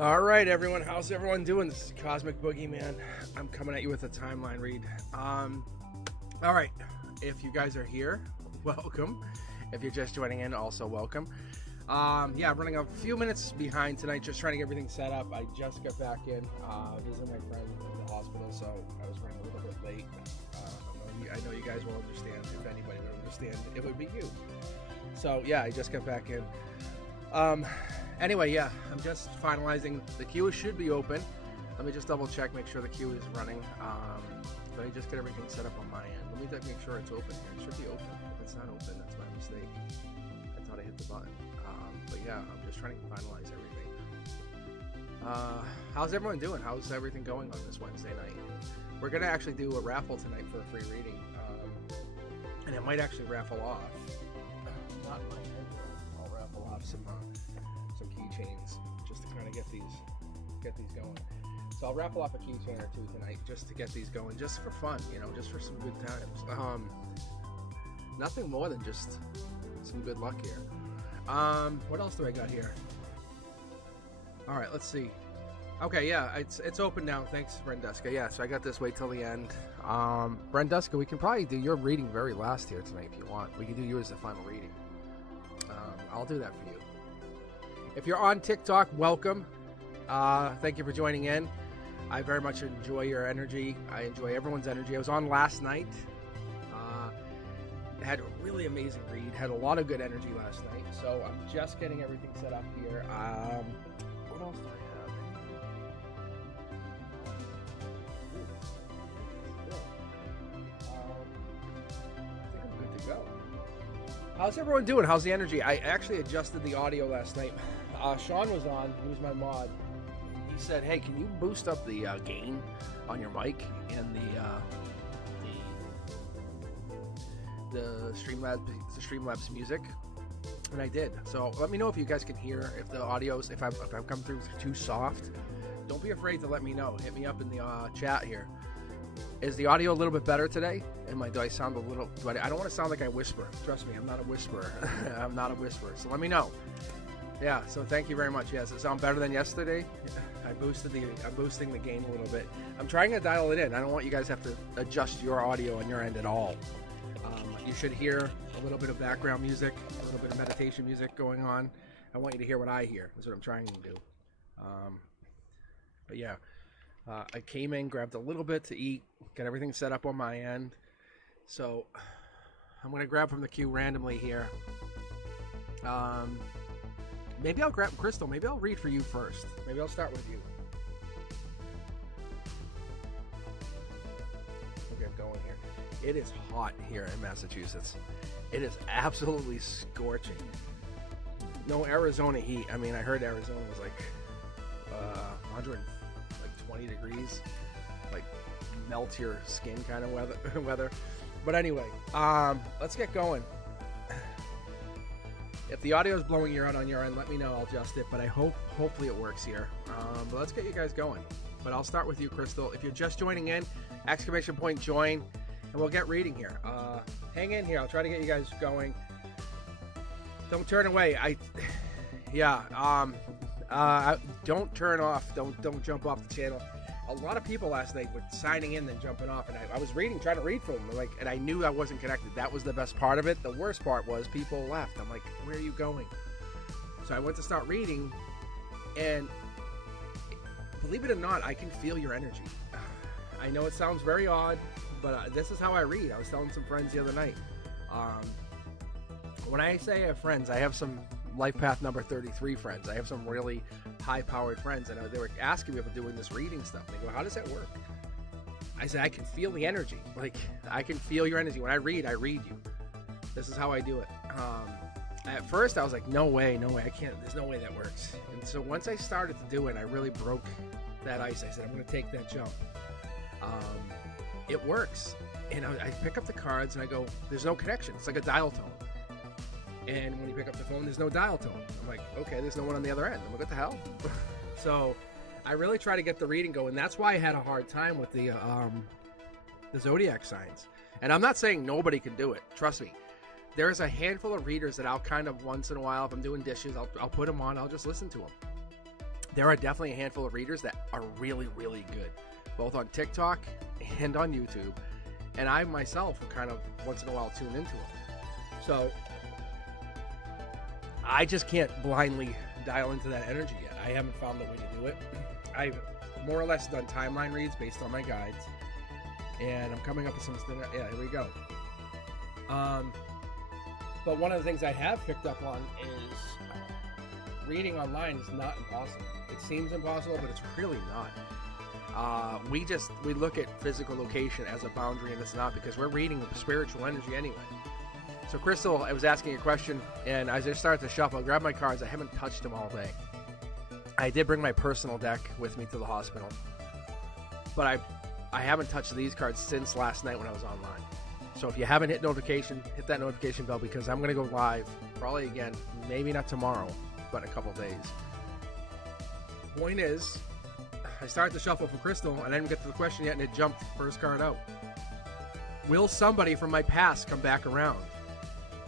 All right, everyone. How's everyone doing? This is Cosmic Boogeyman. I'm coming at you with a timeline read. All right. If you guys are here, welcome. If you're just joining in, also welcome. Yeah, I'm running a few minutes behind tonight, just trying to get everything set up. I just got back in, visiting my friend in the hospital, so I was running a little bit late. I know you guys will understand. If anybody would understand, it would be you. So yeah, I just got back in. Anyway, yeah, I'm just finalizing. The queue should be open. Let me just double check, make sure the queue is running. But I just get everything set up on my end. Let me make sure it's open here. It should be open. If it's not open, that's my mistake. I thought I hit the button. But yeah, I'm just trying to finalize everything. How's everyone doing? How's everything going on this Wednesday night? We're gonna actually do a raffle tonight for a free reading, and it might actually raffle off. Not my head. I'll raffle off some keychains just to kind of get these going. So I'll raffle off a keychain or two tonight just to get these going, just for fun, you know, just for some good times. Nothing more than just some good luck here. What else do I got here? All right, let's see. Okay, yeah, it's open now. Thanks, Brenduska. Yeah, so I got this. Wait till the end. Brenduska, we can probably do your reading very last here tonight if you want. We can do you as the final reading. I'll do that for you. If you're on TikTok, welcome. Thank you for joining in. I very much enjoy your energy. I enjoy everyone's energy. I was on last night. Had a really amazing read. Had a lot of good energy last night. So I'm just getting everything set up here. What else do I have? I think I'm good to go. How's everyone doing? How's the energy? I actually adjusted the audio last night. Sean was on. He was my mod. He said, "Hey, can you boost up the gain on your mic and the Streamlabs music?" And I did. So let me know if you guys can hear, if the audio's, if I've come through too soft. Don't be afraid to let me know. Hit me up in the chat here. Is the audio a little bit better today? Do I sound a little? I don't want to sound like I whisper. Trust me, I'm not a whisperer. I'm not a whisperer. So let me know. Yeah. So thank you very much. Yes, it sound better than yesterday. I'm boosting the gain a little bit. I'm trying to dial it in. I don't want you guys to have to adjust your audio on your end at all. You should hear a little bit of background music, a little bit of meditation music going on. I want you to hear what I hear. That's what I'm trying to do. But yeah, I came in, grabbed a little bit to eat, got everything set up on my end. So I'm going to grab from the queue randomly here. Maybe I'll grab Crystal. Maybe I'll read for you first. Maybe I'll start with you. We'll get going here. It is hot here in Massachusetts. It is absolutely scorching. No Arizona heat. I mean, I heard Arizona was like 120 degrees, like melt your skin kind of weather. But anyway, let's get going. If the audio is blowing you out on your end, let me know. I'll adjust it. But hopefully it works here. But let's get you guys going. But I'll start with you, Crystal. If you're just joining in, exclamation point join. And we'll get reading here. Hang in here. I'll try to get you guys going. Don't turn away. Don't turn off. Don't jump off the channel. A lot of people last night were signing in then jumping off, and I was trying to read for them. And I knew I wasn't connected. That was the best part of it. The worst part was people left. I'm like, where are you going? So I went to start reading, and believe it or not, I can feel your energy. I know it sounds very odd, but this is how I read. I was telling some friends the other night. When I say I have friends, I have some life path number 33 friends. I have some really high-powered friends, and they were asking me about doing this reading stuff. They go, "How does that work?" I said, "I can feel the energy. Like, I can feel your energy. When I read you. This is how I do it." At first, I was like, no way, I can't. There's no way that works. And so once I started to do it, I really broke that ice. I said, I'm going to take that jump. It works. And I pick up the cards and I go, there's no connection. It's like a dial tone. And when you pick up the phone, there's no dial tone. I'm like, okay, there's no one on the other end. I'm like, what the hell? So I really try to get the reading going. That's why I had a hard time with the zodiac signs. And I'm not saying nobody can do it. Trust me. There's a handful of readers that I'll kind of once in a while, if I'm doing dishes, I'll put them on. I'll just listen to them. there are definitely a handful of readers that are really, really good, both on TikTok and on YouTube. And I myself will kind of once in a while tune into them. So I just can't blindly dial into that energy yet. I haven't found the way to do it. I've more or less done timeline reads based on my guides, and I'm coming up with some. Yeah, here we go. But one of the things I have picked up on is reading online is not impossible. It seems impossible, but it's really not. We look at physical location as a boundary, and it's not, because we're reading spiritual energy anyway. So Crystal, I was asking a question, and as I started to shuffle, I grabbed my cards. I haven't touched them all day. I did bring my personal deck with me to the hospital, but I haven't touched these cards since last night when I was online. So if you haven't hit notification, hit that notification bell, because I'm going to go live probably again, maybe not tomorrow, but in a couple days. Point is, I started to shuffle for Crystal, and I didn't get to the question yet, and it jumped first card out. Will somebody from my past come back around?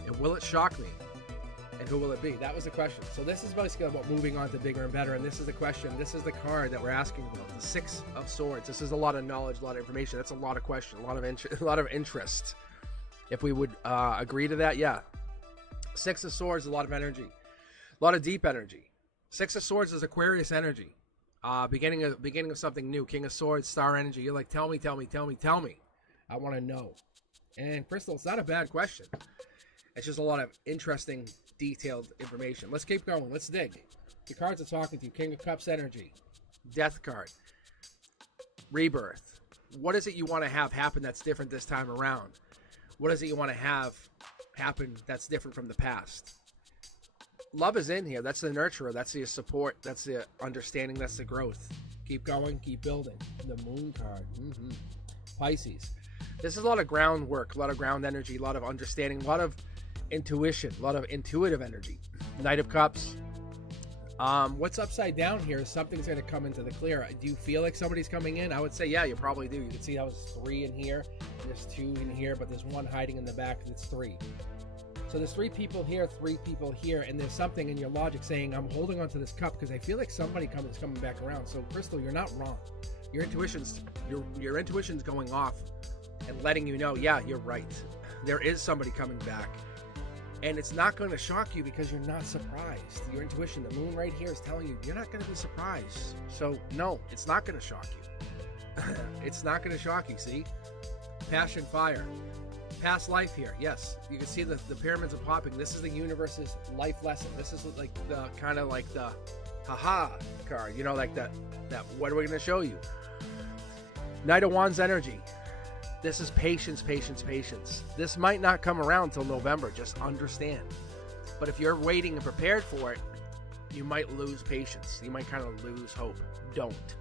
And will it shock me? And who will it be? That was the question. So this is basically about moving on to bigger and better, and this is the question. This is the card that we're asking about, the Six of Swords. This is a lot of knowledge, a lot of information. That's a lot of question, a lot of interest. If we would agree to that, yeah. Six of Swords, a lot of energy, a lot of deep energy. Six of Swords is Aquarius energy. Beginning of something new. King of Swords, star energy. You're like, tell me. I want to know. And Crystal, it's not a bad question. It's just a lot of interesting, detailed information. Let's keep going. Let's dig. The cards are talking to you. King of Cups energy. Death card. Rebirth. What is it you want to have happen that's different this time around? What is it you want to have happen that's different from the past? Love is in here. That's the nurturer. That's the support. That's the understanding. That's the growth. Keep going. Keep building. The Moon card. Pisces. This is a lot of groundwork, a lot of ground energy, a lot of understanding, a lot of intuition, a lot of intuitive energy. Knight of Cups. What's upside down here is something's going to come into the clear. Do you feel like somebody's coming in? I would say, yeah, you probably do. You can see how there's 3 in here, and there's 2 in here, but there's 1 hiding in the back, and it's 3. So there's 3 people here, 3 people here, and there's something in your logic saying, I'm holding onto this cup because I feel like somebody is coming back around. So Crystal, you're not wrong. Your intuition's going off and letting you know, yeah, you're right. There is somebody coming back. And it's not going to shock you because you're not surprised. Your intuition, the moon right here, is telling you you're not going to be surprised. So no, it's not going to shock you. It's not going to shock you, see? Passion, fire. Past life here, yes. You can see the pyramids are popping. This is the universe's life lesson. This is like the kind of like the haha card, you know, like that what are we going to show you? Knight of Wands energy. This is patience. This might not come around till November, just understand. But if you're waiting and prepared for it, you might lose patience. You might kind of lose hope. Don't.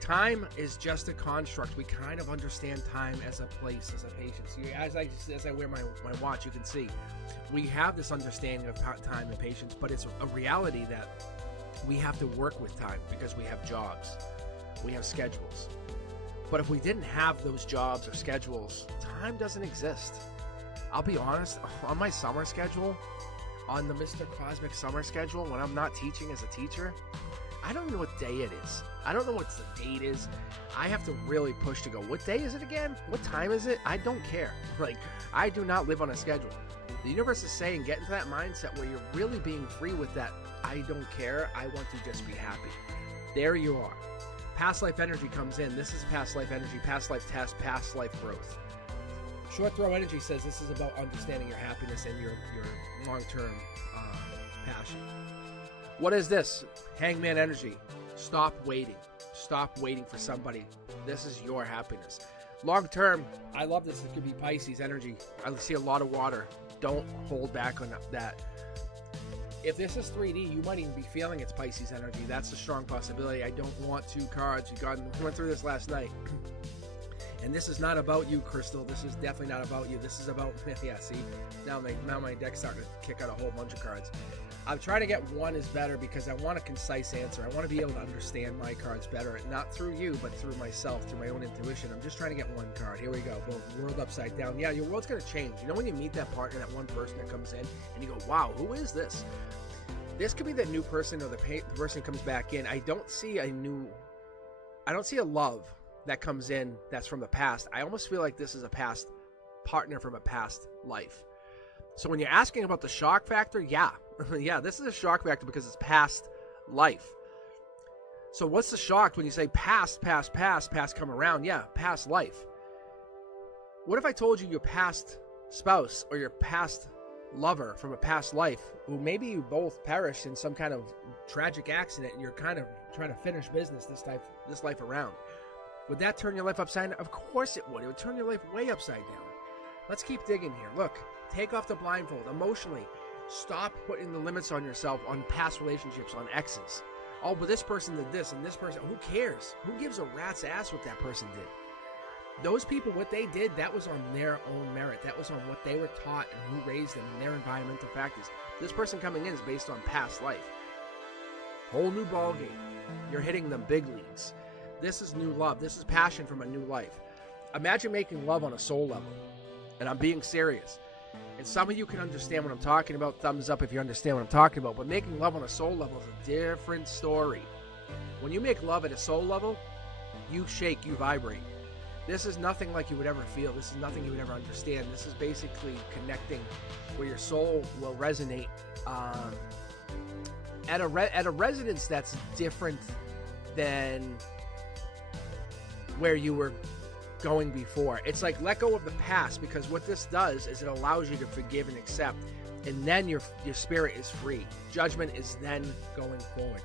Time is just a construct. We kind of understand time as a place, as a patience. As I wear my watch, you can see we have this understanding of time and patience, but it's a reality that we have to work with time because we have jobs, we have schedules. But if we didn't have those jobs or schedules, time doesn't exist. I'll be honest, on my summer schedule, on the Mr. Cosmic summer schedule, when I'm not teaching as a teacher, I don't know what day it is. I don't know what the date is. I have to really push to go, what day is it again? What time is it? I don't care. Like, I do not live on a schedule. The universe is saying, get into that mindset where you're really being free with that. I don't care. I want to just be happy. There you are. Past life energy comes in. This is past life energy, past life test, past life growth. Short throw energy says this is about understanding your happiness and your long-term passion. What is this? Hangman energy. Stop waiting. Stop waiting for somebody. This is your happiness. Long-term, I love this. It could be Pisces energy. I see a lot of water. Don't hold back on that. If this is 3D, you might even be feeling it's Pisces energy. That's a strong possibility. I don't want 2 cards. We went through this last night. And this is not about you, Crystal. This is definitely not about you. This is about, yeah, see? Now my deck's starting to kick out a whole bunch of cards. I'm trying to get 1 is better because I want a concise answer. I want to be able to understand my cards better. Not through you, but through myself, through my own intuition. I'm just trying to get 1 card. Here we go. Boom. World upside down. Yeah, your world's going to change. You know when you meet that partner, that one person that comes in, and you go, wow, who is this? This could be the new person or the person comes back in. I don't see a love that comes in that's from the past. I almost feel like this is a past partner from a past life. So when you're asking about the shock factor, yeah, this is a shock factor because it's past life. So what's the shock when you say past come around? Yeah, past life. What if I told you your past spouse or your past lover from a past life, who maybe you both perished in some kind of tragic accident, and you're kind of trying to finish business this life around? Would that turn your life upside down? Of course it would. It would turn your life way upside down. Let's keep digging here. Look, take off the blindfold. Emotionally, stop putting the limits on yourself on past relationships, on exes. Oh, but this person did this and this person. Who cares? Who gives a rat's ass what that person did? Those people, what they did, that was on their own merit. That was on what they were taught and who raised them and their environmental factors. This person coming in is based on past life. Whole new ball game. You're hitting the big leagues. This is new love. This is passion from a new life. Imagine making love on a soul level. And I'm being serious. And some of you can understand what I'm talking about. Thumbs up if you understand what I'm talking about. But making love on a soul level is a different story. When you make love at a soul level, you shake, you vibrate. This is nothing like you would ever feel. This is nothing you would ever understand. This is basically connecting where your soul will resonate at a resonance that's different than where you were going before. It's like let go of the past, because what this does is it allows you to forgive and accept, and then your spirit is free. Judgment is then going forward.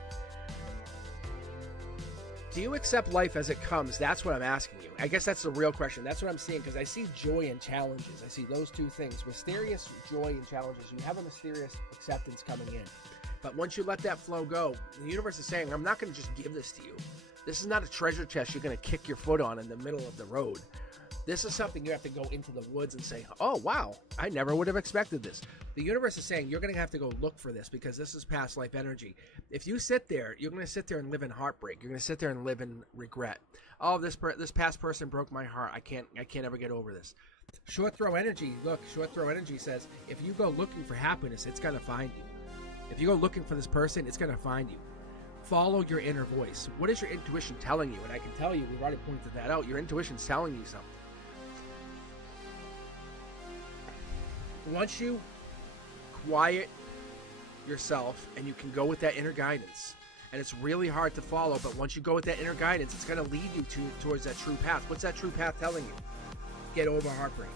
Do you accept life as it comes? That's what I'm asking you. I guess that's the real question. That's what I'm seeing, because I see joy and challenges. I see those two things. Mysterious joy and challenges. You have a mysterious acceptance coming in. But once you let that flow go, the universe is saying, I'm not going to just give this to you. This is not a treasure chest you're going to kick your foot on in the middle of the road. This is something you have to go into the woods and say, oh, wow, I never would have expected this. The universe is saying you're going to have to go look for this, because this is past life energy. If you sit there, you're going to sit there and live in heartbreak. You're going to sit there and live in regret. Oh, this past person broke my heart. I can't ever get over this. Short throw energy. Look, short throw energy says if you go looking for happiness, it's going to find you. If you go looking for this person, it's going to find you. Follow your inner voice. What is your intuition telling you? And I can tell you, we've already pointed that out. Your intuition's telling you something. Once you quiet yourself and you can go with that inner guidance, and it's really hard to follow, but once you go with that inner guidance, it's going to lead you towards that true path. What's that true path telling you? Get over heartbreak.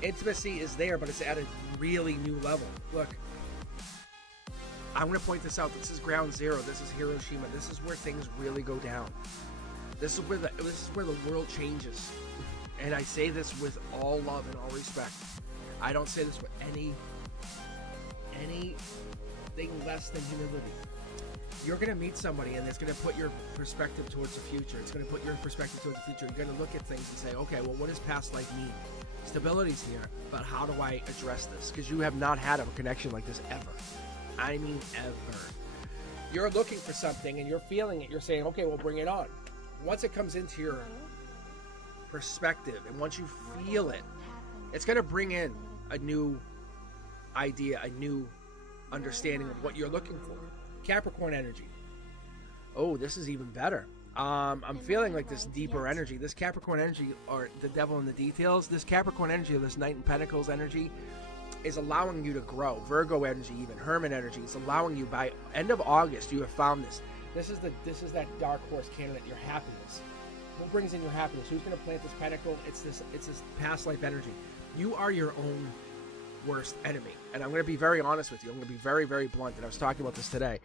Intimacy is there, but it's at a really new level. Look, I'm going to point this out. This is ground zero. This is Hiroshima. This is where things really go down. This is where the world changes. And I say this with all love and all respect. I don't say this with anything less than humility. You're going to meet somebody, and it's going to put your perspective towards the future. It's going to put your perspective towards the future. You're going to look at things and say, okay, well, what does past life mean? Stability's here, but how do I address this? Because you have not had a connection like this ever. I mean, ever. You're looking for something, and you're feeling it. You're saying, okay, well, bring it on. Once it comes into your perspective, and once you feel it, it's going to bring in a new idea, a new understanding of what you're looking for. Capricorn energy. Oh, this is even better. I'm feeling like this deeper energy. This Capricorn energy, or the devil in the details, this Capricorn energy, or this Knight in Pentacles energy, is allowing you to grow. Virgo energy, even Hermit energy, is allowing you. By end of August, you have found this. This is that dark horse candidate, your happiness. What brings in your happiness? Who's going to plant this pentacle? It's this past life energy. You are your own worst enemy. And I'm going to be very honest with you. I'm going to be very, very blunt. And I was talking about this today.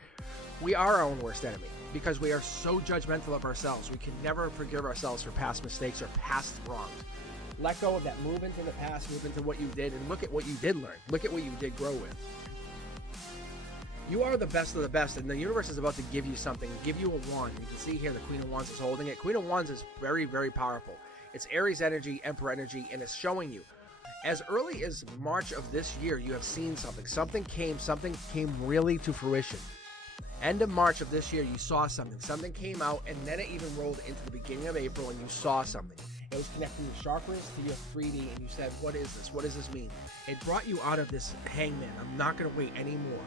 We are our own worst enemy because we are so judgmental of ourselves. We can never forgive ourselves for past mistakes or past wrongs. Let go of that. Move into the past. Move into what you did, and look at what you did learn. Look at what you did grow with. You are the best of the best, and the universe is about to give you something. Give you a wand. You can see here the Queen of Wands is holding it. Queen of Wands is very, very powerful. It's Aries energy, Emperor energy, and it's showing you. As early as March of this year, you have seen something. Something came really to fruition. End of March of this year, you saw something. Something came out, and then it even rolled into the beginning of April, and you saw something. It was connecting your chakras to your 3D, and you said, what is this? What does this mean? It brought you out of this hangman. I'm not going to wait anymore.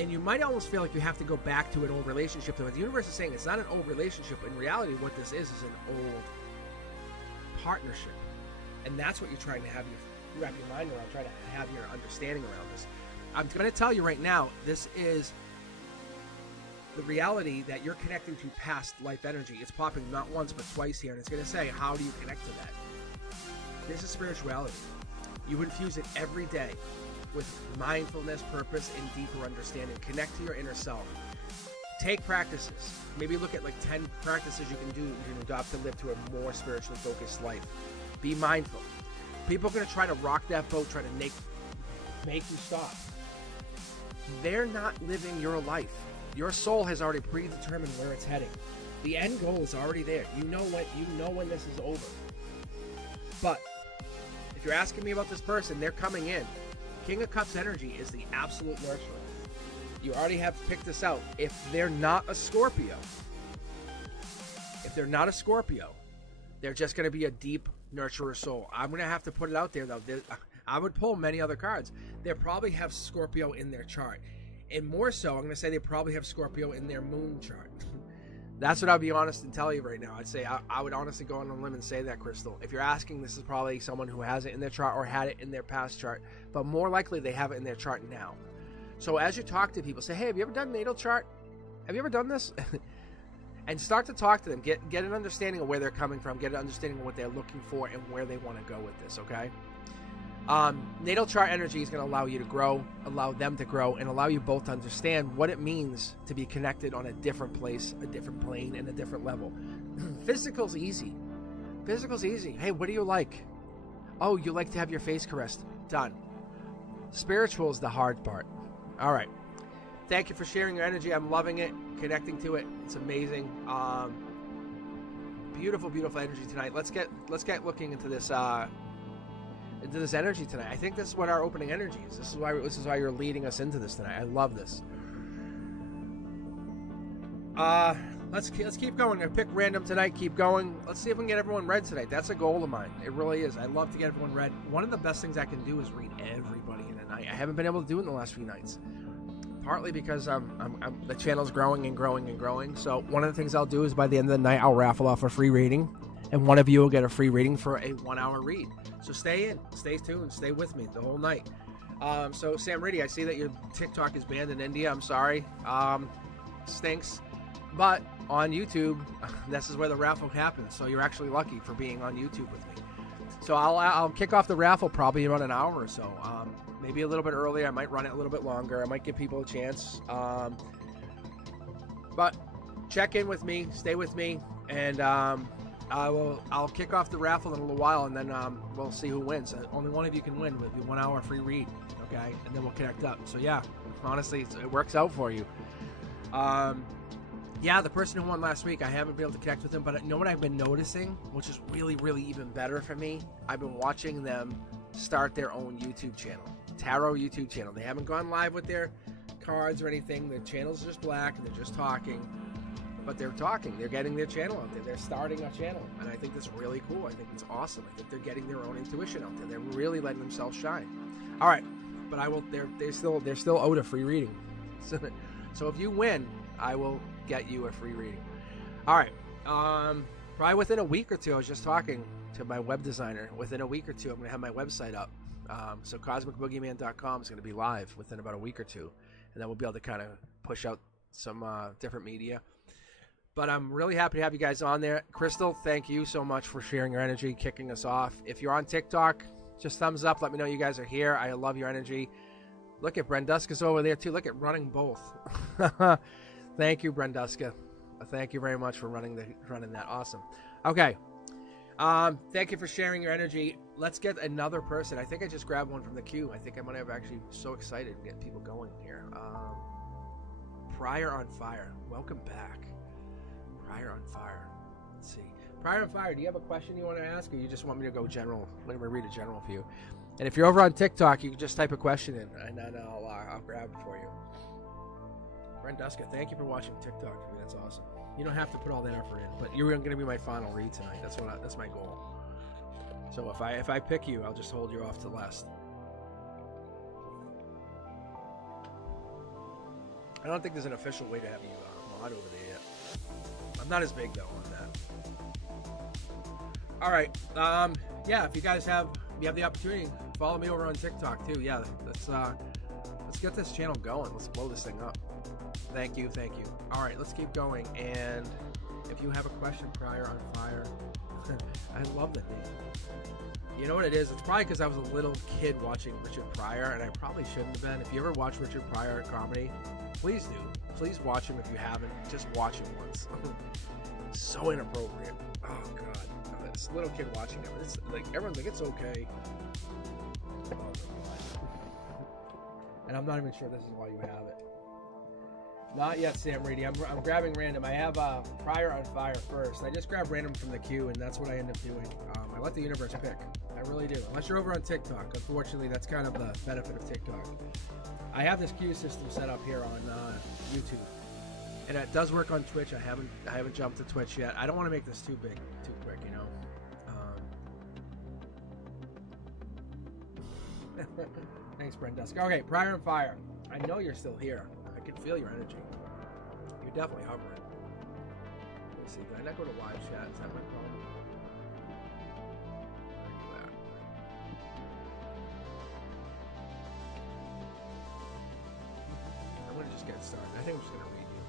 And you might almost feel like you have to go back to an old relationship. But the universe is saying it's not an old relationship. In reality, what this is an old partnership. And that's what you're trying to have your wrap your mind around, try to have your understanding around this. I'm going to tell you right now, this is the reality that you're connecting to past life energy. It's popping not once but twice here, and it's going to say, how do you connect to that? This is spirituality. You infuse it every day with mindfulness, purpose, and deeper understanding. Connect to your inner self. Take practices. Maybe look at like 10 practices you can do, you can adopt to live to a more spiritually focused life. Be mindful. People are going to try to rock that boat, try to make you stop. They're not living your life. Your soul has already predetermined where it's heading. The end goal is already there. You know when this is over. But if you're asking me about this person, they're coming in. King of Cups energy is the absolute nurturer. You already have picked this out. If they're not a Scorpio, they're just going to be a deep nurturer soul. I'm going to have to put it out there, though. I would pull many other cards. They probably have Scorpio in their chart. And more so, I'm going to say they probably have Scorpio in their moon chart. That's what I'll be honest and tell you right now. I'd say I would honestly go on a limb and say that, Crystal. If you're asking, this is probably someone who has it in their chart or had it in their past chart. But more likely, they have it in their chart now. So as you talk to people, say, hey, have you ever done natal chart? Have you ever done this? And start to talk to them. Get an understanding of where they're coming from. Get an understanding of what they're looking for and where they want to go with this, okay? Natal chart energy is going to allow you to grow, allow them to grow, and allow you both to understand what it means to be connected on a different place, a different plane, and a different level. Physical's easy. Hey, what do you like? Oh, you like to have your face caressed. Done. Spiritual is the hard part. All right. Thank you for sharing your energy. I'm loving it, connecting to it. It's amazing. Beautiful energy tonight. Let's get looking into this energy tonight. I think this is what our opening energy is. This is why you're leading us into this tonight. I love this. Let's keep going. I pick random tonight. Keep going. Let's see if we can get everyone read tonight. That's a goal of mine. It really is. I love to get everyone read. One of the best things I can do is read everybody in a night. I haven't been able to do it in the last few nights. Partly because the channel's growing and growing and growing. So one of the things I'll do is by the end of the night, I'll raffle off a free reading, and one of you will get a free reading for a 1-hour read. So stay tuned, stay with me the whole night. So Sam Riddy, I see that your TikTok is banned in India. I'm sorry. Stinks. But on YouTube, this is where the raffle happens. So you're actually lucky for being on YouTube with me. So I'll kick off the raffle probably in about an hour or so. Maybe a little bit earlier. I might run it a little bit longer. I might give people a chance. But check in with me, stay with me, and I'll kick off the raffle in a little while, and then we'll see who wins. Only one of you can win with the 1-hour free read, okay? And then we'll connect up. So yeah, honestly, it works out for you. Yeah, the person who won last week, I haven't been able to connect with them, but you know what I've been noticing, which is really, really even better for me? I've been watching them start their own YouTube channel, tarot YouTube channel. They haven't gone live with their cards or anything. Their channel's just black, and they're just talking. But they're talking. They're getting their channel out there. They're starting a channel, and I think that's really cool. I think it's awesome. I think they're getting their own intuition out there. They're really letting themselves shine. All right, but I will. They're still owed a free reading. So if you win, I will get you a free reading. All right. Probably within a week or two. I was just talking to my web designer. Within a week or two, I'm going to have my website up. So cosmicboogeyman.com is going to be live within about a week or two, and then we'll be able to kind of push out some different media. But I'm really happy to have you guys on there. Crystal, thank you so much for sharing your energy, kicking us off. If you're on TikTok, just thumbs up. Let me know you guys are here. I love your energy. Look at Brenduska's over there, too. Look at running both. Thank you, Brenduska. Thank you very much for running that. Awesome. Okay. Thank you for sharing your energy. Let's get another person. I think I just grabbed one from the queue. I think I'm going to have actually so excited and get people going here. Prior on Fire. Welcome back. Prior on Fire. Let's see. Prior on Fire, do you have a question you want to ask, or you just want me to go general? Let me read a general for you. And if you're over on TikTok, you can just type a question in, and then I'll grab it for you. Brenduska, thank you for watching TikTok for me. That's awesome. You don't have to put all that effort in, but you're going to be my final read tonight. That's my goal. So if I pick you, I'll just hold you off to last. I don't think there's an official way to have you mod over there yet. I'm not as big though on that. All right. Yeah, if you guys have the opportunity, follow me over on TikTok too. Yeah, let's get this channel going. Let's blow this thing up. Thank you. All right, let's keep going. And if you have a question, Pryor on Fire, I love that name. You know what it is? It's probably because I was a little kid watching Richard Pryor, and I probably shouldn't have been. If you ever watch Richard Pryor comedy, please do. Please watch him if you haven't. Just watch him once. So inappropriate. Oh God, this little kid watching him. It's like everyone's like, it's okay. Oh my God. And I'm not even sure this is why you have it. Not yet, Sam Reedy. I'm grabbing random. I have Pryor on Fire first. I just grab random from the queue, and that's what I end up doing. I let the universe pick. I really do. Unless you're over on TikTok. Unfortunately, that's kind of the benefit of TikTok. I have this queue system set up here on YouTube, and it does work on Twitch. I haven't jumped to Twitch yet. I don't want to make this too big, too quick, you know. Thanks, Brent Dusk. Okay, Pryor on Fire. I know you're still here. I can feel your energy. You're definitely hovering. Let me see. Did I not go to live chat? Is that my problem? I'm going to just get started. I think I'm just going to read you.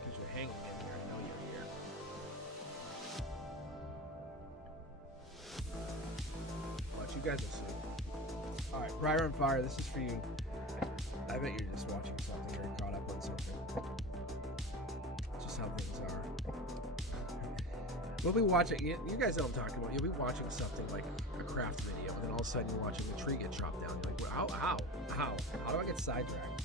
Because you're hanging in here. I know you're here. Watch, you guys will see. Alright, Pryor on Fire, this is for you. I bet you're just watching something or caught up on something. It's just how things are. We'll be watching, you guys know what I'm talking about. You'll be watching something like a craft video, and then all of a sudden you're watching a tree get chopped down. You're like, well, how do I get sidetracked?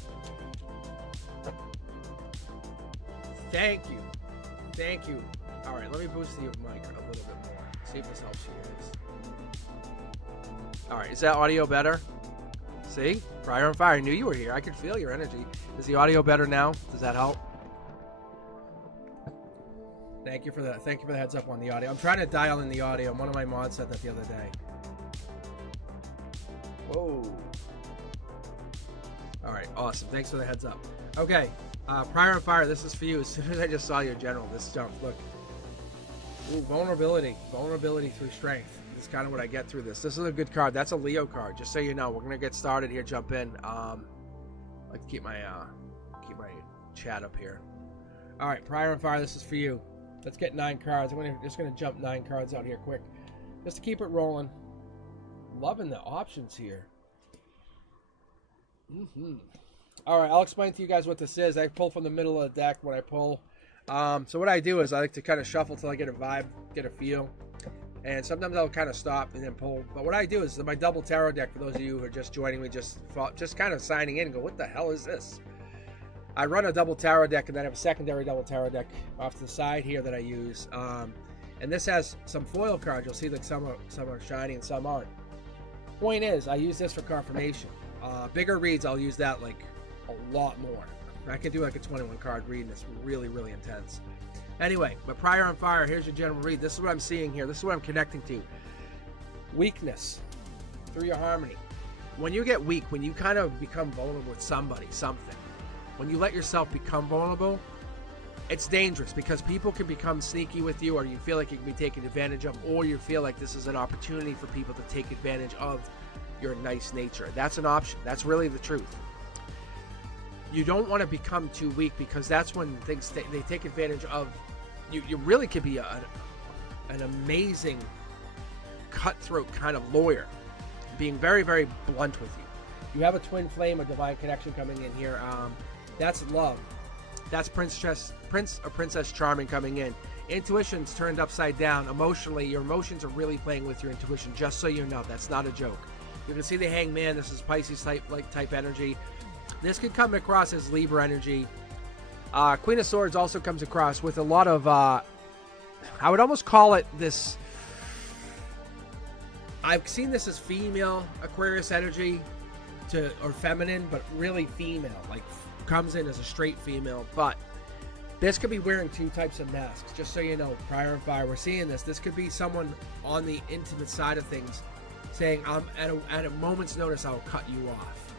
Thank you. Alright, let me boost the mic a little bit more. See if this helps you guys. Alright, is that audio better? See? Pryor on Fire. I knew you were here. I could feel your energy. Is the audio better now? Does that help? Thank you for the heads up on the audio. I'm trying to dial in the audio. One of my mods said that the other day. Whoa. Alright, awesome. Thanks for the heads up. Okay. Pryor on Fire, this is for you. As soon as I just saw your general, this jumped. Look. Ooh, vulnerability. Vulnerability through strength. That's kind of what I get through this. This is a good card. That's a Leo card. Just so you know, we're gonna get started here. Jump in. I like to keep my chat up here. All right, Pryor on Fire. This is for you. Let's get 9 cards. I'm just gonna jump 9 cards out here quick, just to keep it rolling. Loving the options here. All right, I'll explain to you guys what this is. I pull from the middle of the deck when I pull. So what I do is I like to kind of shuffle till I get a vibe, get a feel. And sometimes I'll kind of stop and then pull. But what I do is my double tarot deck, for those of you who are just joining me, just kind of signing in and go, what the hell is this? I run a double tarot deck, and then I have a secondary double tarot deck off to the side here that I use. And this has some foil cards. You'll see like some are shiny and some aren't. Point is, I use this for confirmation. Bigger reads, I'll use that like a lot more. I can do like a 21 card read, and it's really, really intense. Anyway, but Pryor on Fire, here's your general read. This is what I'm seeing here. This is what I'm connecting to. Weakness through your harmony. When you get weak, when you kind of become vulnerable with somebody, something, when you let yourself become vulnerable, it's dangerous because people can become sneaky with you, or you feel like you can be taken advantage of, or you feel like this is an opportunity for people to take advantage of your nice nature. That's an option. That's really the truth. You don't want to become too weak, because that's when things they take advantage of you. You really could be an amazing cutthroat kind of lawyer, being very, very blunt with you. You have a twin flame, a divine connection coming in here. That's love. That's Prince or Princess Charming coming in. Intuition's turned upside down. Emotionally, your emotions are really playing with your intuition, just so you know. That's not a joke. You can see the Hangman. This is Pisces type energy. This could come across as Libra energy. Queen of Swords also comes across with a lot of, I would almost call it this, I've seen this as female Aquarius energy, or feminine, but really female, like comes in as a straight female. But this could be wearing 2 types of masks, just so you know. Pryor on Fire, we're seeing this. This could be someone on the intimate side of things saying, at a moment's notice, I'll cut you off.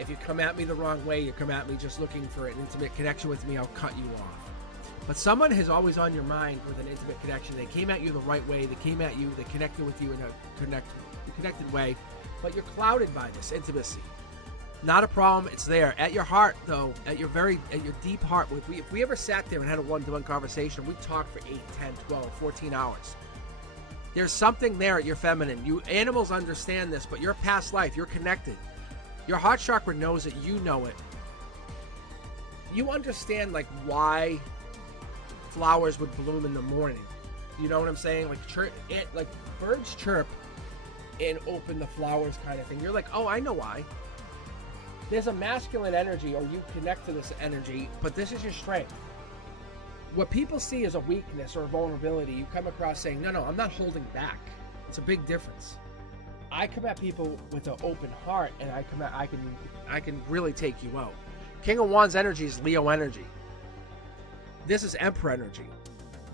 If you come at me the wrong way, you come at me just looking for an intimate connection with me, I'll cut you off. But someone is always on your mind with an intimate connection. They came at you the right way. They came at you. They connected with you in a connected way. But you're clouded by this intimacy. Not a problem. It's there. At your heart, though, at your deep heart, if we ever sat there and had a one-to-one conversation, we talked for 8, 10, 12, 14 hours. There's something there at your feminine. You animals understand this, but your past life, you're connected. Your heart chakra knows it. You know it. You understand, like, why flowers would bloom in the morning. You know what I'm saying? Like birds chirp and open the flowers kind of thing. You're like, oh, I know why. There's a masculine energy, or you connect to this energy, but this is your strength. What people see as a weakness or a vulnerability, you come across saying, no, I'm not holding back. It's a big difference. I come at people with an open heart, and I can really take you out. King of Wands energy is Leo energy. This is Emperor energy.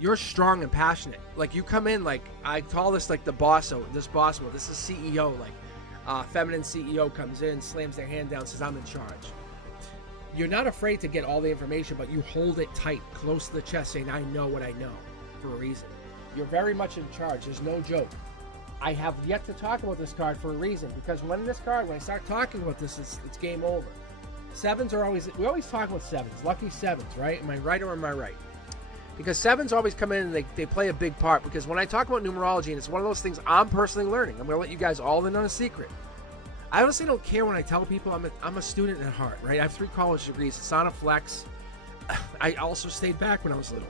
You're strong and passionate. Like, you come in, like, I call this like the boss mode. This is CEO. Like, feminine CEO comes in, slams their hand down, says, I'm in charge. You're not afraid to get all the information, but you hold it tight, close to the chest, saying, I know what I know, for a reason. You're very much in charge. There's no joke. I have yet to talk about this card for a reason, because when I start talking about this, it's game over. Sevens are we always talk about sevens, lucky sevens, right? Am I right or am I right? Because sevens always come in and they play a big part, because when I talk about numerology, and it's one of those things I'm personally learning, I'm going to let you guys all in on a secret. I honestly don't care when I tell people I'm a student at heart, right? I have 3 college degrees. It's not a flex. I also stayed back when I was little.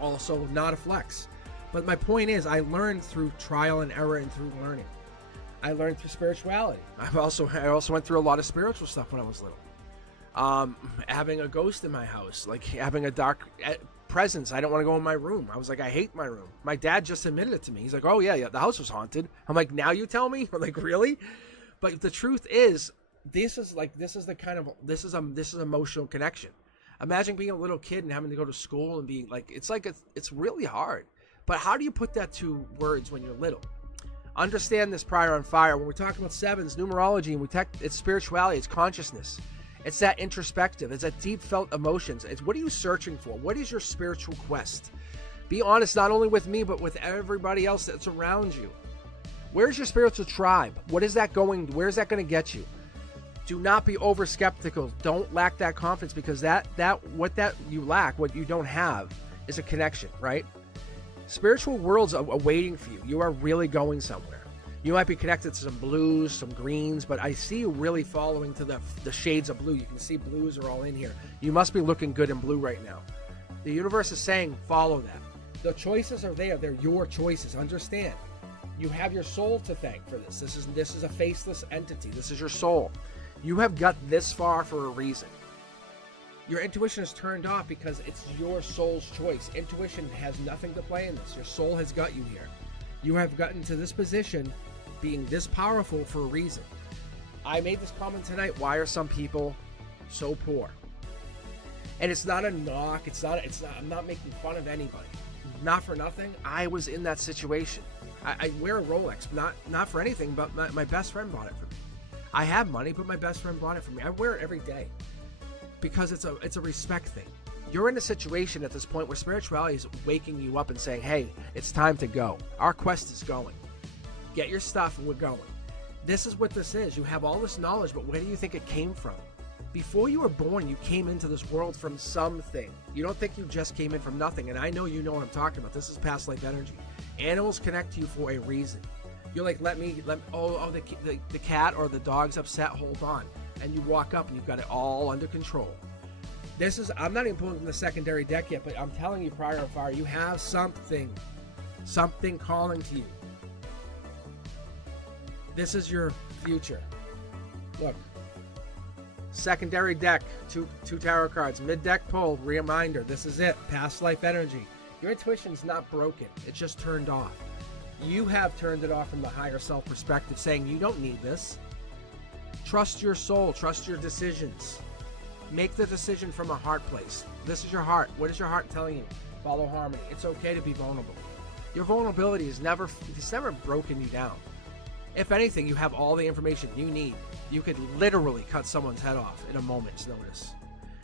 Also not a flex. But my point is, I learned through trial and error and through learning. I learned through spirituality. I also went through a lot of spiritual stuff when I was little. Having a ghost in my house, like having a dark presence. I don't want to go in my room. I was like, I hate my room. My dad just admitted it to me. He's like, oh yeah, the house was haunted. I'm like, now you tell me? I'm like, really? But the truth is, this is emotional connection. Imagine being a little kid and having to go to school and being like, it's really hard. But how do you put that to words when you're little? Understand this prior on fire. When we're talking about sevens, numerology, and it's spirituality, it's consciousness. It's that introspective. It's that deep felt emotions. It's what are you searching for? What is your spiritual quest? Be honest, not only with me, but with everybody else that's around you. Where's your spiritual tribe? Where's that going to get you? Do not be over skeptical. Don't lack that confidence, because what you lack, what you don't have, is a connection, right? Spiritual worlds are waiting for you. You are really going somewhere. You might be connected to some blues, some greens, but I see you really following to the shades of blue. You can see blues are all in here. You must be looking good in blue right now. The universe is saying, follow that. The choices are there. They're your choices. Understand. You have your soul to thank for this. This is a faceless entity. This is your soul. You have got this far for a reason. Your intuition is turned off because it's your soul's choice. Intuition has nothing to play in this. Your soul has got you here. You have gotten to this position being this powerful for a reason. I made this comment tonight. Why are some people so poor? And it's not a knock. I'm not making fun of anybody. Not for nothing. I was in that situation. I wear a Rolex, not for anything, but my best friend bought it for me. I have money, but my best friend bought it for me. I wear it every day because it's a respect thing. You're in a situation at this point where spirituality is waking you up and saying, hey, it's time to go. Our quest is going. Get your stuff and we're going. This is what this is. You have all this knowledge, but where do you think it came from? Before you were born, you came into this world from something. You don't think you just came in from nothing, and I know you know what I'm talking about. This is past life energy. Animals connect to you for a reason. You're like, the cat or the dog's upset, hold on. And you walk up and you've got it all under control. I'm not even pulling from the secondary deck yet, but I'm telling you prior to fire, you have something calling to you. This is your future. Look, secondary deck, two tarot cards, mid-deck pull, reminder, this is it, past life energy. Your intuition's not broken, it's just turned off. You have turned it off from the higher self perspective, saying you don't need this. Trust your soul, trust your decisions. Make the decision from a heart place. This is your heart. What is your heart telling you? Follow harmony. It's okay to be vulnerable. Your vulnerability it's never broken you down. If anything, you have all the information you need You could literally cut someone's head off in a moment's notice.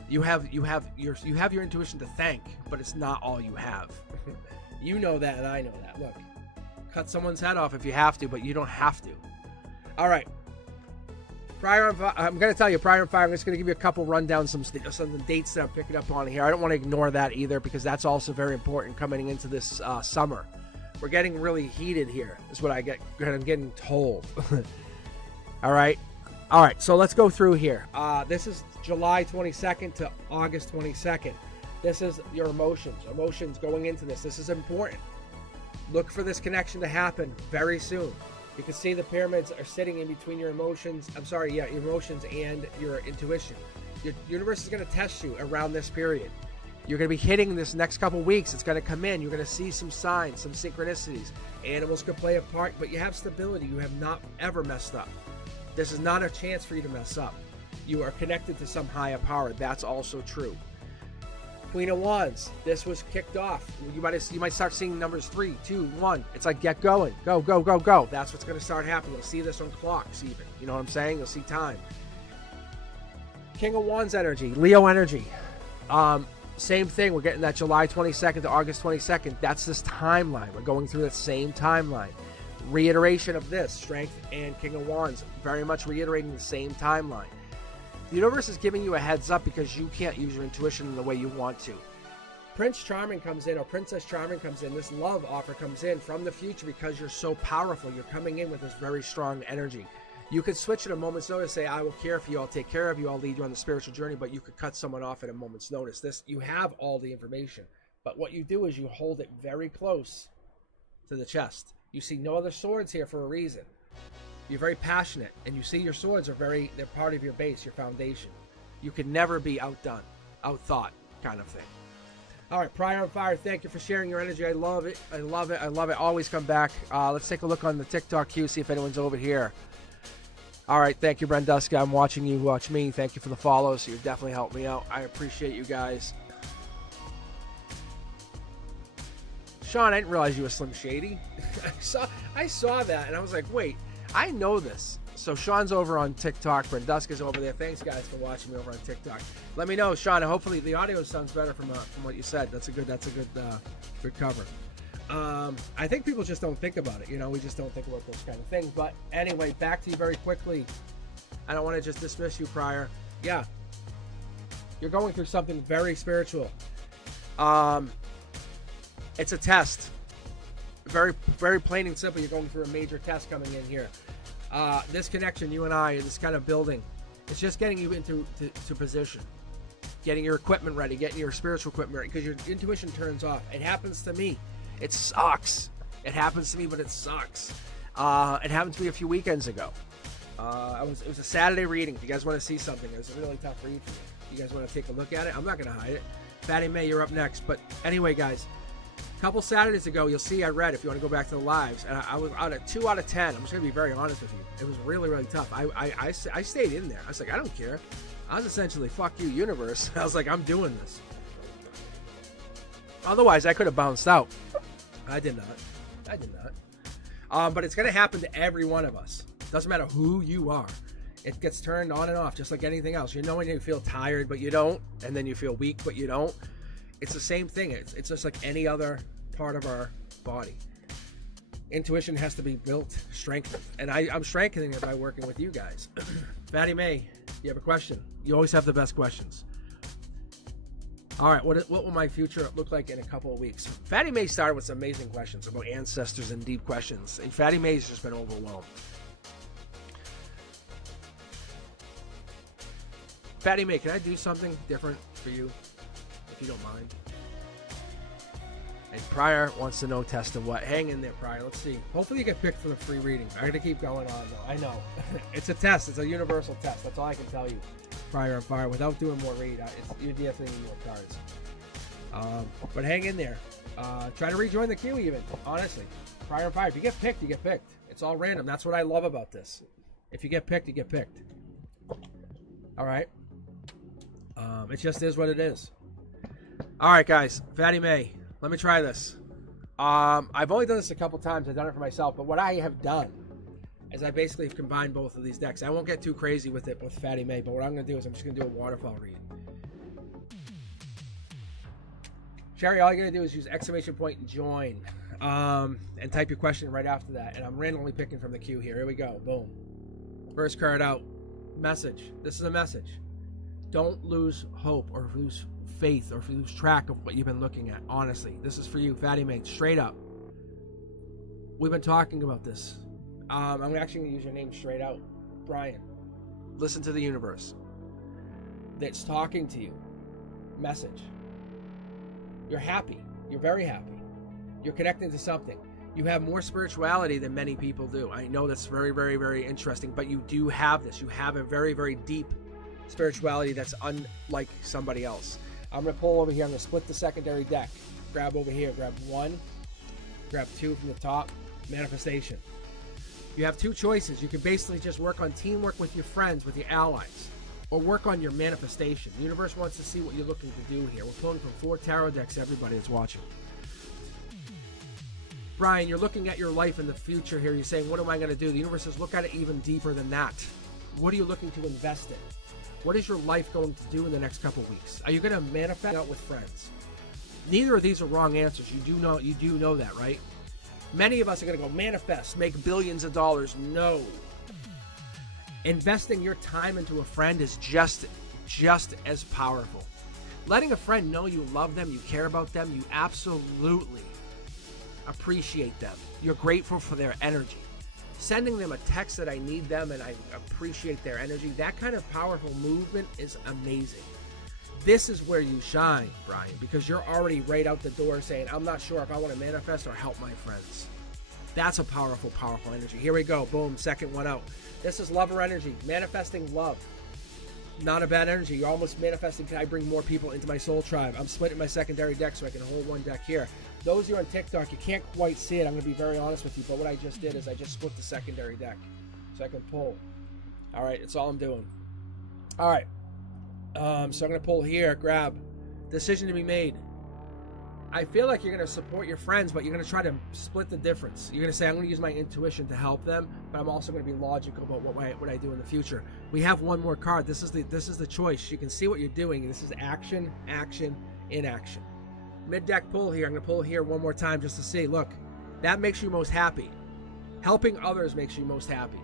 You have your intuition to thank, but it's not all you have. You know that, and I know that. Look, cut someone's head off if you have to, but you don't have to. All right. I'm going to tell you, prior and fire, I'm just going to give you a couple rundown, some of the dates that I'm picking up on here. I don't want to ignore that either, because that's also very important coming into this summer. We're getting really heated here, is what I'm getting told. All right. So let's go through here. This is July 22nd to August 22nd. This is your emotions going into this. This is important. Look for this connection to happen very soon. You can see the pyramids are sitting in between your emotions. Your emotions and your intuition. Your universe is going to test you around this period. You're going to be hitting this next couple weeks. It's going to come in. You're going to see some signs, some synchronicities. Animals could play a part, but you have stability. You have not ever messed up. This is not a chance for you to mess up. You are connected to some higher power. That's also true. Queen of Wands. This was kicked off. You might start seeing numbers 3, 2, 1. It's like, get going. Go, go, go, go. That's what's going to start happening. You'll see this on clocks even. You know what I'm saying? You'll see time. King of Wands energy. Leo energy. Same thing. We're getting that July 22nd to August 22nd. That's this timeline. We're going through that same timeline. Reiteration of this. Strength and King of Wands. Very much reiterating the same timeline. The universe is giving you a heads up because you can't use your intuition in the way you want to. Prince Charming comes in, or Princess Charming comes in. This love offer comes in from the future because you're so powerful. You're coming in with this very strong energy. You could switch at a moment's notice, say, I will care for you, I'll take care of you, I'll lead you on the spiritual journey, but you could cut someone off at a moment's notice. You have all the information. But what you do is you hold it very close to the chest. You see no other swords here for a reason. You're very passionate, and you see your swords they're part of your base, your foundation. You can never be outdone, outthought kind of thing. All right, Prior on Fire, thank you for sharing your energy. I love it. I love it. I love it. Always come back. Let's take a look on the TikTok queue, see if anyone's over here. All right, thank you, Brenduska. I'm watching you watch me. Thank you for the follows. You definitely helped me out. I appreciate you guys. Sean, I didn't realize you were Slim Shady. I saw that, and I was like, wait. I know this. So Sean's over on TikTok. Brenduska's over there. Thanks, guys, for watching me over on TikTok. Let me know, Sean. Hopefully the audio sounds better from what you said. That's a good cover. I think people just don't think about it. We just don't think about those kind of things. But anyway, back to you very quickly. I don't want to just dismiss you, Prior. Yeah, you're going through something very spiritual. It's a test. Very, very plain and simple. You're going through a major test coming in here. This connection, you and I, this kind of building, it's just getting you into position, getting your equipment ready, getting your spiritual equipment ready, because your intuition turns off. It happens to me. It sucks. It happens to me, but it sucks. It happened to me a few weekends ago. It was a Saturday reading. If you guys want to see something, it was a really tough read for me. You guys want to take a look at it? I'm not going to hide it. Fatty May, you're up next. But anyway, guys. A couple Saturdays ago, you'll see I read, if you want to go back to the lives, and I was out at 2 out of 10. I'm just going to be very honest with you. It was really, really tough. I stayed in there. I was like, I don't care. I was essentially, fuck you, universe. I was like, I'm doing this. Otherwise, I could have bounced out. I did not. But it's going to happen to every one of us. Doesn't matter who you are. It gets turned on and off, just like anything else. When you feel tired, but you don't, and then you feel weak, but you don't. It's the same thing. It's just like any other part of our body. Intuition has to be built, strengthened. And I'm strengthening it by working with you guys. Fatty May, you have a question? You always have the best questions. All right, what will my future look like in a couple of weeks? Fatty May started with some amazing questions about ancestors and deep questions. And Fatty May's just been overwhelmed. Fatty May, can I do something different for you? If you don't mind. And Prior wants to know test of what. Hang in there, Prior. Let's see. Hopefully you get picked for the free reading. I gotta keep going on though. I know. It's a test. It's a universal test. That's all I can tell you. Prior on Fire. Without doing more read, you definitely need more cards. But hang in there. Try to rejoin the queue even. Honestly. Prior on Fire. If you get picked, you get picked. It's all random. That's what I love about this. If you get picked, you get picked. Alright. It just is what it is. All right, guys. Fatty May, let me try this. I've only done this a couple times. I've done it for myself. But what I have done as I basically have combined both of these decks. I won't get too crazy with it with Fatty May, but what I'm going to do is I'm just going to do a waterfall read. Sherry, all you got to do is use exclamation point and join, and type your question right after that. And I'm randomly picking from the queue here. Here we go. Boom. First card out. Message. This is a message. Don't lose hope or lose faith or lose track of what you've been looking at. Honestly, this is for you, Fatty Mate. Straight up. We've been talking about this. I'm actually going to use your name straight out. Brian. Listen to the universe that's talking to you. Message. You're happy. You're very happy. You're connecting to something. You have more spirituality than many people do. I know that's very, very, very interesting, but you do have this. You have a very, very deep spirituality that's unlike somebody else. I'm going to pull over here. I'm going to split the secondary deck. Grab over here. Grab one. Grab two from the top. Manifestation. You have two choices. You can basically just work on teamwork with your friends, with your allies, or work on your manifestation. The universe wants to see what you're looking to do here. We're pulling from 4 tarot decks, everybody that's watching. Brian, you're looking at your life in the future here. You're saying, what am I going to do? The universe says, look at it even deeper than that. What are you looking to invest in? What is your life going to do in the next couple weeks? Are you going to manifest out with friends? Neither of these are wrong answers. You do know that, right? Many of us are going to go manifest, make billions of dollars. No. Investing your time into a friend is just as powerful. Letting a friend know you love them, you care about them, you absolutely appreciate them. You're grateful for their energy. Sending them a text that I need them and I appreciate their energy, that kind of powerful movement is amazing. This is where you shine, Brian, because you're already right out the door saying, I'm not sure if I want to manifest or help my friends. That's a powerful, powerful energy. Here we go. Boom. Second one out. This is lover energy. Manifesting love. Not a bad energy. You're almost manifesting, can I bring more people into my soul tribe? I'm splitting my secondary deck so I can hold one deck here. Those of you on TikTok, you can't quite see it. I'm going to be very honest with you, but what I just did is I just split the secondary deck so I can pull. All right, that's all I'm doing. All right. So I'm going to pull here, grab. Decision to be made. I feel like you're going to support your friends, but you're going to try to split the difference. You're going to say, I'm going to use my intuition to help them, but I'm also going to be logical about what I do in the future. We have one more card. This is the choice. You can see what you're doing. This is action, action, inaction. Mid-deck pull here. I'm going to pull here one more time just to see. Look, that makes you most happy. Helping others makes you most happy.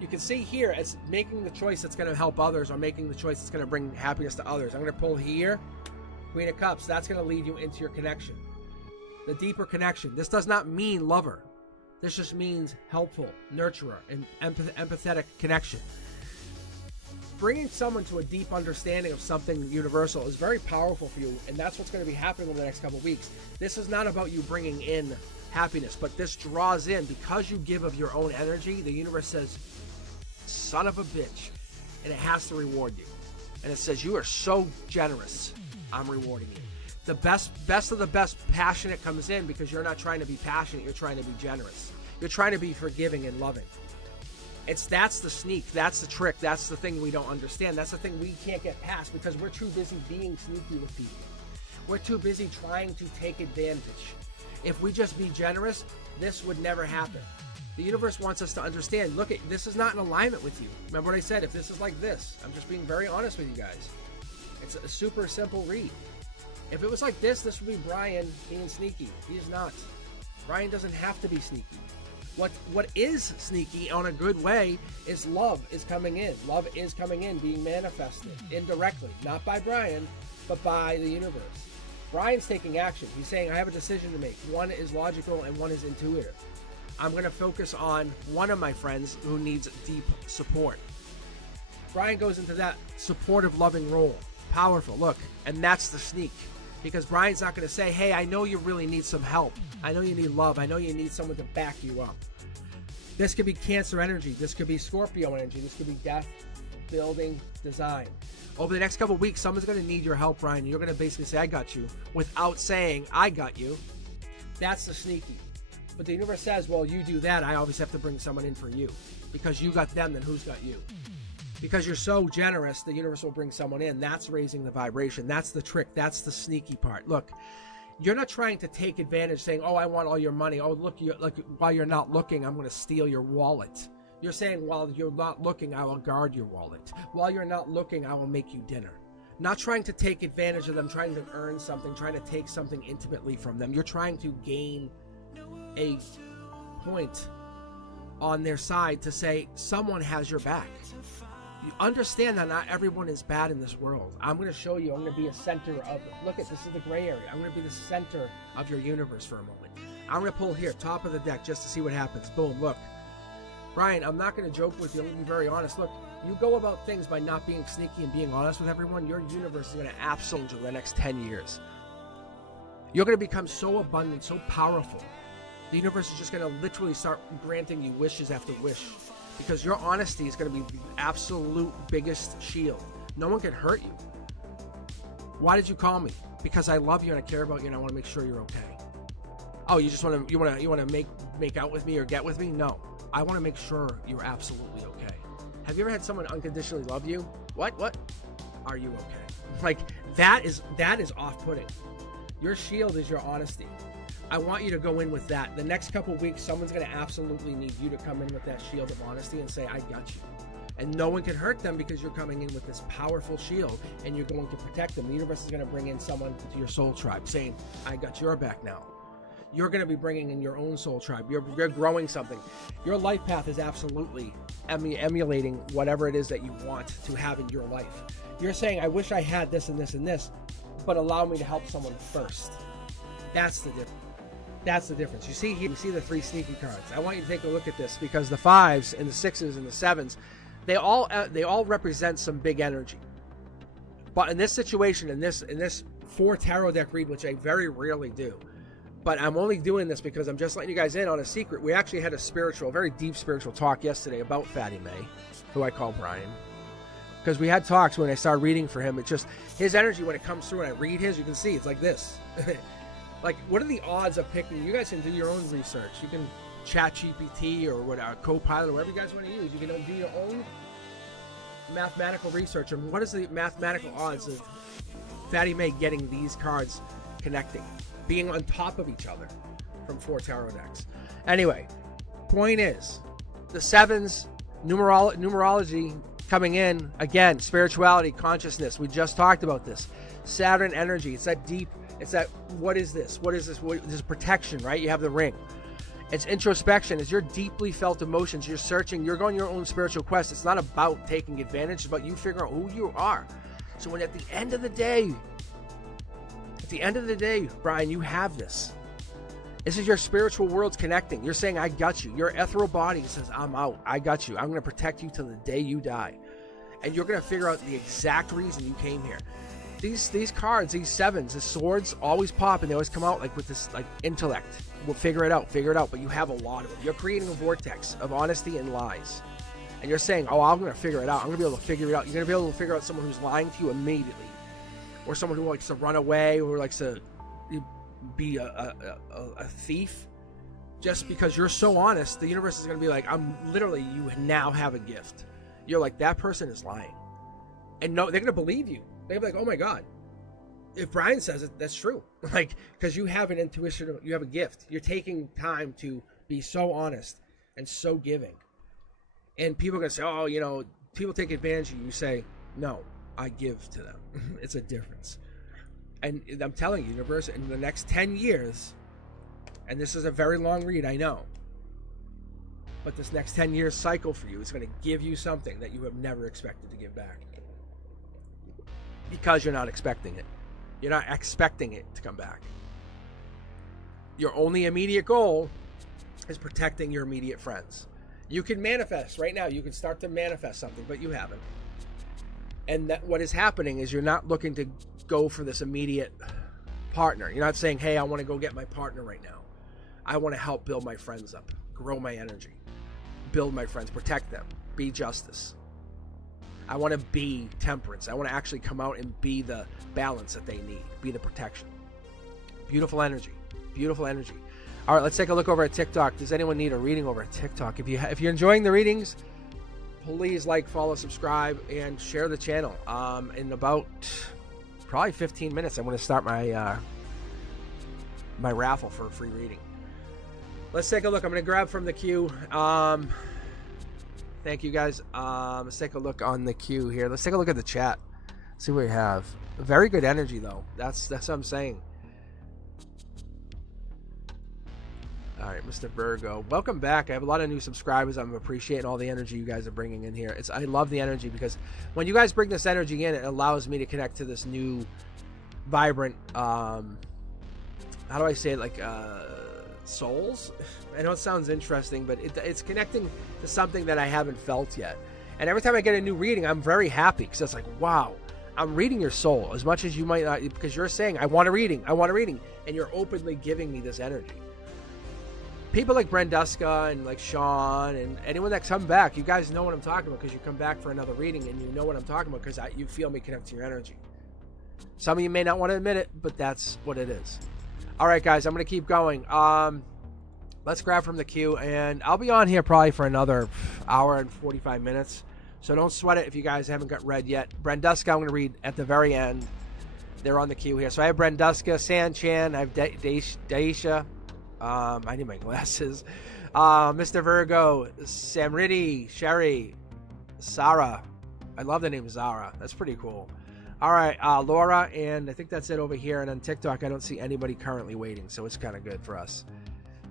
You can see here, it's making the choice that's going to help others or making the choice that's going to bring happiness to others. I'm going to pull here, Queen of Cups. That's going to lead you into your connection. The deeper connection. This does not mean lover. This just means helpful, nurturer, and empathetic connection. Bringing someone to a deep understanding of something universal is very powerful for you, and that's what's going to be happening over the next couple of weeks. This is not about you bringing in happiness, but this draws in, because you give of your own energy, the universe says, son of a bitch, and it has to reward you. And it says, you are so generous, I'm rewarding you. The best of the best passionate comes in because you're not trying to be passionate, you're trying to be generous. You're trying to be forgiving and loving. That's the sneak, that's the trick, that's the thing we don't understand. That's the thing we can't get past because we're too busy being sneaky with people. We're too busy trying to take advantage. If we just be generous, this would never happen. The universe wants us to understand, look, this is not in alignment with you. Remember what I said, if this is like this, I'm just being very honest with you guys. It's a super simple read. If it was like this would be Brian being sneaky. He is not. Brian doesn't have to be sneaky. What is sneaky on a good way is love is coming in. Love is coming in, being manifested indirectly, not by Brian, but by the universe. Brian's taking action. He's saying, I have a decision to make. One is logical and one is intuitive. I'm going to focus on one of my friends who needs deep support. Brian goes into that supportive, loving role. Powerful, look, and that's the sneak. Because Brian's not going to say, hey, I know you really need some help. I know you need love. I know you need someone to back you up. This could be Cancer energy. This could be Scorpio energy. This could be death, building, design. Over the next couple of weeks, someone's going to need your help, Brian. You're going to basically say, I got you, without saying, I got you. That's the sneaky. But the universe says, well, you do that, I obviously have to bring someone in for you. Because you got them, then who's got you? Because you're so generous, the universe will bring someone in. That's raising the vibration. That's the trick. That's the sneaky part. Look, You're not trying to take advantage, saying, oh, I want all your money. Oh, look, while you're not looking, I'm going to steal your wallet. You're saying, while you're not looking, I will guard your wallet. While you're not looking, I will make you dinner. Not trying to take advantage of them, trying to earn something, trying to take something intimately from them. You're trying to gain a point on their side to say, someone has your back. You understand that not everyone is bad in this world. I'm going to show you. I'm going to be a center of, look at this is the gray area. I'm going to be the center of your universe for a moment. I'm going to pull here, top of the deck, just to see what happens. Boom, look. Brian, I'm not going to joke with you. I'm going to be very honest. Look, you go about things by not being sneaky and being honest with everyone. Your universe is going to absolutely change over the next 10 years. You're going to become so abundant, so powerful. The universe is just going to literally start granting you wishes after wish. Because your honesty is going to be the absolute biggest shield. No one can hurt you. Why did you call me? Because I love you and I care about you and I want to make sure you're okay. Oh, you just want to make out with me or get with me? No. I want to make sure you're absolutely okay. Have you ever had someone unconditionally love you? What? Are you okay? Like that is off-putting. Your shield is your honesty. I want you to go in with that. The next couple of weeks, someone's going to absolutely need you to come in with that shield of honesty and say, I got you. And no one can hurt them because you're coming in with this powerful shield and you're going to protect them. The universe is going to bring in someone to your soul tribe saying, I got your back now. You're going to be bringing in your own soul tribe. You're growing something. Your life path is absolutely emulating whatever it is that you want to have in your life. You're saying, I wish I had this and this and this, but allow me to help someone first. That's the difference. That's the difference. You see here, you see the 3 sneaky cards. I want you to take a look at this because the 5s and the 6s and the 7s, they all represent some big energy. But in this situation, in this 4 tarot deck read, which I very rarely do, but I'm only doing this because I'm just letting you guys in on a secret. We actually had a very deep spiritual talk yesterday about Fatty May, who I call Brian. Because we had talks when I started reading for him. It's just his energy when it comes through and I read his, you can see it's like this. Like, what are the odds of picking? You guys can do your own research. You can ChatGPT or whatever, Copilot, or whatever you guys want to use. You can do your own mathematical research. And what is the mathematical odds of Fatty May getting these cards connecting, being on top of each other from 4 tarot decks? Anyway, point is, the 7s, numerology coming in, again, spirituality, consciousness. We just talked about this. Saturn energy. It's that deep. It's that, what is this? This is protection, right? You have the ring. It's introspection. It's your deeply felt emotions. You're searching. You're going your own spiritual quest. It's not about taking advantage. It's about you figuring out who you are. So when at the end of the day, Brian, you have this. This is your spiritual worlds connecting. You're saying, I got you. Your ethereal body says, I'm out. I got you. I'm going to protect you till the day you die. And you're going to figure out the exact reason you came here. These cards, these 7s, the swords always pop and they always come out like with this like intellect. We'll figure it out, but you have a lot of it. You're creating a vortex of honesty and lies. And you're saying, oh, I'm going to figure it out. I'm going to be able to figure it out. You're going to be able to figure out someone who's lying to you immediately. Or someone who likes to run away or likes to be a thief. Just because you're so honest, the universe is going to be like, you now have a gift. You're like, that person is lying. And no, they're going to believe you. They'll be like, oh my God, if Brian says it, that's true. Like, because you have an intuition, you have a gift. You're taking time to be so honest and so giving. And people are going to say, oh, people take advantage of you. You say, no, I give to them. It's a difference. And I'm telling you, universe, in the next 10 years, and this is a very long read, I know, but this next 10 years cycle for you is going to give you something that you have never expected to give back. Because you're not expecting it. You're not expecting it to come back. Your only immediate goal is protecting your immediate friends. You can manifest right now. You can start to manifest something, but you haven't. And that what is happening is you're not looking to go for this immediate partner. You're not saying, hey, I want to go get my partner right now. I want to help build my friends up, grow my energy, build my friends, protect them, be justice. I want to be temperance. I want to actually come out and be the balance that they need, be the protection. Beautiful energy. Beautiful energy. All right, let's take a look over at TikTok. Does anyone need a reading over at TikTok? If you're enjoying the readings, please like, follow, subscribe, and share the channel. In about probably 15 minutes, I'm going to start my my raffle for a free reading. Let's take a look. I'm going to grab from the queue. Thank you, guys. Let's take a look on the queue here. Let's take a look at the chat. See what we have. Very good energy, though. That's what I'm saying. All right, Mr. Virgo, welcome back. I have a lot of new subscribers. I'm appreciating all the energy you guys are bringing in here. I love the energy, because when you guys bring this energy in, it allows me to connect to this new, vibrant, how do I say it, like souls. I know it sounds interesting, but it's connecting to something that I haven't felt yet. And every time I get a new reading, I'm very happy, because it's like, wow, I'm reading your soul as much as you might not, because you're saying, I want a reading, and you're openly giving me this energy. People like Brenduska and like Sean and anyone that come back, you guys know what I'm talking about, because you come back for another reading and you know what I'm talking about, because you feel me connect to your energy. Some of you may not want to admit it, but that's what it is. All right, guys, I'm going to keep going. Let's grab from the queue, and I'll be on here probably for another hour and 45 minutes. So don't sweat it if you guys haven't got read yet. Brenduska, I'm going to read at the very end. They're on the queue here. So I have Brenduska, San Chan, I have Daisha. I need my glasses. Mr. Virgo, Samriti, Sherry, Sarah. I love the name Zara. That's pretty cool. All right, Laura, and I think that's it over here. And on TikTok, I don't see anybody currently waiting, so it's kind of good for us.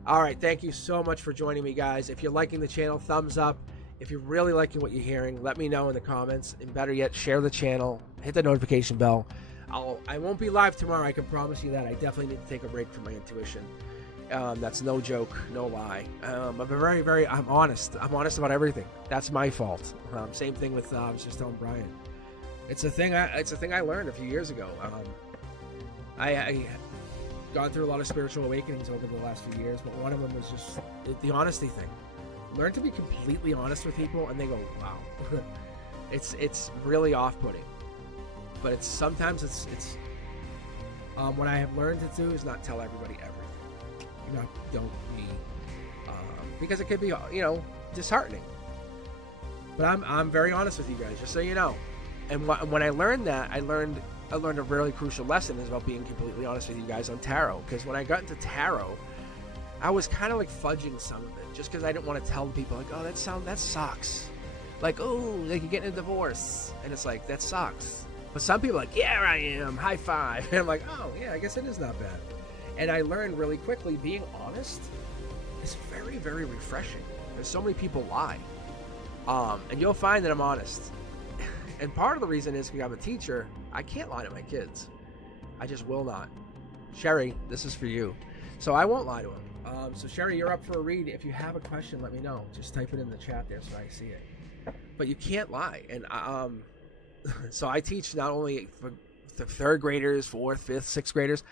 All right, thank you so much for joining me, guys. If you're liking the channel, thumbs up. If you're really liking what you're hearing, let me know in the comments. And better yet, share the channel. Hit the notification bell. I won't be live tomorrow. I can promise you that. I definitely need to take a break from my intuition. That's no joke, no lie. I'm honest. I'm honest about everything. That's my fault. Same thing with I was just telling Brian. It's a thing I learned a few years ago. I gone through a lot of spiritual awakenings over the last few years, but one of them was just the honesty thing. Learn to be completely honest with people, and they go, "Wow." It's really off-putting, but sometimes what I have learned to do is not tell everybody everything. Don't be, because it could be, disheartening. But I'm very honest with you guys, just so you know. And when I learned that, I learned a really crucial lesson is about being completely honest with you guys on tarot. Because when I got into tarot, I was kind of like fudging some of it, just because I didn't want to tell people like, oh, that sucks. Like, oh, like you're getting a divorce, and it's like that sucks. But some people are like, yeah, I am. High five. And I'm like, oh yeah, I guess it is not bad. And I learned really quickly being honest is very, very refreshing. There's so many people lie. And you'll find that I'm honest. And part of the reason is because I'm a teacher, I can't lie to my kids. I just will not. Sherry, this is for you. So I won't lie to them. So Sherry, you're up for a read. If you have a question, let me know. Just type it in the chat there so I see it. But you can't lie. And so I teach not only for the third graders, fourth, fifth, sixth graders,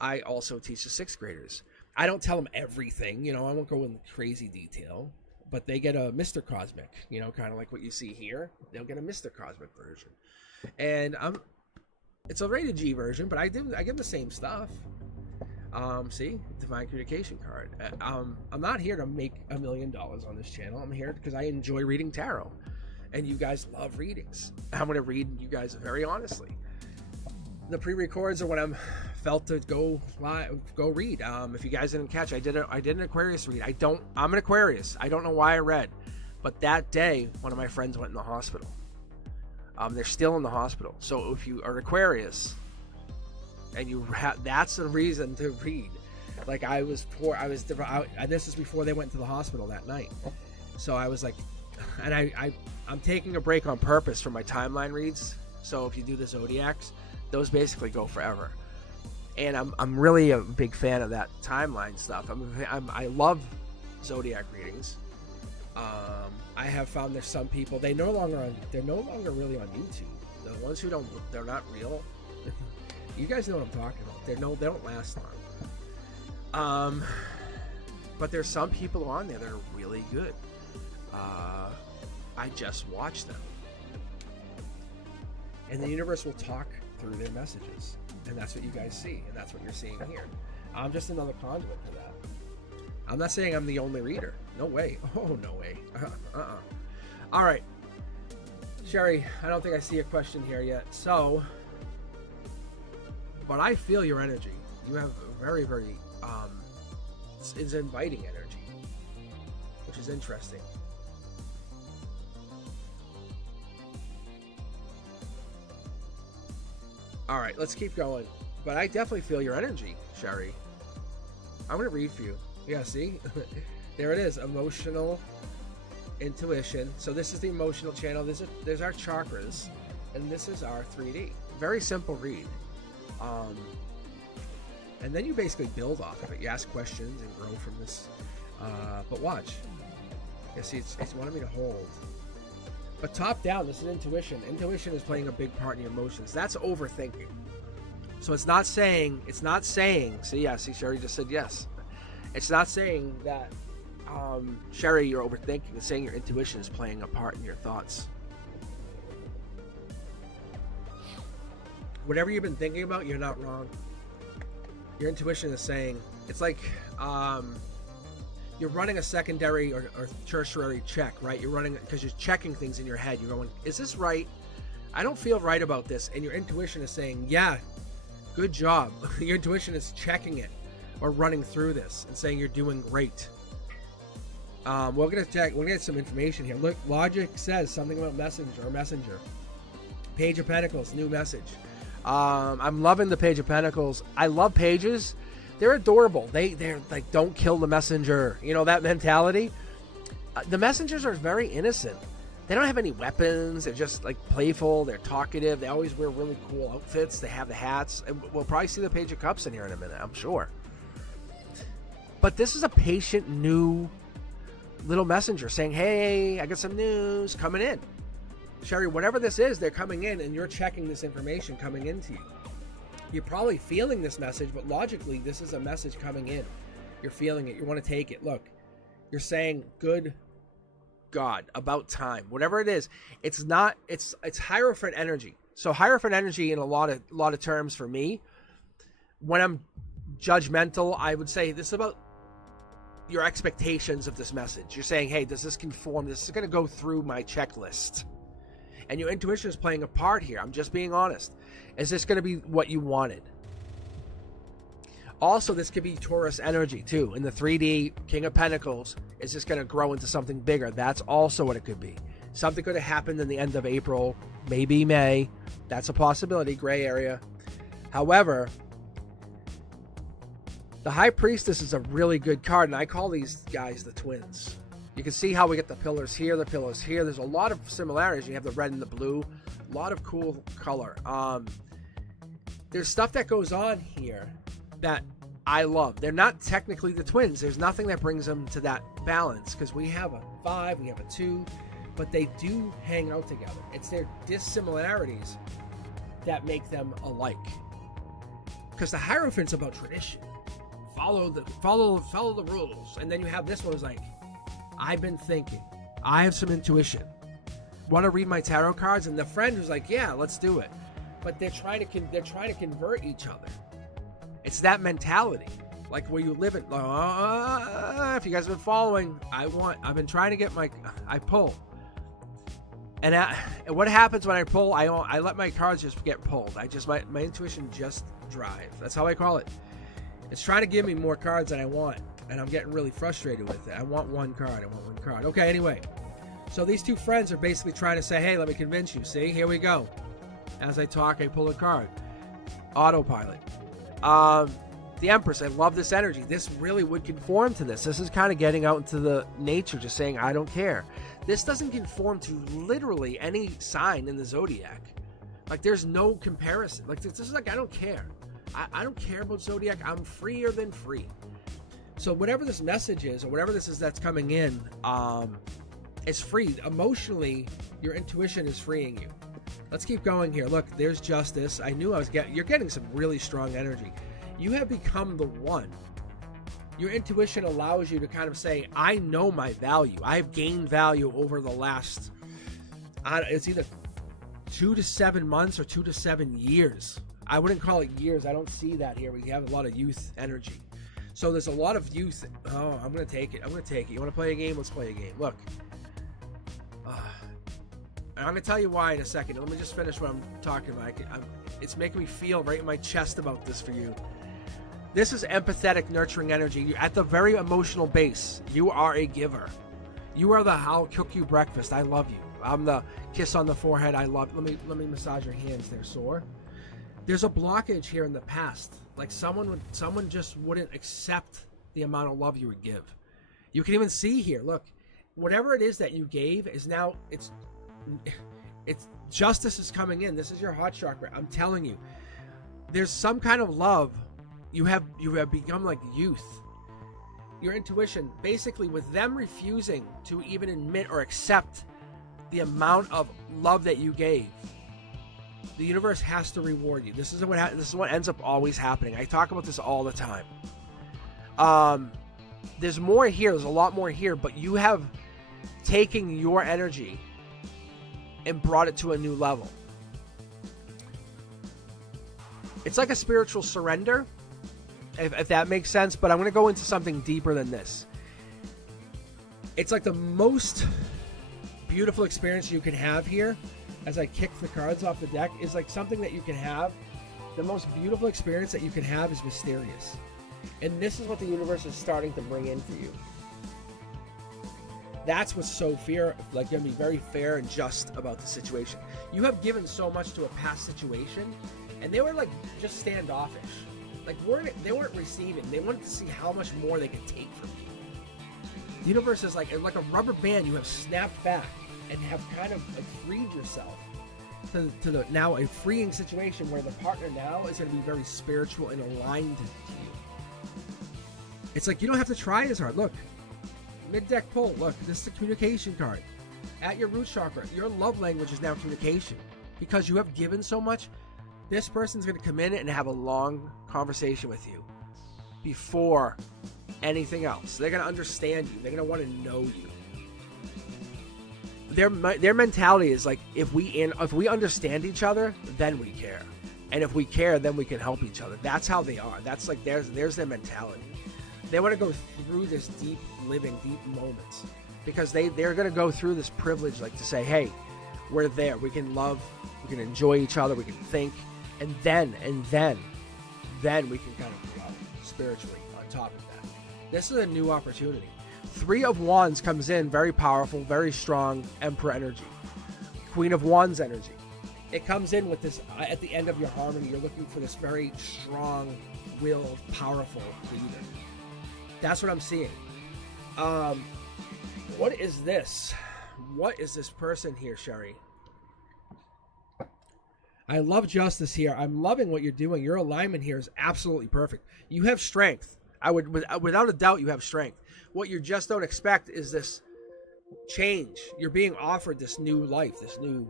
I also teach the sixth graders. I don't tell them everything, I won't go in crazy detail, but they get a Mr. Cosmic, kind of like what you see here. They'll get a Mr. Cosmic version. And it's a rated G version, but I give them the same stuff. See, Divine Communication card. I'm not here to make $1 million on this channel. I'm here because I enjoy reading tarot, and you guys love readings. I'm going to read you guys very honestly. The pre-records are when I'm felt to go read. If you guys didn't catch, I did an Aquarius read. I'm an Aquarius. I don't know why I read, but that day one of my friends went in the hospital. They're still in the hospital. So if you are Aquarius and that's the reason to read. Like this is before they went to the hospital that night. So I was like, and I'm taking a break on purpose for my timeline reads. So if you do the zodiacs, those basically go forever. And I'm really a big fan of that timeline stuff. I love zodiac readings. I have found there's some people they're no longer really on YouTube. The ones who they're not real. You guys know what I'm talking about. They don't last long. But there's some people on there that are really good. I just watch them, and the universe will talk through their messages. And that's what you guys see, and that's what you're seeing here. I'm just another conduit for that. I'm not saying I'm the only reader. No way. Oh, no way. All right. Sherry, I don't think I see a question here yet. So, but I feel your energy. You have very, very, it's inviting energy, which is interesting. All right, let's keep going. But I definitely feel your energy, Sherry. I'm going to read for you. Yeah, see? There it is. Emotional intuition. So this is the emotional channel. There's our chakras. And this is our 3D. Very simple read. And then you basically build off of it. You ask questions and grow from this. But watch. Yeah, see, it's wanting me to hold. But top down, this is intuition. Intuition is playing a big part in your emotions. That's overthinking. So it's not saying, see, yeah, see, Sherry just said yes. It's not saying that, Sherry, you're overthinking. It's saying your intuition is playing a part in your thoughts. Whatever you've been thinking about, you're not wrong. Your intuition is saying, it's like, you're running a secondary or tertiary check, right? You're running, because you're checking things in your head. You're going, is this right? I don't feel right about this. And your intuition is saying, yeah, good job. Your intuition is checking it or running through this and saying you're doing great. We're gonna get some information here. Look, logic says something about messenger. Page of Pentacles, new message. I'm loving the Page of Pentacles. I love pages. They're adorable. They're like, don't kill the messenger. You know, that mentality. The messengers are very innocent. They don't have any weapons. They're just like playful. They're talkative. They always wear really cool outfits. They have the hats. And we'll probably see the Page of Cups in here in a minute, I'm sure. But this is a patient, new little messenger saying, hey, I got some news coming in. Sherry, whatever this is, they're coming in and you're checking this information coming into you. You're probably feeling this message, but logically, this is a message coming in. You're feeling it. You want to take it. Look, you're saying, good God, about time. Whatever it is, it's Hierophant energy. So Hierophant energy in a lot of terms for me, when I'm judgmental, I would say this is about your expectations of this message. You're saying, hey, does this conform? This is going to go through my checklist. And your intuition is playing a part here. I'm just being honest. Is this going to be what you wanted? Also, this could be Taurus energy too. In the 3D King of Pentacles, is this going to grow into something bigger? That's also what it could be. Something could have happened in the end of April, maybe May. That's a possibility, gray area. However, the High Priestess is a really good card, and I call these guys the twins. You can see how we get the pillars here, the pillars here. There's a lot of similarities. You have the red and the blue. A lot of cool color. There's stuff that goes on here that I love. They're not technically the twins. There's nothing that brings them to that balance, because we have a 5, we have a 2, but they do hang out together. It's their dissimilarities that make them alike. Because the Hierophant's about tradition. Follow the rules. And then you have this one who's like, I've been thinking. I have some intuition. Want to read my tarot cards? And the friend who's like, yeah, let's do it. But they're trying to convert each other. It's that mentality, like where you live it. If you guys have been following, I've been trying to get I pull. And what happens when I pull? I let my cards just get pulled. My intuition just drive. That's how I call it. It's trying to give me more cards than I want, and I'm getting really frustrated with it. I want one card. Okay, anyway. So these two friends are basically trying to say, hey, let me convince you. See, here we go. As I talk, I pull a card. Autopilot. The Empress, I love this energy. This really would conform to this. This is kind of getting out into the nature, just saying, I don't care. This doesn't conform to literally any sign in the zodiac. Like, there's no comparison. Like, this is like, I don't care. I don't care about zodiac. I'm freer than free. So whatever this message is, or whatever this is that's coming in, it's free. Emotionally, your intuition is freeing you. Let's keep going here. Look, there's Justice. I knew you're getting some really strong energy. You have become the one. Your intuition allows you to kind of say, I know my value. I've gained value over the last, it's either 2 to 7 months or 2 to 7 years. I wouldn't call it years. I don't see that here. We have a lot of youth energy. So there's a lot of youth. Oh, I'm going to take it. You want to play a game? Let's play a game. Look. I'm going to tell you why in a second. Let me just finish what I'm talking about. It's making me feel right in my chest about this for you. This is empathetic, nurturing energy. You're at the very emotional base. You are a giver. You are the "I'll cook you breakfast. I love you." I'm the kiss on the forehead. I love. Let me massage your hands. They're sore. There's a blockage here in the past. Like someone just wouldn't accept the amount of love you would give. You can even see here. Look, whatever it is that you gave is now it's justice is coming in. This is your heart chakra. I'm telling you, there's some kind of love. You have become like youth. Your intuition, basically, with them refusing to even admit or accept the amount of love that you gave, the universe has to reward you. This is what ends up always happening. I talk about this all the time. There's more here. There's a lot more here, but you have taken your energy and brought it to a new level. It's like a spiritual surrender, if that makes sense, but I'm going to go into something deeper than this. It's like the most beautiful experience you can have here, as I kick the cards off the deck, is like something that you can have. The most beautiful experience that you can have is mysterious. And this is what the universe is starting to bring in for you. That's what's so going to be very fair and just about the situation. You have given so much to a past situation, and they were like just standoffish. Like they weren't receiving. They wanted to see how much more they could take from you. The universe is like a rubber band. You have snapped back and have kind of like freed yourself to the now a freeing situation where the partner now is going to be very spiritual and aligned to you. It's like you don't have to try as hard. Look, mid-deck pull. Look, this is the communication card. At your root chakra, your love language is now communication. Because you have given so much, this person's going to come in and have a long conversation with you before anything else. They're going to understand you. They're going to want to know you. Their mentality is like, if we understand each other, then we care. And if we care, then we can help each other. That's how they are. That's like there's their mentality. They want to go through this deep moments because they're going to go through this privilege, like to say, hey, we're there. We can love, we can enjoy each other, we can think, and then we can kind of grow spiritually on top of that. This is a new opportunity. 3 of Wands comes in, very powerful, very strong Emperor energy. Queen of Wands energy. It comes in with this, at the end of your harmony, you're looking for this very strong-willed, powerful leader. That's what I'm seeing. What is this? What is this person here, Sherry? I love justice here. I'm loving what you're doing. Your alignment here is absolutely perfect. You have strength. Without a doubt, you have strength. What you just don't expect is this change. You're being offered this new life, this new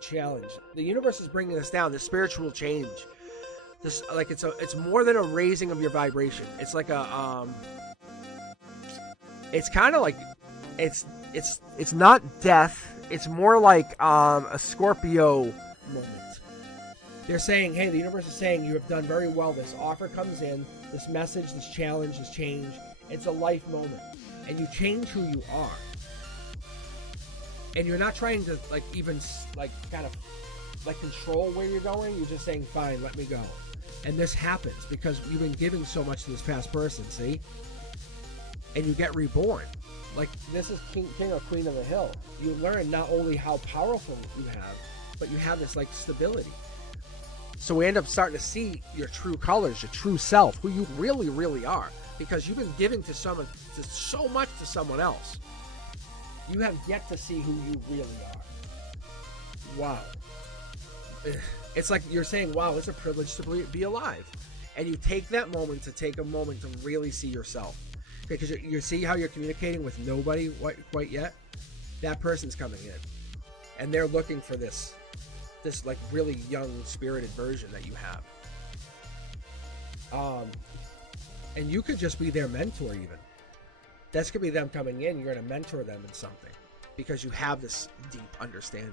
challenge. The universe is bringing us down, this spiritual change. This, like, it's more than a raising of your vibration. It's like it's kind of like, it's not death. It's more like a Scorpio moment. They're saying, hey, the universe is saying you have done very well. This offer comes in, this message, this challenge, this change. It's a life moment, and you change who you are. And you're not trying to kind of control where you're going. You're just saying, fine, let me go. And this happens because you've been giving so much to this past person, see? And you get reborn. Like, this is King or Queen of the Hill. You learn not only how powerful you have, but you have this, like, stability. So we end up starting to see your true colors, your true self, who you really, really are. Because you've been giving so much to someone else. You have yet to see who you really are. Wow. It's like you're saying, wow, it's a privilege to be alive. And you take that moment to really see yourself. Because you see how you're communicating with nobody quite yet? That person's coming in. And they're looking for this like really young, spirited version that you have. And you could just be their mentor even. That's going to be them coming in. You're going to mentor them in something. Because you have this deep understanding.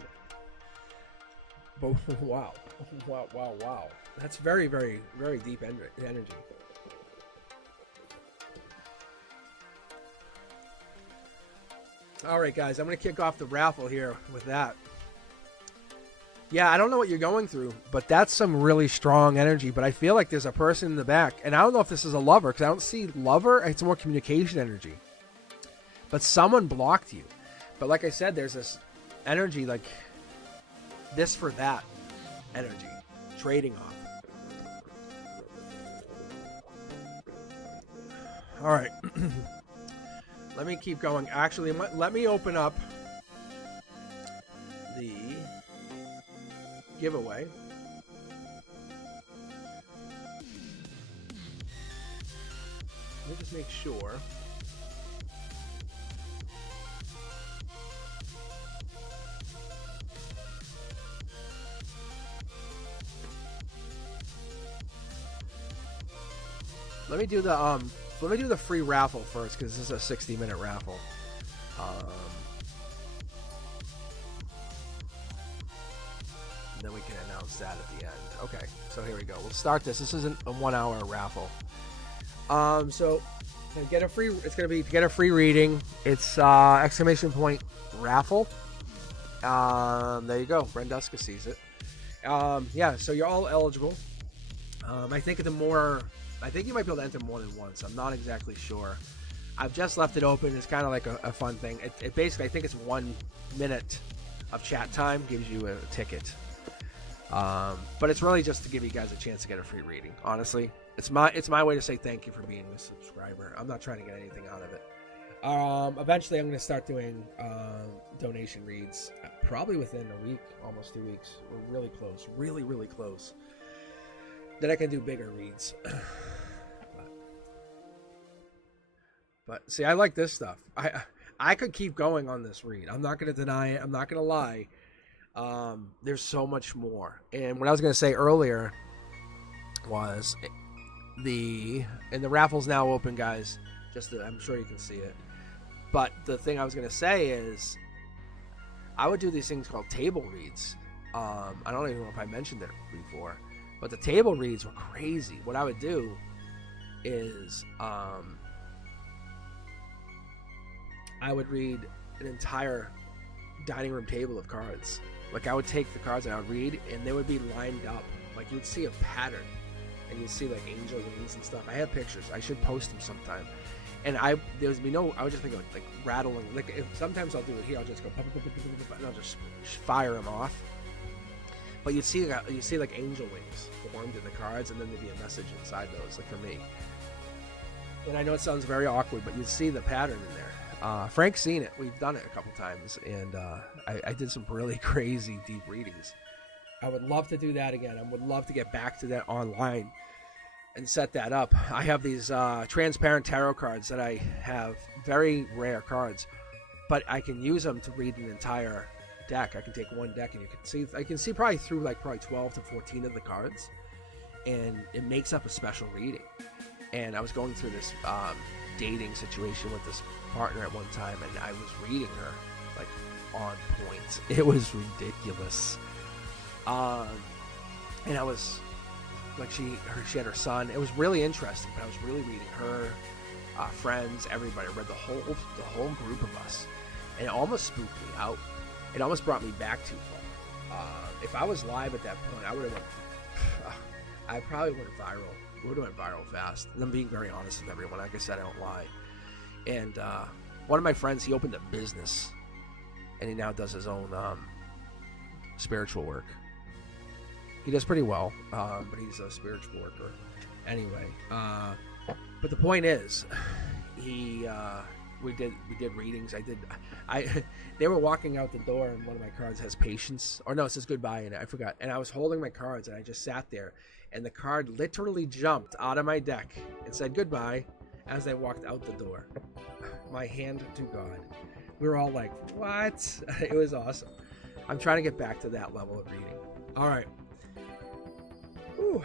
But wow. Wow. That's very, very, very deep energy. All right, guys. I'm going to kick off the raffle here with that. Yeah, I don't know what you're going through, but that's some really strong energy. But I feel like there's a person in the back, and I don't know if this is a lover, because I don't see lover. It's more communication energy. But someone blocked you. But like I said, there's this energy, like this for that energy, trading off. All right. Let me keep going. Actually, let me open up the giveaway. Let me just make sure. Let me do the free raffle first, because this is a 60-minute raffle. Then we can announce that at the end. Okay, so here we go. We'll start this. This isn't a 1-hour raffle. So get a free. It's gonna be to get a free reading. It's exclamation point raffle. There you go. Brenduska sees it. Yeah. So you're all eligible. I think I think you might be able to enter more than once. I'm not exactly sure. I've just left it open. It's kind of like a fun thing. It basically, I think it's 1 minute of chat time gives you a ticket. But it's really just to give you guys a chance to get a free reading. Honestly, it's my way to say thank you for being a subscriber. I'm not trying to get anything out of it. Eventually, I'm going to start doing donation reads, probably within a week, almost 2 weeks. We're really close, really close. Then I can do bigger reads. But see, I like this stuff. I could keep going on this read. I'm not going to deny it. I'm not going to lie. There's so much more. And what I was going to say earlier was the raffle's now open, guys. I'm sure you can see it. But the thing I was going to say is I would do these things called table reads. I don't even know if I mentioned it before, but the table reads were crazy. What I would do is I would read an entire dining room table of cards. Like, I would take the cards and I would read, and they would be lined up. Like, you'd see a pattern, and you'd see like angel wings and stuff. I have pictures. I should post them sometime. And I would just think of like rattling. Like, sometimes I'll do it here. I'll just go pop, pop, pop, pop, pop, and I'll just fire them off. But you'd see like angel wings formed in the cards, and then there'd be a message inside those. Like, for me. And I know it sounds very awkward, but you'd see the pattern in there. Frank's seen it. We've done it a couple times, and I did some really crazy deep readings. I would love to do that again. I would love to get back to that online and set that up. I have these transparent tarot cards that I have, very rare cards, but I can use them to read an entire deck. I can take one deck, and I can see probably through probably 12 to 14 of the cards, and it makes up a special reading. And I was going through this dating situation with this partner at one time, and I was reading her like on point. It was ridiculous. And I was like, she had her son. It was really interesting, but I was really reading her friends, everybody. I read the whole group of us, and it almost spooked me out. It almost brought me back too far. If I was live at that point, I would have went. I probably went viral. It would have went viral fast. And I'm being very honest with everyone. Like I said, I don't lie. And one of my friends, he opened a business, and he now does his own spiritual work. He does pretty well, but he's a spiritual worker. Anyway, but the point is, we did readings. They were walking out the door, and one of my cards has patience, or no, it says goodbye in it. I forgot. And I was holding my cards, and I just sat there, and the card literally jumped out of my deck and said goodbye as I walked out the door. My hand to God. We were all like, what? It was awesome. I'm trying to get back to that level of reading. All right. Whew.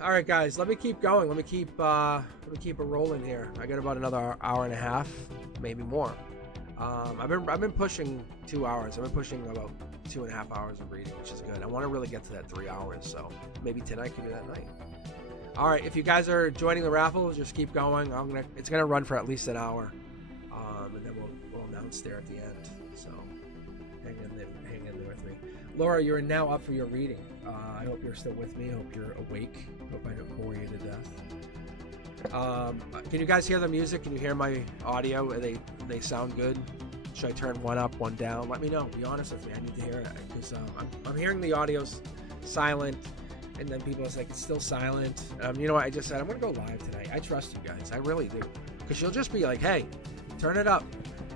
All right, guys. Let me keep going. Let me keep it rolling here. I got about another hour and a half, maybe more. I've been pushing 2 hours. I've been pushing about 2.5 hours of reading, which is good. I want to really get to that 3 hours, so maybe tonight could be that night. All right, if you guys are joining the raffle, just keep going. It's gonna run for at least an hour, and then we'll announce there at the end. So hang in there with me. Laura, you're now up for your reading. I hope you're still with me. I hope you're awake. Hope I don't bore you to death. Can you guys hear the music? Can you hear my audio? They sound good? Should I turn one up, one down? Let me know. Be honest with me. I need to hear it because I'm hearing the audio's silent, and then people are like, it's still silent. You know what? I just said I'm gonna go live tonight. I trust you guys. I really do, because you'll just be like, hey, turn it up,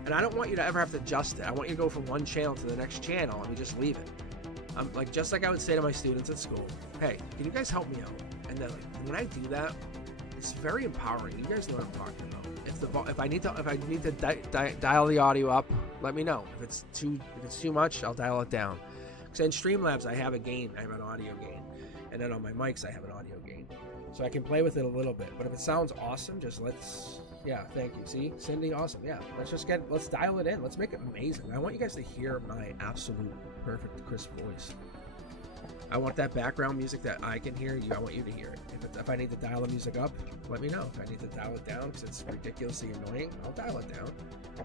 and I don't want you to ever have to adjust it. I want you to go from one channel to the next channel and we just leave it. Just like I would say to my students at school, hey, can you guys help me out? And then when I do that, it's very empowering. You guys know what I'm talking about. If I need to dial the audio up, let me know. If it's too much, I'll dial it down. Because in Streamlabs I have a gain. I have an audio gain, and then on my mics I have an audio gain, so I can play with it a little bit. But if it sounds awesome, thank you. See, Cindy, awesome. Yeah, let's dial it in. Let's make it amazing. I want you guys to hear my absolute perfect crisp voice. I want that background music that I can hear. I want you to hear it. If I need to dial the music up, let me know. If I need to dial it down because it's ridiculously annoying, I'll dial it down.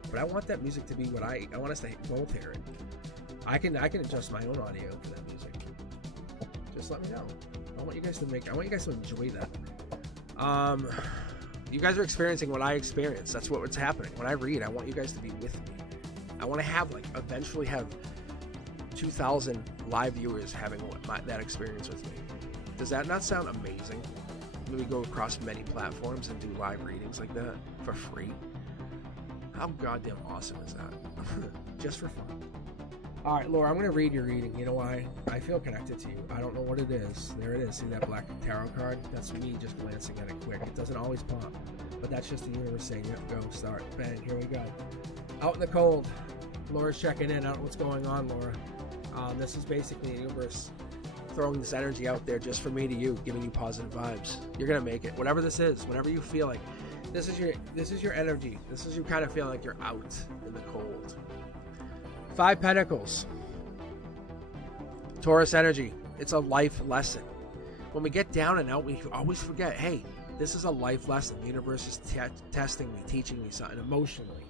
But I want that music to be what I want us to both hear it. I can adjust my own audio for that music. Just let me know. I want you guys to enjoy that. You guys are experiencing what I experience. That's what's happening. When I read, I want you guys to be with me. I want to eventually have 2,000 live viewers having that experience with me. Does that not sound amazing? Maybe go across many platforms and do live readings like that for free. How goddamn awesome is that? Just for fun. All right, Laura, I'm going to read your reading. You know why? I feel connected to you. I don't know what it is. There it is. See that black tarot card? That's me just glancing at it quick. It doesn't always pop, but that's just the universe saying, yep, go, start. Bang, here we go. Out in the cold. Laura's checking in. I don't know what's going on, Laura. This is basically the universe throwing this energy out there just for me to you, giving you positive vibes. You're going to make it. Whatever this is, whatever you feel like. This is your energy. This is you kind of feeling like you're out in the cold. 5 Pentacles. Taurus energy. It's a life lesson. When we get down and out, we always forget, hey, this is a life lesson. The universe is testing me, teaching me something emotionally.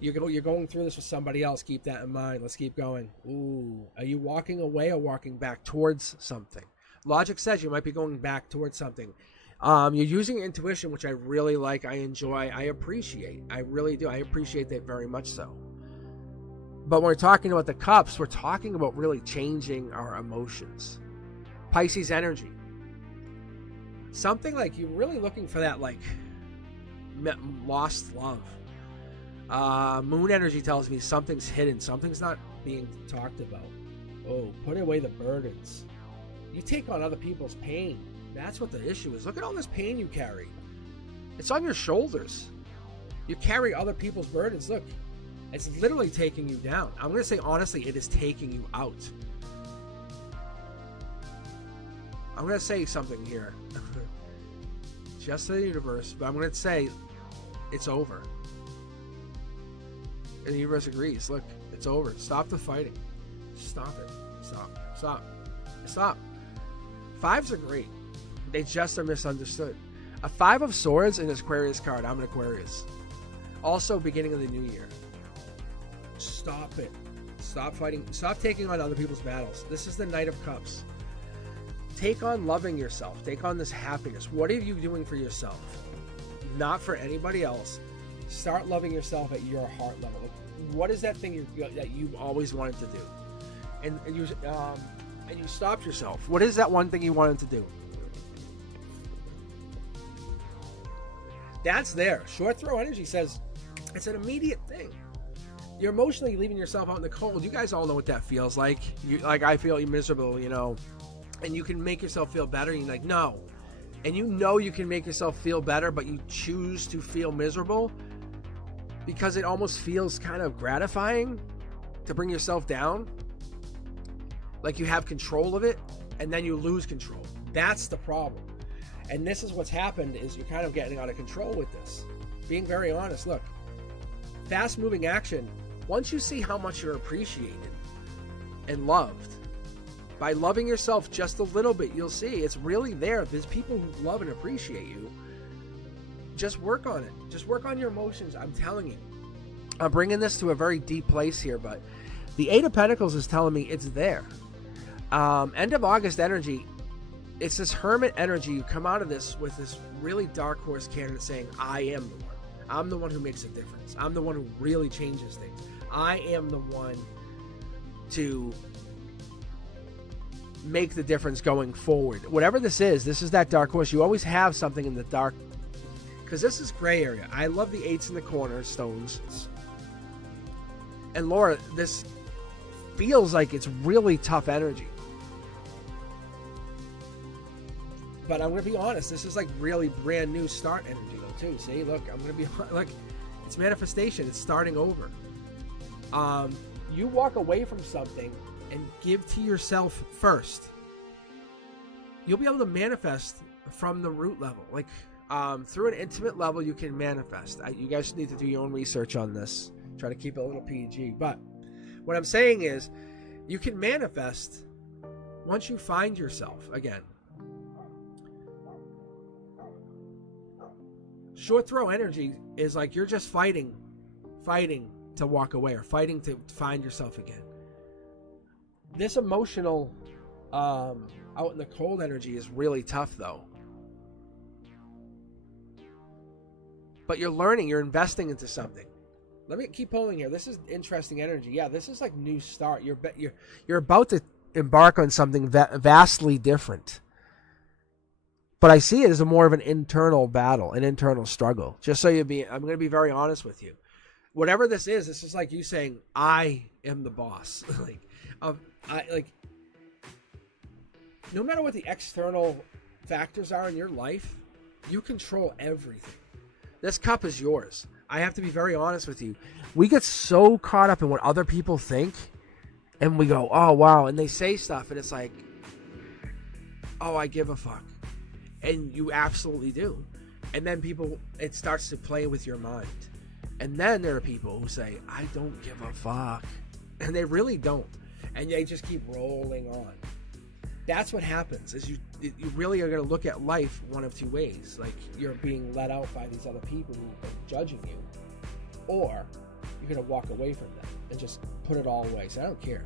You're going through this with somebody else. Keep that in mind. Let's keep going. Ooh, are you walking away or walking back towards something? Logic says you might be going back towards something. You're using your intuition, which I really like. I enjoy. I appreciate. I really do. I appreciate that very much so. But when we're talking about the cups, we're talking about really changing our emotions. Pisces energy. Something like you're really looking for that lost love. Moon energy tells me something's hidden. Something's not being talked about. Oh, put away the burdens. You take on other people's pain. That's what the issue is. Look at all this pain you carry. It's on your shoulders. You carry other people's burdens. Look, it's literally taking you down. I'm going to say honestly, it is taking you out. I'm going to say something here. Just to the universe, but I'm going to say it's over. And the universe agrees. Look, it's over. Stop the fighting. Stop it. Stop. 5s are great. They just are misunderstood. A 5 of Swords in this Aquarius card. I'm an Aquarius. Also, beginning of the new year. Stop it. Stop fighting. Stop taking on other people's battles. This is the Knight of Cups. Take on loving yourself. Take on this happiness. What are you doing for yourself? Not for anybody else. Start loving yourself at your heart level. What is that thing that you've always wanted to do? And you stopped yourself. What is that one thing you wanted to do? That's there. Short throw energy says it's an immediate thing. You're emotionally leaving yourself out in the cold. You guys all know what that feels like. I feel miserable, and you can make yourself feel better. And you're like, no. And you can make yourself feel better, but you choose to feel miserable because it almost feels kind of gratifying to bring yourself down. Like you have control of it, and then you lose control. That's the problem. And this is what's happened, is you're kind of getting out of control with this. Being very honest, look, fast-moving action, once you see how much you're appreciated and loved, by loving yourself just a little bit, you'll see it's really there. There's people who love and appreciate you. Just work on it. Just work on your emotions. I'm telling you. I'm bringing this to a very deep place here, but The Eight of Pentacles is telling me it's there. End of August energy. It's this hermit energy. You come out of this with this really dark horse candidate saying, I am the one. I'm the one who makes a difference. I'm the one who really changes things. I am the one to make the difference going forward. Whatever this is that dark horse. You always have something in the dark, because this is gray area. I love the eights in the corner stones. And Laura, this feels like it's really tough energy. But I'm going to be honest, this is like really brand new start energy though too. See, look, I'm going to be, look, it's manifestation. It's starting over. You walk away from something and give to yourself first. You'll be able to manifest from the root level. Like, through an intimate level, you can manifest. You guys need to do your own research on this. Try to keep it a little PG. But what I'm saying is, you can manifest once you find yourself again. Short throw energy is like you're just fighting to walk away, or fighting to find yourself again. This emotional out in the cold energy is really tough though. But you're learning, you're investing into something. Let me keep pulling here. This is interesting energy. Yeah, this is like new start. You're about to embark on something vastly different. But I see it as more of an internal battle, an internal struggle. Just so I'm going to be very honest with you. Whatever this is like you saying, I am the boss. No matter what the external factors are in your life, you control everything. This cup is yours. I have to be very honest with you. We get so caught up in what other people think, and we go, oh, wow. And they say stuff, and it's like, oh, I give a fuck. And you absolutely do. And then it starts to play with your mind. And then there are people who say, I don't give a fuck. And they really don't. And they just keep rolling on. That's what happens, is you really are going to look at life one of two ways. Like, you're being let out by these other people who are judging you. Or you're going to walk away from them and just put it all away. So I don't care.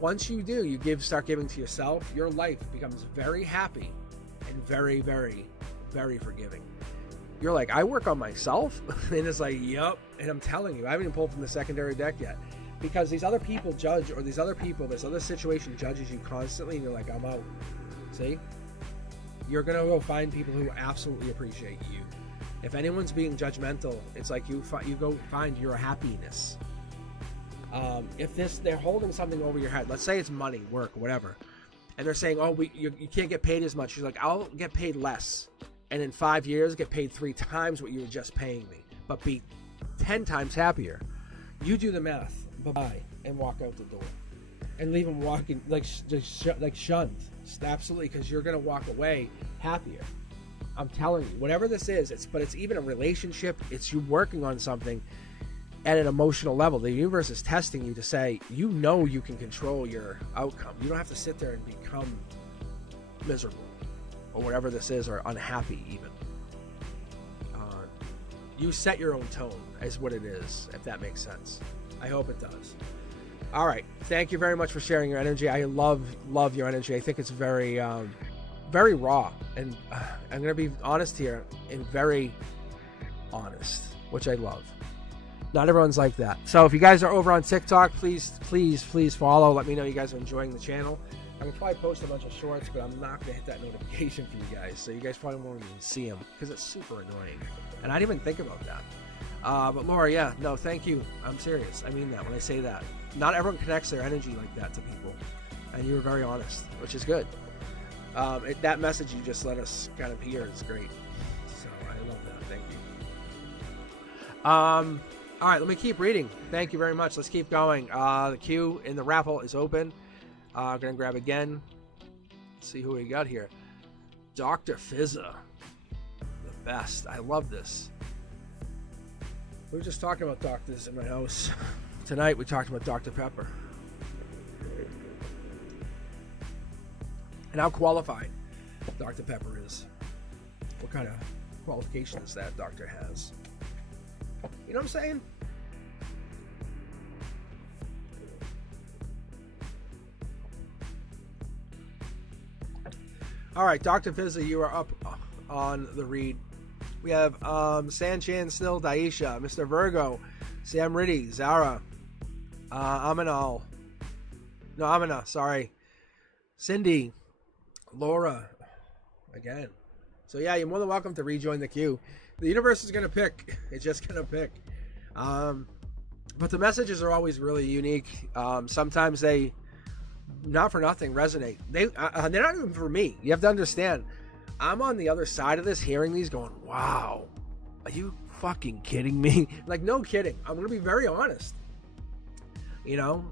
Once you do, start giving to yourself, your life becomes very happy and very, very, very forgiving. You're like, I work on myself? And it's like, yep. And I'm telling you, I haven't even pulled from the secondary deck yet. Because these other people judge, or this other situation judges you constantly, and you're like, I'm out. See? You're going to go find people who absolutely appreciate you. If anyone's being judgmental, it's like you go find your happiness. If they're holding something over your head, let's say it's money, work, whatever, and they're saying, oh, you can't get paid as much. You're like, I'll get paid less. And in 5 years, get paid 3 times what you were just paying me, but be 10 times happier. You do the math. Bye-bye, and walk out the door. And leave them walking, shunned. Absolutely, because you're going to walk away happier. I'm telling you, whatever this is, it's even a relationship. It's you working on something at an emotional level. The universe is testing you to say, you know you can control your outcome. You don't have to sit there and become miserable or whatever this is, or unhappy even. You set your own tone is what it is, if that makes sense. I hope it does. All right. Thank you very much for sharing your energy. I love your energy. I think it's very, very raw. And I'm going to be honest here, and very honest, which I love. Not everyone's like that. So if you guys are over on TikTok, please follow. Let me know you guys are enjoying the channel. I'm going to probably post a bunch of shorts, but I'm not going to hit that notification for you guys. So you guys probably won't even see them, because it's super annoying. And I didn't even think about that. But Laura, yeah, no, thank you. I'm serious. I mean that when I say that. Not everyone connects their energy like that to people. And you were very honest, which is good. That message you just let us kind of hear is great. So I love that. Thank you. All right, let me keep reading. Thank you very much. Let's keep going. The queue in the raffle is open. I'm going to grab again. Let's see who we got here. Dr. Fizza. The best. I love this. We were just talking about doctors in my house. Tonight we talked about Dr. Pepper. And how qualified Dr. Pepper is. What kind of qualifications that doctor has. You know what I'm saying? All right, Dr. Fizza, you are up on the read. We have Sanchan Still, Daisha, Mr. Virgo, Sam Riddy, Zara, Amina, sorry, Cindy, Laura, again. So yeah, you're more than welcome to rejoin the queue. The universe is going to pick. It's just going to pick. But the messages are always really unique. Sometimes they, not for nothing, resonate. They're not even for me. You have to understand, I'm on the other side of this, hearing these, going, wow, are you fucking kidding me? Like, no kidding. I'm going to be very honest.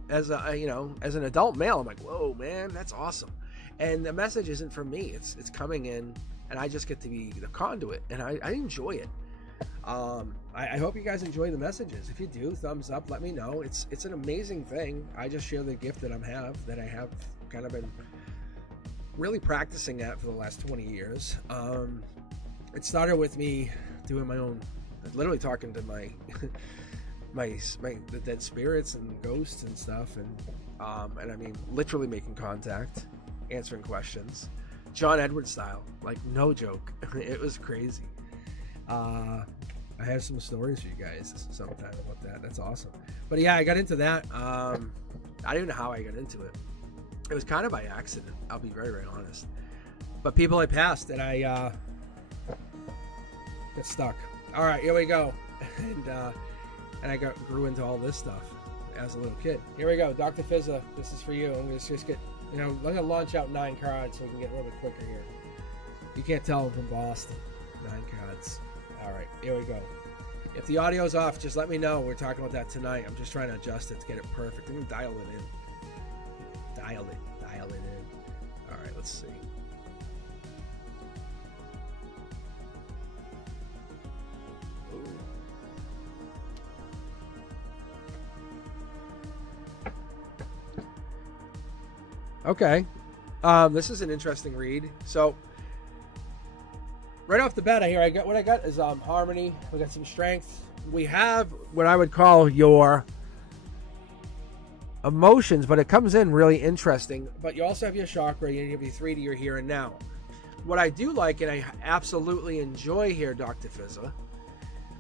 As an adult male, I'm like, whoa, man, that's awesome. And the message isn't for me. It's coming in, and I just get to be the conduit, and I enjoy it. I hope you guys enjoy the messages. If you do, thumbs up, let me know. It's an amazing thing. I just share the gift that I have kind of been really practicing at for the last 20 years. It started with me doing my own, literally talking to my the dead spirits and ghosts and stuff, and I mean literally making contact, answering questions, John Edward style, like no joke. It was crazy. I have some stories for you guys sometime about that. That's awesome. But yeah, I got into that. I don't even know how I got into it. It was kind of by accident. I'll be very, very honest. But people I passed, and I got stuck. All right, here we go. And I grew into all this stuff as a little kid. Here we go, Dr. Fizza. This is for you. I'm gonna just get, I'm gonna launch out 9 cards so we can get a little bit quicker here. You can't tell I'm from Boston. 9 cards. All right, here we go. If the audio's off, just let me know. We're talking about that tonight. I'm just trying to adjust it to get it perfect. I'm gonna dial it in. Dial it in. All right, let's see. Okay, this is an interesting read. So right off the bat, I got is harmony. We got some strength. We have what I would call your emotions, but it comes in really interesting. But you also have your chakra, and you have your 3D, your here and now. What I do like, and I absolutely enjoy here, Dr. Fizza,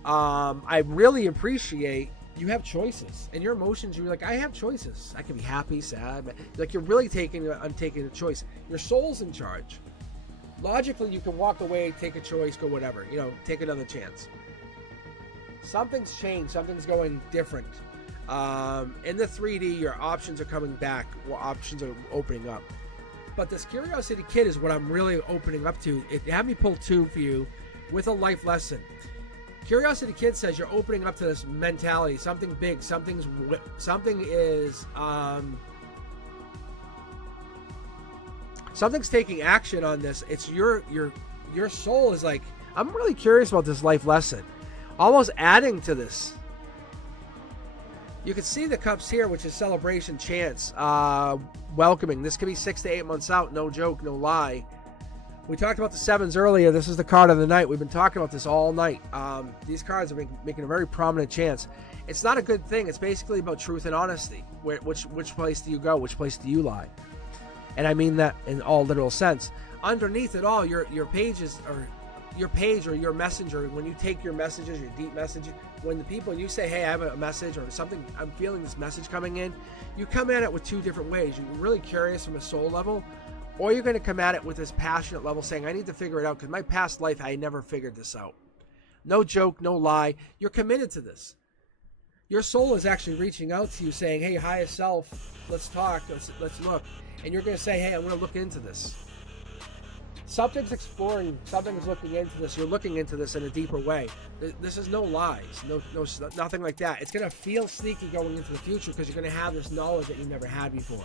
I really appreciate you have choices, and your emotions, you're like, I have choices. I can be happy, sad, but like you're really taking a choice. Your soul's in charge. Logically, you can walk away, take a choice, go whatever, take another chance. Something's changed, something's going different. In the 3D, your options are coming back, options are opening up. But this Curiosity Kid is what I'm really opening up to. It had me pull 2 for you with a life lesson. Curiosity Kid says you're opening up to this mentality, something big, something is something's taking action on this. It's your soul is like, I'm really curious about this life lesson, almost adding to this. You can see the cups here, which is celebration, chance, welcoming. This could be 6 to 8 months out, no joke, no lie. We talked about the 7s earlier. This is the card of the night. We've been talking about this all night. These cards are making a very prominent chance. It's not a good thing. It's basically about truth and honesty. Which place do you go? Which place do you lie? And I mean that in all literal sense. Underneath it all, your pages, or your page, or your messenger, when you take your messages, your deep messages, when the people, you say, hey, I have a message or something, I'm feeling this message coming in, you come at it with 2 different ways. You're really curious from a soul level, or you're going to come at it with this passionate level saying, I need to figure it out because my past life, I never figured this out. No joke, no lie. You're committed to this. Your soul is actually reaching out to you saying, hey, higher self, let's talk, let's look. And you're going to say, hey, I'm going to look into this. Something's exploring, something's looking into this. You're looking into this in a deeper way. This is no lies, nothing like that. It's going to feel sneaky going into the future because you're going to have this knowledge that you never had before.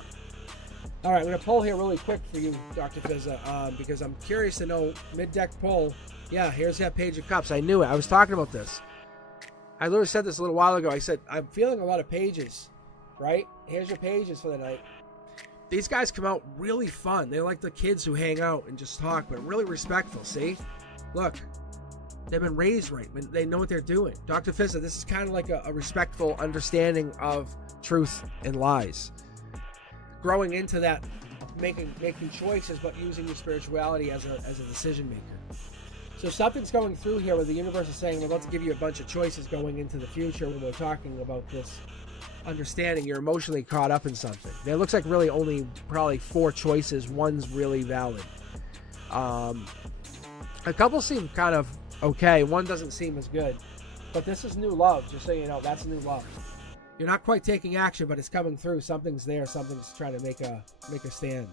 All right, I'm going to pull here really quick for you, Dr. Fizza, because I'm curious to know, mid-deck pull. Yeah, here's that Page of Cups. I knew it. I was talking about this. I literally said this a little while ago. I said, I'm feeling a lot of pages, right? Here's your pages for the night. These guys come out really fun. They're like the kids who hang out and just talk, but really respectful, see? Look, they've been raised right. They know what they're doing. Dr. Fizza, this is kind of like a respectful understanding of truth and lies. Growing into that making choices, but using your spirituality as a decision maker. So something's going through here where the universe is saying, we're about to give you a bunch of choices going into the future when we're talking about this understanding. You're emotionally caught up in something. There looks like really only probably 4 choices. One's really valid. A couple seem kind of okay. One doesn't seem as good. But this is new love, just so you know. That's new love. You're not quite taking action, but it's coming through. Something's there. Something's trying to make a stand.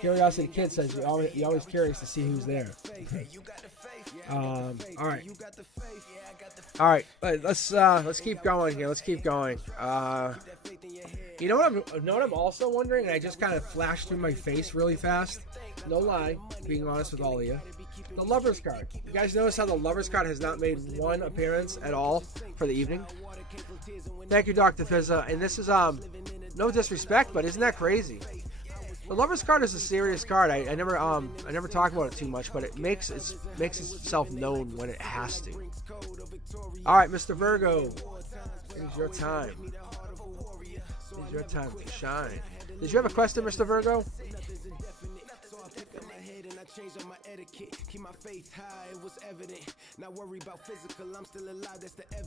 Curiosity Kid says you're always curious to see who's there. All right. Let's keep going here. Let's keep going. You know what I'm also wondering, and I just kind of flashed through my face really fast. No lie, being honest with all of you. The Lover's card. You guys notice how the Lover's card has not made one appearance at all for the evening? Thank you, Dr. Fizza. And this is no disrespect, but isn't that crazy? The Lover's card is a serious card. I never talk about it too much, but it makes itself known when it has to. All right, Mr. Virgo, it's your time. It's your time to shine. Did you have a question, Mr. Virgo?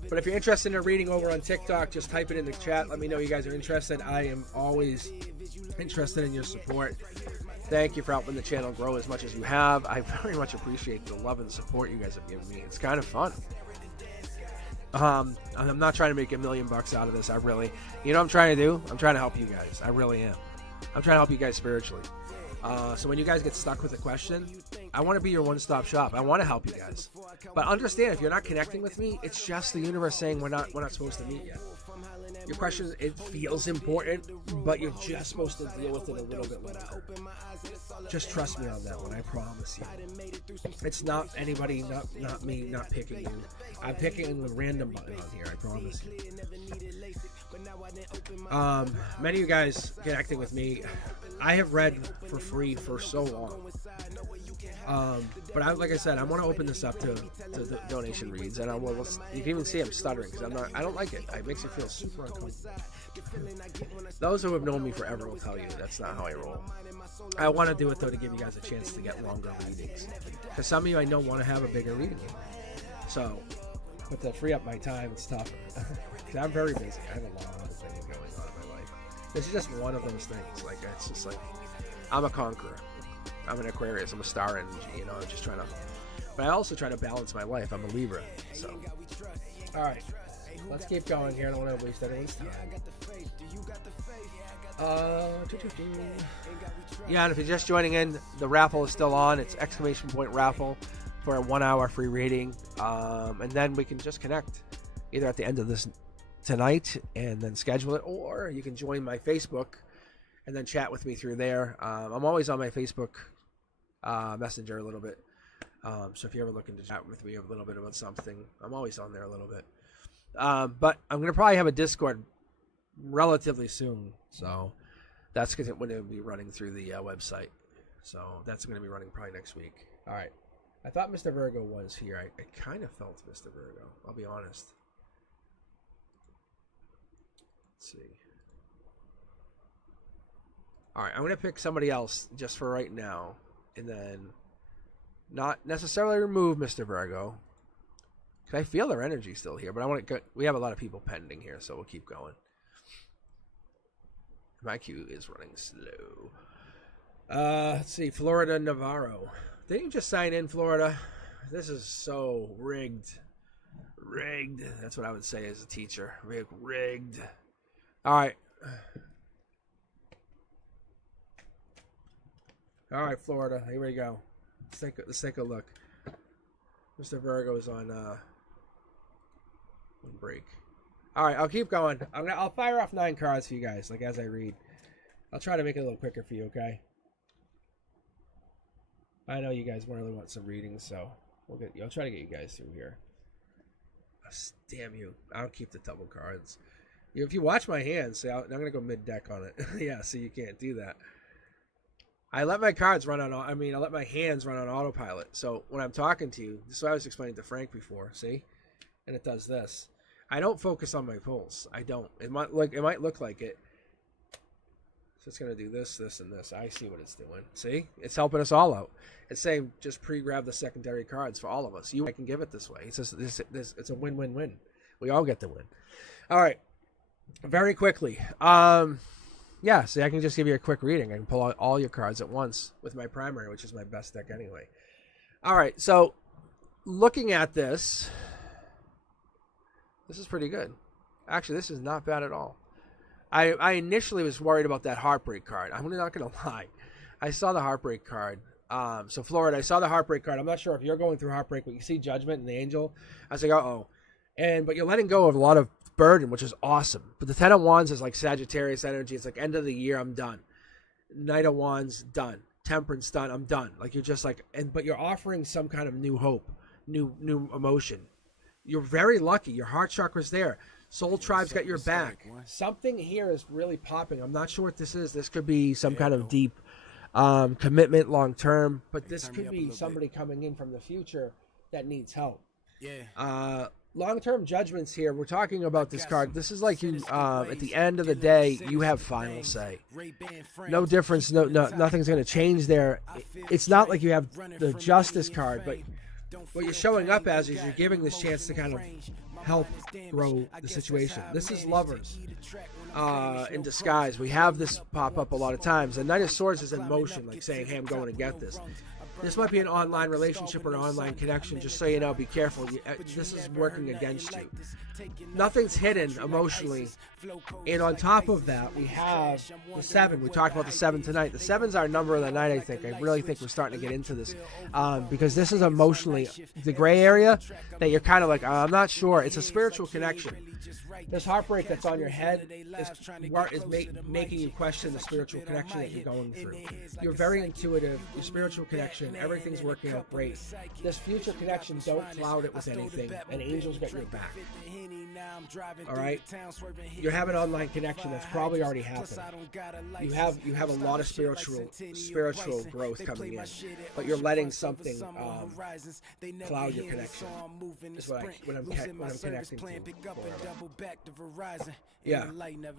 But if you're interested in a reading over on TikTok, just type it in the chat. Let me know you guys are interested. I am always interested in your support. Thank you for helping the channel grow as much as you have. I very much appreciate the love and support you guys have given me. It's kind of fun. I'm not trying to make $1 million out of this. You know what I'm trying to do? I'm trying to help you guys. I really am. I'm trying to help you guys spiritually. So when you guys get stuck with a question, I want to be your one-stop shop. I want to help you guys. But understand, if you're not connecting with me, it's just the universe saying we're not supposed to meet yet. Your question, it feels important, but you're just supposed to deal with it a little bit later. Just trust me on that one, I promise you. It's not anybody, not me, not picking you. I'm picking the random button on here, I promise you. Many of you guys connecting with me, I have read for free for so long. But like I said, I want to open this up to the donation reads, and you can even see I'm stuttering because I don't like it. It makes me feel super uncomfortable. Those who have known me forever will tell you that's not how I roll. I want to do it though to give you guys a chance to get longer readings, because some of you I know want to have a bigger reading. So, but to free up my time, it's tougher. Because I'm very busy. I have a lot of things going on in my life. This is just one of those things. Like, it's just like, I'm a conqueror. I'm an Aquarius. I'm a star energy. You know, I'm just trying to. But I also try to balance my life. I'm a Libra. So, all right, let's keep going here. I don't want to waste anyone's time. Yeah, and if you're just joining in, the raffle is still on. It's exclamation point raffle for a 1-hour free reading, and then we can just connect either at the end of this tonight and then schedule it, or you can join my Facebook and then chat with me through there. I'm always on my Facebook Messenger a little bit, so if you're ever looking to chat with me a little bit about something, I'm always on there a little bit. But I'm going to probably have a Discord relatively soon, so that's going to be running through the website. So that's going to be running probably next week. All right. I thought Mr. Virgo was here. I kind of felt Mr. Virgo. I'll be honest. Let's see. All right, I'm going to pick somebody else just for right now, and then not necessarily remove Mr. Virgo, because I feel their energy still here, but I want to. We have a lot of people pending here, so we'll keep going. My queue is running slow. Let's see, Florida Navarro. Didn't you just sign in, Florida? This is so rigged. Rigged. That's what I would say as a teacher. Rigged. All right. All right, Florida. Here we go. Let's take a look. Mr. Virgo is on break. All right, I'll keep going. I'll fire off 9 cards for you guys, like as I read. I'll try to make it a little quicker for you, okay? I know you guys really want some readings, so I'll try to get you guys through here. Oh, damn you! I'll keep the double cards. If you watch my hands, see, I'm gonna go mid deck on it. Yeah, so you can't do that. I let my cards run on. I let my hands run on autopilot. So when I'm talking to you, this is what I was explaining to Frank before. See, and it does this. I don't focus on my pulse. I don't. It might look like it. So it's going to do this, this, and this. I see what it's doing. See? It's helping us all out. It's saying just pre-grab the secondary cards for all of us. I can give it this way. It's just, it's a win-win-win. We all get to win. All right. Very quickly. Yeah, see, I can just give you a quick reading. I can pull out all your cards at once with my primary, which is my best deck anyway. All right, so looking at this, this is pretty good. Actually, this is not bad at all. I initially was worried about that Heartbreak card. I'm not going to lie. I saw the Heartbreak card. So, Florida, I saw the Heartbreak card. I'm not sure if you're going through Heartbreak, but you see Judgment and the Angel. I was like, uh-oh. But you're letting go of a lot of burden, which is awesome. But the Ten of Wands is like Sagittarius energy. It's like end of the year, I'm done. Knight of Wands, done. Temperance, done. I'm done. Like you're just like, but you're offering some kind of new hope, new emotion. You're very lucky. Your heart chakra's there. Soul Tribe's got your back. Something here is really popping. I'm not sure what this is. This could be some kind of deep commitment long term, but this could be somebody coming in from the future that needs help. Yeah. Long-term judgments here. We're talking about this card. This is like you at the end of the day, you have final say. No difference. Nothing's going to change there. It's not like you have the Justice card, but what you're showing up as is you're giving this chance to kind of help grow the situation. This is Lovers in disguise. We have this pop up a lot of times. The Knight of Swords is in motion, like saying, hey, I'm going to get this. This might be an online relationship or an online connection. Just so you know, be careful. This is working against you. Nothing's hidden emotionally. And on top of that, we have the 7. We talked about the 7 tonight. The 7's our number of the night, I think. I really think we're starting to get into this. Because this is emotionally the gray area that you're kind of like, I'm not sure. It's a spiritual connection. This heartbreak that's on your head is making you question the spiritual connection that you're going through. You're very intuitive. Your spiritual connection, everything's working out great. This future connection, don't cloud it with anything. And angels got your back. All right, you have an online connection that's probably already happened. You have a lot of spiritual growth coming in, but you're letting something cloud your connection. Is what I'm connecting to. Yeah,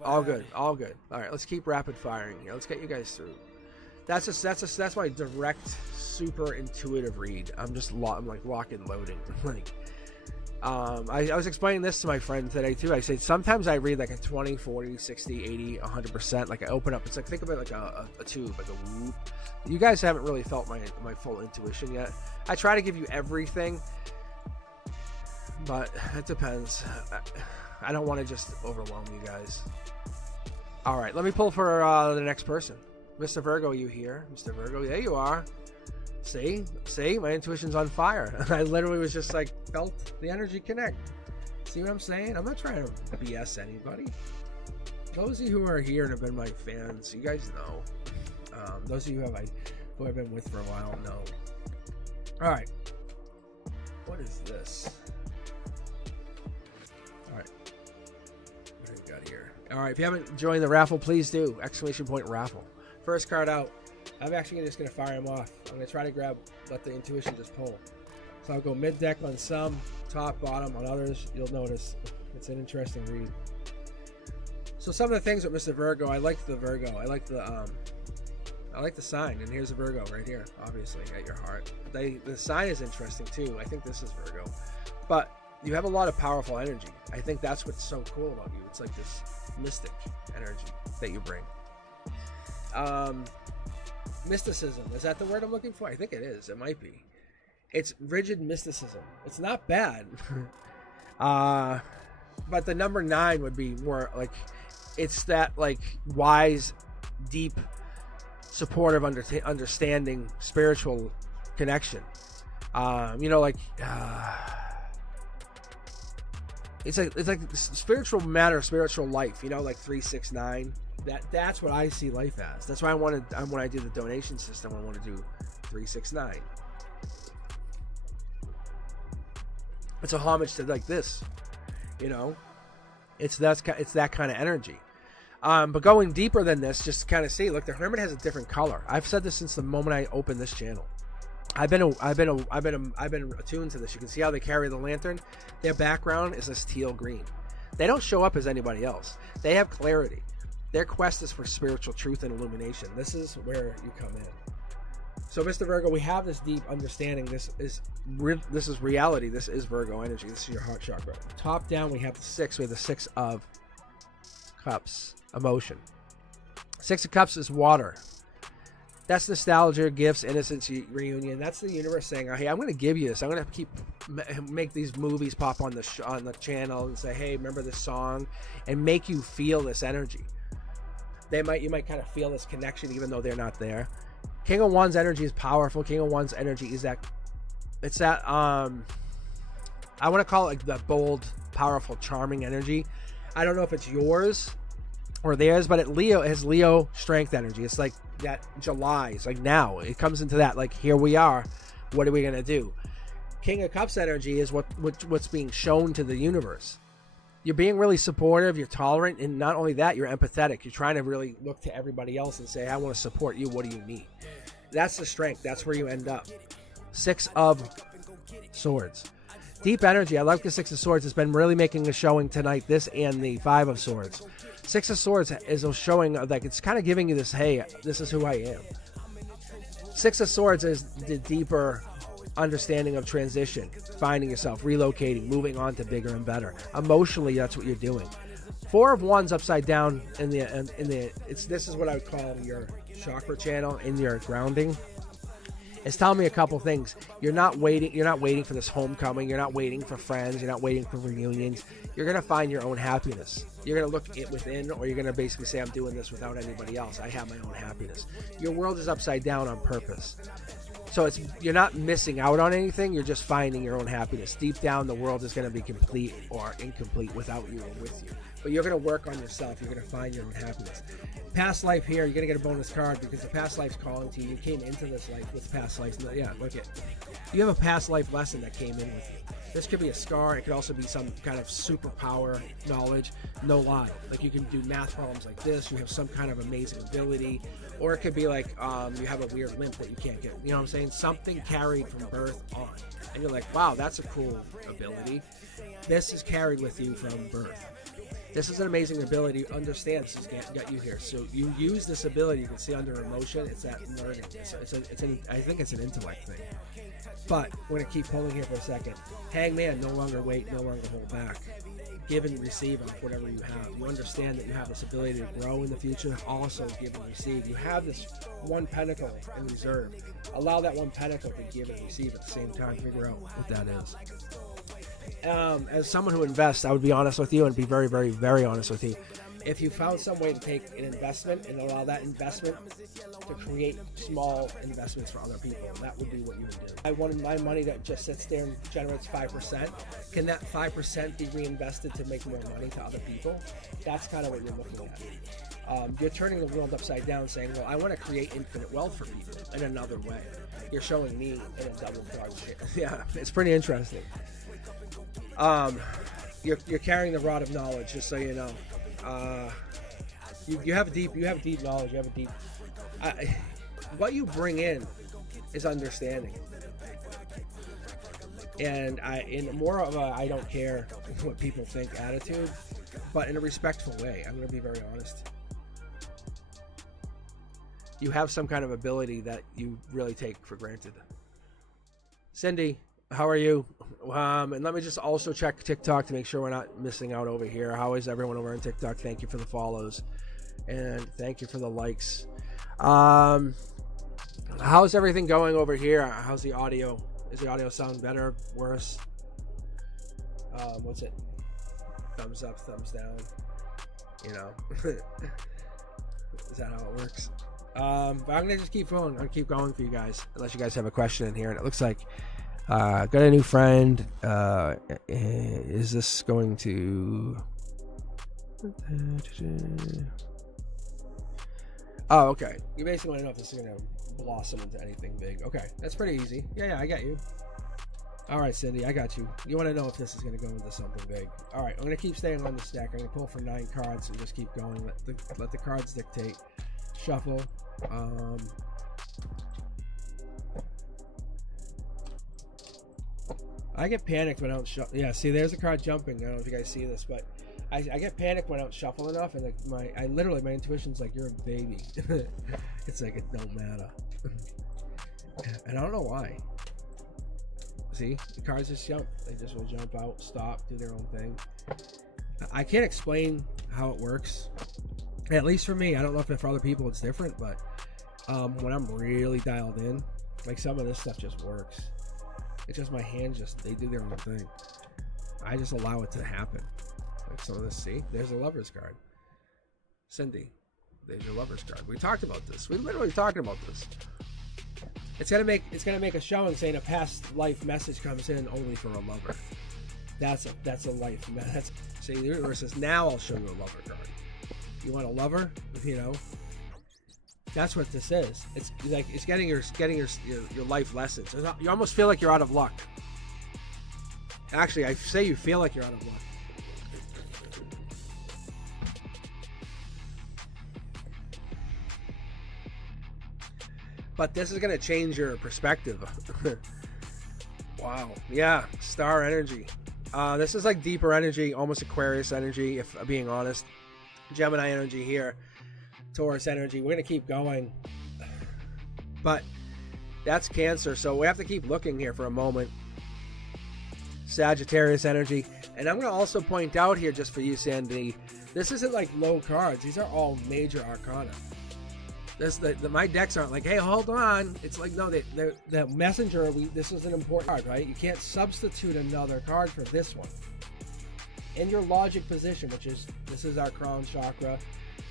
all good. All right, let's keep rapid firing here. Let's get you guys through. That's my direct, super intuitive read. I'm like lock and loading. Like. I was explaining this to my friend today too. I said sometimes I read like a 20, 40, 60, 80, 100%. Like I open up, it's like, think of it like a tube, like a whoop. You guys haven't really felt my full intuition yet. I try to give you everything, but it depends. I don't want to just overwhelm you guys. All right, let me pull for the next person. Mr. Virgo, you here? Mr. Virgo, there you are. See, my intuition's on fire. I literally was just like, felt the energy connect. See what I'm saying? I'm not trying to BS anybody. Those of you who are here and have been my fans, you guys know. Those of you who I've been with for a while know. All right. What is this? All right. What do we got here? All right. If you haven't joined the raffle, please do. ! Raffle. First card out. I'm actually just going to fire them off. I'm going to try to let the intuition just pull. So I'll go mid-deck on some, top, bottom on others. You'll notice it's an interesting read. So some of the things with Mr. Virgo, I like the Virgo. I like the sign, and here's a Virgo right here, obviously, at your heart. The sign is interesting too. I think this is Virgo. But you have a lot of powerful energy. I think that's what's so cool about you. It's like this mystic energy that you bring. Mysticism, is that the word I'm looking for? I think it is. It might be. It's rigid mysticism. It's not bad. But the number 9 would be more like, it's that like wise, deep, supportive, understanding, spiritual connection. It's like spiritual matter, spiritual life. Like 369. That's what I see life as. That's why when I do the donation system, I want to do 369. It's a homage to like this, it's that kind of energy. But going deeper than this, just to kind of see, look, the Hermit has a different color. I've said this since the moment I opened this channel. I've been attuned to this. You can see how they carry the lantern. Their background is this teal green. They don't show up as anybody else. They have clarity. Their quest is for spiritual truth and illumination. This is where you come in. So, Mr. Virgo, we have this deep understanding. This is reality. This is Virgo energy. This is your heart chakra. Top down, we have the 6. We have the 6 of Cups, emotion. 6 of Cups is water. That's nostalgia, gifts, innocence, reunion. That's the universe saying, "Hey, I'm going to give you this. I'm going to make these movies pop on the channel and say, hey, remember this song,' and make you feel this energy." You might kind of feel this connection even though they're not there. King of Wands energy is powerful. King of Wands energy is that I want to call it like the bold, powerful, charming energy. I don't know if it's yours or theirs, but it has Leo strength energy. It's like that July. It's like now. It comes into that, like, here we are. What are we going to do? King of Cups energy is what's being shown to the universe. You're being really supportive. You're tolerant. And not only that, you're empathetic. You're trying to really look to everybody else and say, I want to support you. What do you need? That's the strength. That's where you end up. 6 of Swords. Deep energy. I like the 6 of Swords. It's been really making a showing tonight. This and the 5 of Swords. 6 of Swords is a showing of, like, it's kind of giving you this, hey, this is who I am. 6 of Swords is the deeper understanding of transition, finding yourself, relocating, moving on to bigger and better. Emotionally, that's what you're doing. 4 of Wands upside down this is what I would call your chakra channel in your grounding. It's telling me a couple things. You're not waiting for this homecoming. You're not waiting for friends. You're not waiting for reunions. You're going to find your own happiness. You're going to look it within, or you're going to basically say, I'm doing this without anybody else. I have my own happiness. Your world is upside down on purpose. So you're not missing out on anything. You're just finding your own happiness. Deep down, the world is going to be complete or incomplete without you or with you. But you're going to work on yourself. You're going to find your own happiness. Past life here, you're going to get a bonus card because the past life's calling to you. You came into this life with past lives. Yeah, look at. You have a past life lesson that came in with you. This could be a scar. It could also be some kind of superpower knowledge. No lie. Like, you can do math problems like this. You have some kind of amazing ability. Or it could be like you have a weird limp that you can't get. You know what I'm saying? Something carried from birth on. And you're like, wow, that's a cool ability. This is carried with you from birth. This is an amazing ability. Understand this has got you here. So you use this ability. You can see under emotion, it's that learning. I think it's an intellect thing. But we're going to keep pulling here for a second. Hangman, no longer wait, no longer hold back. Give and receive off whatever you have. You understand that you have this ability to grow in the future. Also give and receive. You have this 1 pentacle in reserve. Allow that 1 pentacle to give and receive at the same time. Figure out what that is. As someone who invests, I would be honest with you and be very, very, very honest with you. If you found some way to take an investment and allow that investment to create small investments for other people, that would be what you would do. I wanted my money that just sits there and generates 5%. Can that 5% be reinvested to make more money to other people? That's kind of what you're looking at. You're turning the world upside down saying, well, I want to create infinite wealth for people in another way. You're showing me in a double card shit. Yeah, it's pretty interesting. You're carrying the rod of knowledge, just so you know. You have deep knowledge. You have a deep. What you bring in is understanding, and in more of a I don't care what people think attitude, but in a respectful way. I'm going to be very honest. You have some kind of ability that you really take for granted. Cindy, how are you? And let me just also check TikTok to make sure we're not missing out over here. How is everyone over on TikTok? Thank you for the follows. And thank you for the likes. How's everything going over here? How's the audio? Is the audio sound better? Worse? What's it? Thumbs up, thumbs down. You know. Is that how it works? But I'm going to just keep going. I'm going to keep going for you guys. Unless you guys have a question in here. And it looks like got a new friend. Is this going to... Oh, okay. You basically want to know if this is going to blossom into anything big. Okay, that's pretty easy. Yeah, I got you. All right, Cindy, I got you. You want to know if this is going to go into something big. All right, I'm going to keep staying on this deck. I'm going to pull for 9 cards and just keep going. Let the cards dictate. Shuffle. I get panicked when I don't shuffle. Yeah, see, there's a card jumping. I don't know if you guys see this, but I get panicked when I don't shuffle enough, and like my intuition's like, you're a baby. It's like, it don't matter. And I don't know why. See, the cards just jump. They just will jump out, stop, do their own thing. I can't explain how it works. At least for me. I don't know if for other people it's different, but when I'm really dialed in, like some of this stuff just works. It's just my hands they do their own thing. I just allow it to happen. Like some of this, see? There's a Lover's card. Cindy, there's your Lover's card. We talked about this. We literally talking about this. It's gonna make a showing saying a past life message comes in only for a lover. That's a life. See, the universe says, now I'll show you a lover card. You want a lover? You know. That's what this is. It's like it's getting your life lessons. You almost feel like you're out of luck. Actually, I say you feel like you're out of luck. But this is going to change your perspective. Wow. Yeah. Star energy. This is like deeper energy, almost Aquarius energy, if I'm being honest. Gemini energy here. Taurus energy. We're going to keep going. But that's Cancer. So we have to keep looking here for a moment. Sagittarius energy. And I'm going to also point out here, just for you, Sandy, this isn't like low cards. These are all major arcana. My decks aren't like, hey, hold on. It's like, no, the messenger, this is an important card, right? You can't substitute another card for this one. In your logic position, which is, this is our crown chakra.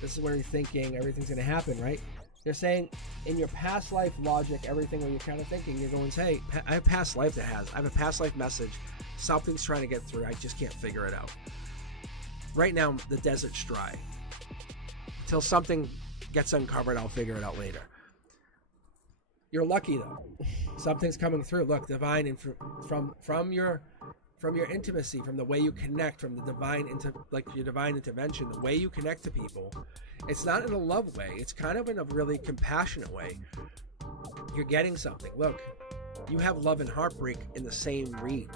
This is where you're thinking everything's going to happen, right? They're saying in your past life logic, everything where you're kind of thinking, you're going, hey, I have a past life I have a past life message. Something's trying to get through. I just can't figure it out. Right now, the desert's dry. Until something gets uncovered, I'll figure it out later. You're lucky though. Something's coming through. Look, divine from your intimacy, from the way you connect, from the divine your divine intervention, the way you connect to people. It's not in a love way. It's kind of in a really compassionate way. You're getting something. Look, you have love and heartbreak in the same read.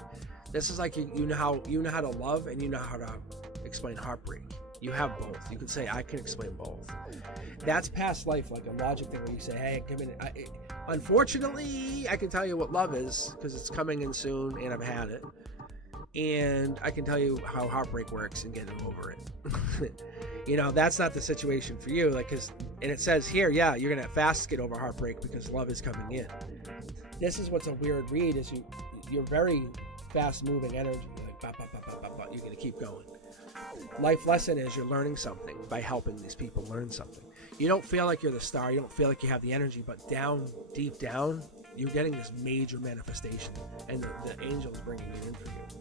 This is like you know how to love and you know how to explain heartbreak. You have both. You can say, I can explain both. That's past life, like a logic thing where you say, hey, unfortunately, I can tell you what love is because it's coming in soon and I've had it. And I can tell you how heartbreak works and getting over it. You know, that's not the situation for you. And it says here, yeah, you're going to fast get over heartbreak because love is coming in. This is what's a weird read is you're very fast moving energy. Like, you're going to keep going. Life lesson is you're learning something by helping these people learn something. You don't feel like you're the star. You don't feel like you have the energy, but deep down, you're getting this major manifestation, and the angel's bringing it in for you.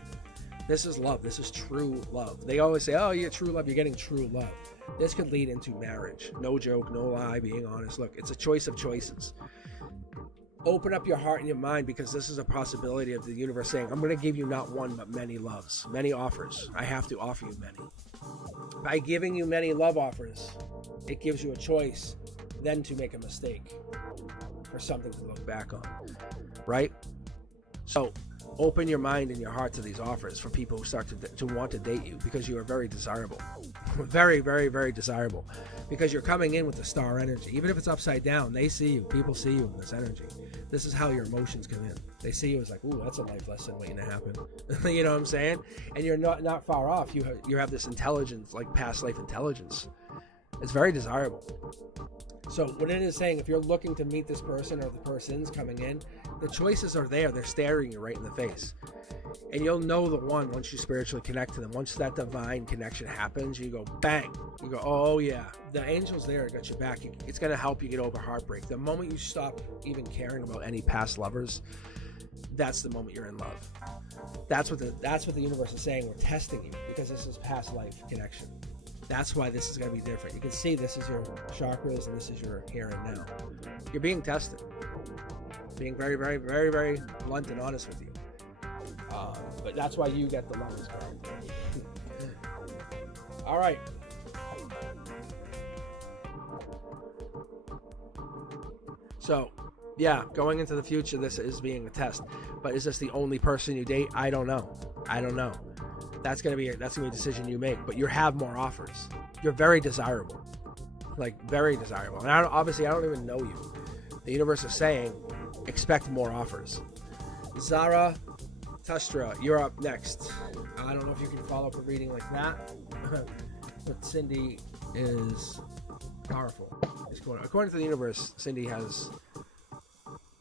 This is love. This is true love. They always say, oh, you're true love. You're getting true love. This could lead into marriage. No joke, no lie, being honest. Look, it's a choice of choices. Open up your heart and your mind because this is a possibility of the universe saying, I'm going to give you not one, but many loves, many offers. I have to offer you many. By giving you many love offers, it gives you a choice then to make a mistake or something to look back on, right? So open your mind and your heart to these offers for people who start to want to date you because you are very desirable. Very, very, very desirable because you're coming in with the star energy. Even if it's upside down, they see you. People see you in this energy. This is how your emotions come in. They see you as like, ooh, that's a life lesson waiting to happen. You know what I'm saying? And you're not far off. You have this intelligence, like past life intelligence. It's very desirable. So what it is saying, if you're looking to meet this person or the person's coming in, the choices are there. They're staring you right in the face. And you'll know the one once you spiritually connect to them. Once that divine connection happens, you go bang. You go, oh yeah, the angel's there, got your back. It's going to help you get over heartbreak. The moment you stop even caring about any past lovers, that's the moment you're in love. That's what the universe is saying. We're testing you because this is past life connection. That's why this is going to be different. You can see this is your chakras and this is your here and now. You're being tested. Being very, very, very, very blunt and honest with you. But that's why you get the Lover's card. All right. So, yeah, going into the future, this is being a test. But is this the only person you date? I don't know. that's gonna be a decision you make. But you have more offers. You're very desirable, like very desirable. And obviously, I don't even know you. The universe is saying, expect more offers. Zara Tustra, you're up next. I don't know if you can follow up a reading like that, but Cindy is powerful. According to the universe, Cindy has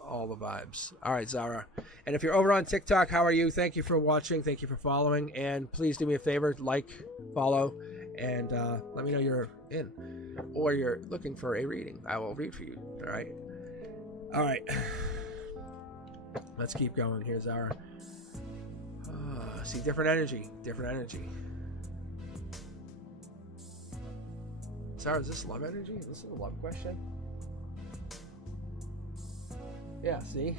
all the vibes. All right, Zara. And if you're over on TikTok, how are you? Thank you for watching. Thank you for following. And please do me a favor, like, follow, and let me know you're in or you're looking for a reading. I will read for you. All right. All right. Let's keep going here, Zara. See, different energy. Different energy. Sarah, is this love energy? Is this a love question? Yeah, see?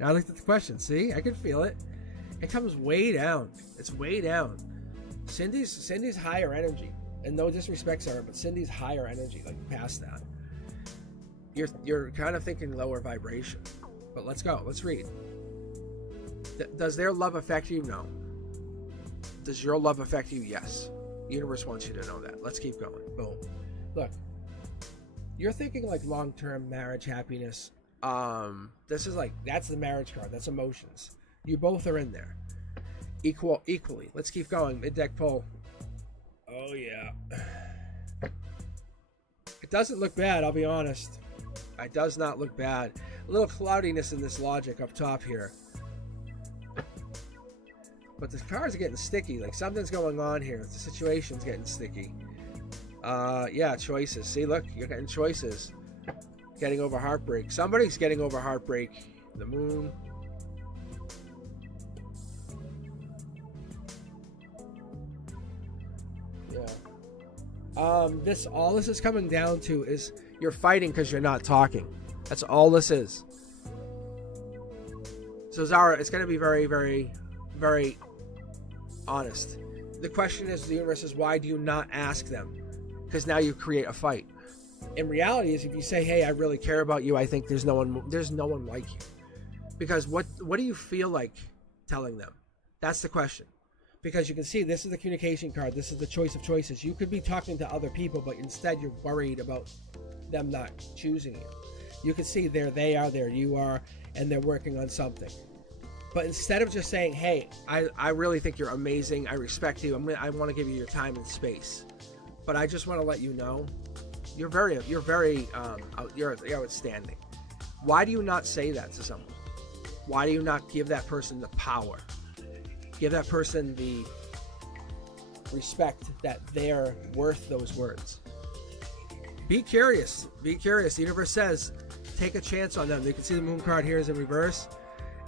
Now I looked at the question. See? I can feel it. It comes way down. It's way down. Cindy's higher energy. And no disrespect, Sarah, but Cindy's higher energy, like past that. You're kind of thinking lower vibration. But let's go. Let's read. Does their love affect you? No. Does your love affect you? Yes. The universe wants you to know that. Let's keep going. Boom. Look, you're thinking like long-term marriage happiness. This is like, that's the marriage card. That's emotions. You both are in there. Equally. Let's keep going. Mid-deck pull. Oh, yeah. It doesn't look bad, I'll be honest. It does not look bad. A little cloudiness in this logic up top here. But the cards are getting sticky. Like something's going on here. The situation's getting sticky. Yeah, choices. See, look, you're getting choices. Getting over heartbreak. Somebody's getting over heartbreak. The moon. Yeah. All this is coming down to is you're fighting because you're not talking. That's all this is. So Zara, it's going to be very, very, very honest. The question is, the universe is, why do you not ask them? Because now you create a fight. In reality, is if you say, hey, I really care about you, I think there's no one like you. Because what do you feel like telling them? That's the question. Because you can see this is the communication card. This is the choice of choices. You could be talking to other people, but instead you're worried about them not choosing you. You can see they are, there you are, and they're working on something. But instead of just saying, hey, I really think you're amazing, I respect you, I want to give you your time and space, but I just want to let you know, you're outstanding. Why do you not say that to someone? Why do you not give that person the power? Give that person the respect that they're worth those words. Be curious. Be curious. The universe says, take a chance on them. You can see the moon card here is in reverse.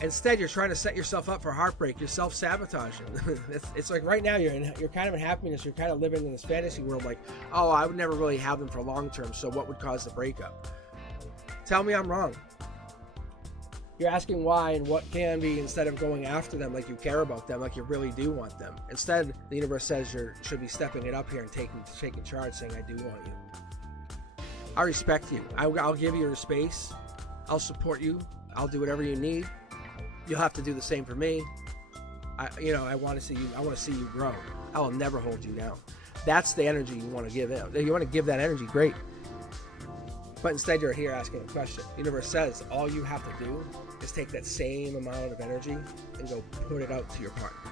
Instead, you're trying to set yourself up for heartbreak. You're self-sabotaging. It's like right now you're kind of in happiness. You're kind of living in this fantasy world like, oh, I would never really have them for long term, so what would cause the breakup? Tell me I'm wrong. You're asking why and what can be instead of going after them like you care about them, like you really do want them. Instead, the universe says you should be stepping it up here and taking charge, saying, I do want you. I respect you. I'll give you your space. I'll support you. I'll do whatever you need. You'll have to do the same for me. I want to see you. I want to see you grow. I will never hold you down. That's the energy you want to give out. You want to give that energy, great. But instead, you're here asking a question. The universe says all you have to do is take that same amount of energy and go put it out to your partner.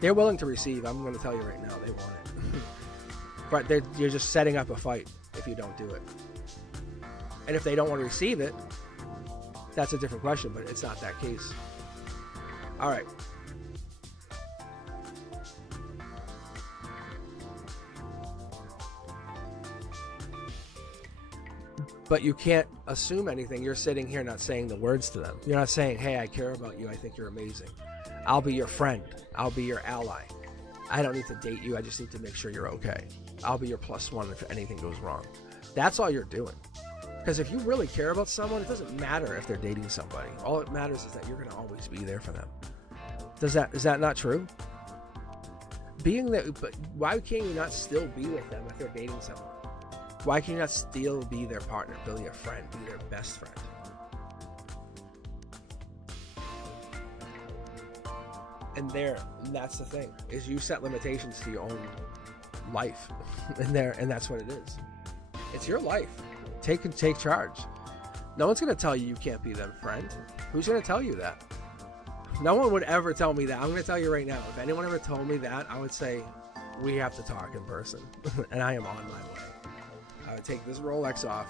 They're willing to receive. I'm going to tell you right now, they want it. But you're just setting up a fight if you don't do it. And if they don't want to receive it, that's a different question, but it's not that case. All right. But you can't assume anything. You're sitting here not saying the words to them. You're not saying, hey, I care about you. I think you're amazing. I'll be your friend. I'll be your ally. I don't need to date you. I just need to make sure you're okay. I'll be your +1 if anything goes wrong. That's all you're doing. Because if you really care about someone, it doesn't matter if they're dating somebody. All it matters is that you're going to always be there for them. Is that not true? But why can't you not still be with them if they're dating someone? Why can you not still be their partner, be their friend, be their best friend? And that's the thing, is you set limitations to your own life. and that's what it is. It's your life. Take charge. No one's going to tell you can't be their friend. Who's going to tell you that? No one would ever tell me that. I'm going to tell you right now, if anyone ever told me that, I would say, we have to talk in person. And I am on my way. I would take this Rolex off,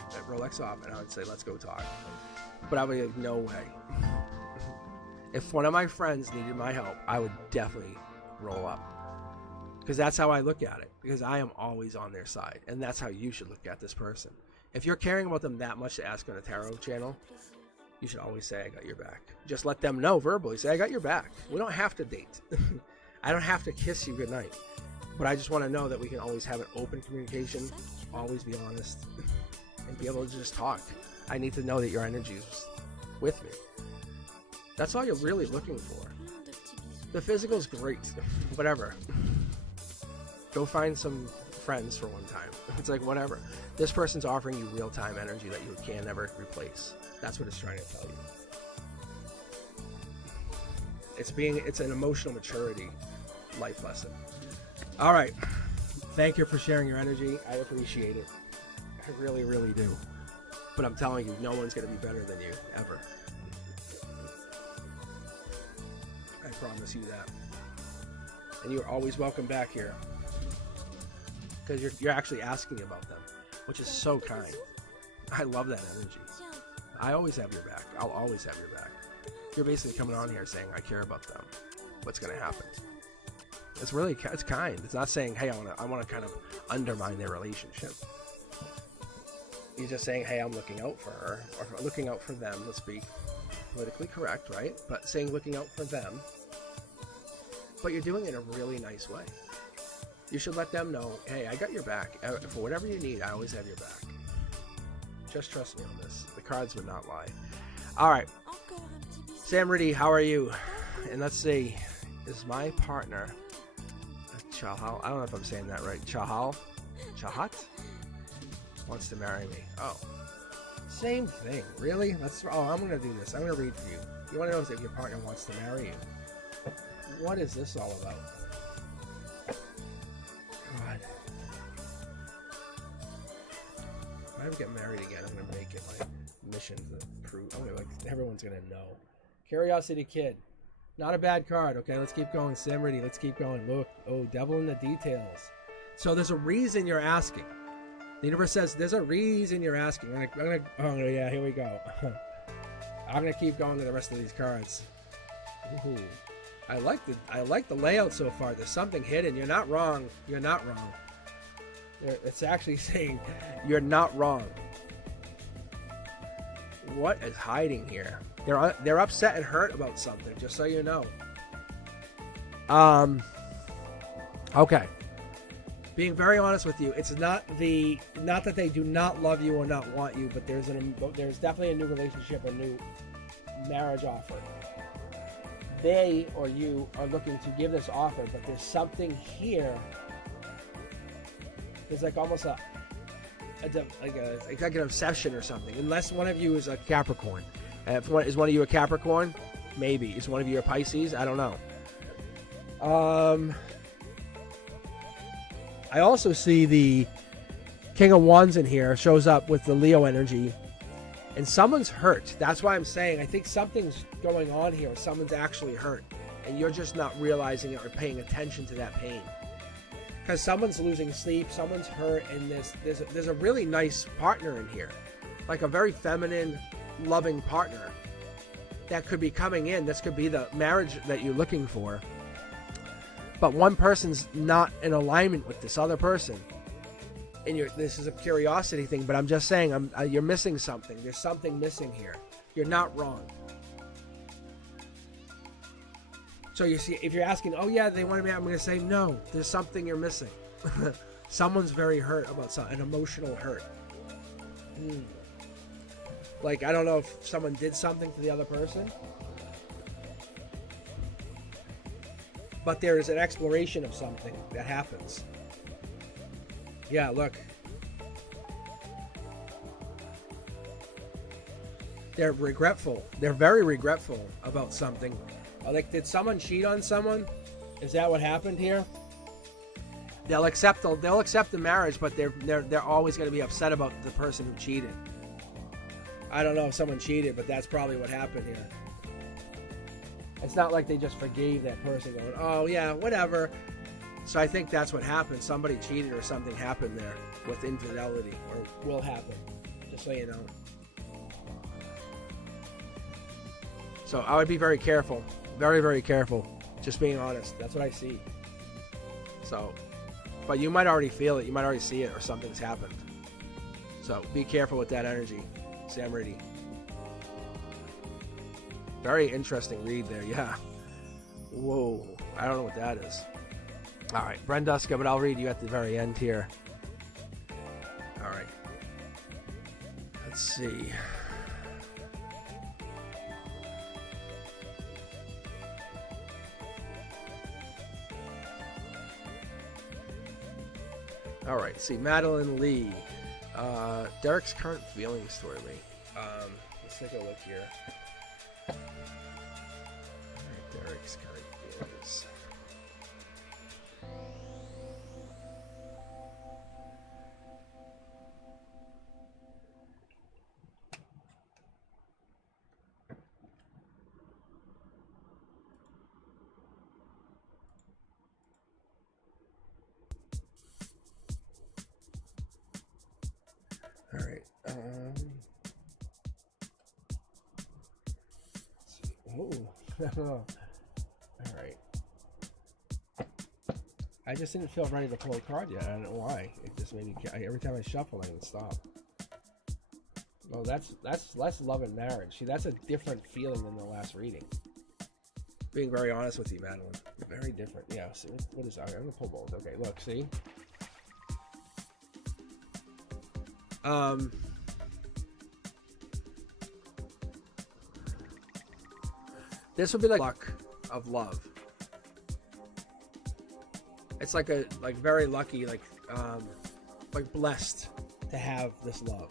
and I would say, let's go talk. But I would be like, no way. If one of my friends needed my help, I would definitely roll up. Because that's how I look at it. Because I am always on their side. And that's how you should look at this person. If you're caring about them that much to ask on a tarot channel, you should always say, I got your back. Just let them know verbally. Say, I got your back. We don't have to date. I don't have to kiss you goodnight. But I just want to know that we can always have an open communication, always be honest, and be able to just talk. I need to know that your energy is with me. That's all you're really looking for. The physical's great. Whatever. Go find some friends for one time. It's like, whatever. This person's offering you real-time energy that you can never replace. That's what it's trying to tell you. It's an emotional maturity life lesson. All right. Thank you for sharing your energy. I appreciate it. I really, really do. But I'm telling you, no one's going to be better than you, ever. I promise you that. And you're always welcome back here. Because you're actually asking about them, which is so kind. I love that energy. I always have your back. I'll always have your back. You're basically coming on here saying, I care about them. What's going to happen? It's kind. It's not saying, hey, I want to kind of undermine their relationship. You're just saying, hey, I'm looking out for her, or looking out for them. Let's be politically correct, right? But saying looking out for them, but you're doing it in a really nice way. You should let them know, hey, I got your back. For whatever you need, I always have your back. Just trust me on this. The cards would not lie. All right. Sam Riddy, how are you? And let's see. Is my partner, Chahal, I don't know if I'm saying that right. Chahat? Wants to marry me. Oh. Same thing. Really? I'm going to do this. I'm going to read for you. You want to know if your partner wants to marry you. What is this all about? God. If I ever get married again, I'm going to make it my mission to prove. Everyone's going to know. Curiosity Kid. Not a bad card. Okay, let's keep going. Sam Riddy, let's keep going. Look. Oh, devil in the details. So there's a reason you're asking. The universe says there's a reason you're asking. Oh, yeah, here we go. I'm going to keep going to the rest of these cards. Ooh. I like the layout so far. There's something hidden. You're not wrong. You're not wrong. It's actually saying you're not wrong. What is hiding here? They're upset and hurt about something, just so you know. Okay. Being very honest with you, it's not that they do not love you or not want you, but there's definitely a new relationship, a new marriage offer. They or you are looking to give this offer, but there's something here. There's like almost like an obsession or something. Unless one of you is a Capricorn. Is one of you a Capricorn? Maybe. Is one of you a Pisces? I don't know. I also see the King of Wands in here shows up with the Leo energy. And someone's hurt. That's why I'm saying I think something's going on here. Someone's actually hurt. And you're just not realizing it or paying attention to that pain. Because someone's losing sleep, someone's hurt, and there's a really nice partner in here. Like a very feminine, loving partner that could be coming in. This could be the marriage that you're looking for. But one person's not in alignment with this other person. And this is a curiosity thing, but I'm just saying you're missing something. There's something missing here. You're not wrong. So you see, if you're asking, oh yeah, they want to be, I'm going to say, no, there's something you're missing. Someone's very hurt about something, an emotional hurt. Like, I don't know if someone did something to the other person, but there is an exploration of something that happens. Yeah, look. They're regretful. They're very regretful about something. Like, did someone cheat on someone? Is that what happened here? They'll accept the marriage, but they're always going to be upset about the person who cheated. I don't know if someone cheated, but that's probably what happened here. It's not like they just forgave that person going, oh yeah, whatever. So I think that's what happened. Somebody cheated or something happened there with infidelity, or will happen, just so you know. So I would be very careful. Very, very careful. Just being honest. That's what I see. So, but you might already feel it. You might already see it, or something's happened. So be careful with that energy, Samriddhi. Very interesting read there, yeah. Whoa, I don't know what that is. All right, Brenduska, but I'll read you at the very end here. All right. Let's see. All right, see, Madeline Lee. Derek's current feelings toward me. Let's take a look here. All right, Derek's current feelings. All right. All right. I just didn't feel ready to pull a card yet. I don't know why. It just made me. Every time I shuffle, I would stop. Oh, that's less love and marriage. See, that's a different feeling than the last reading. Being very honest with you, Madeline. Very different. Yeah. See, what is that? I'm gonna pull both. Okay. Look. See. This would be like luck of love. It's like very lucky, like blessed to have this love,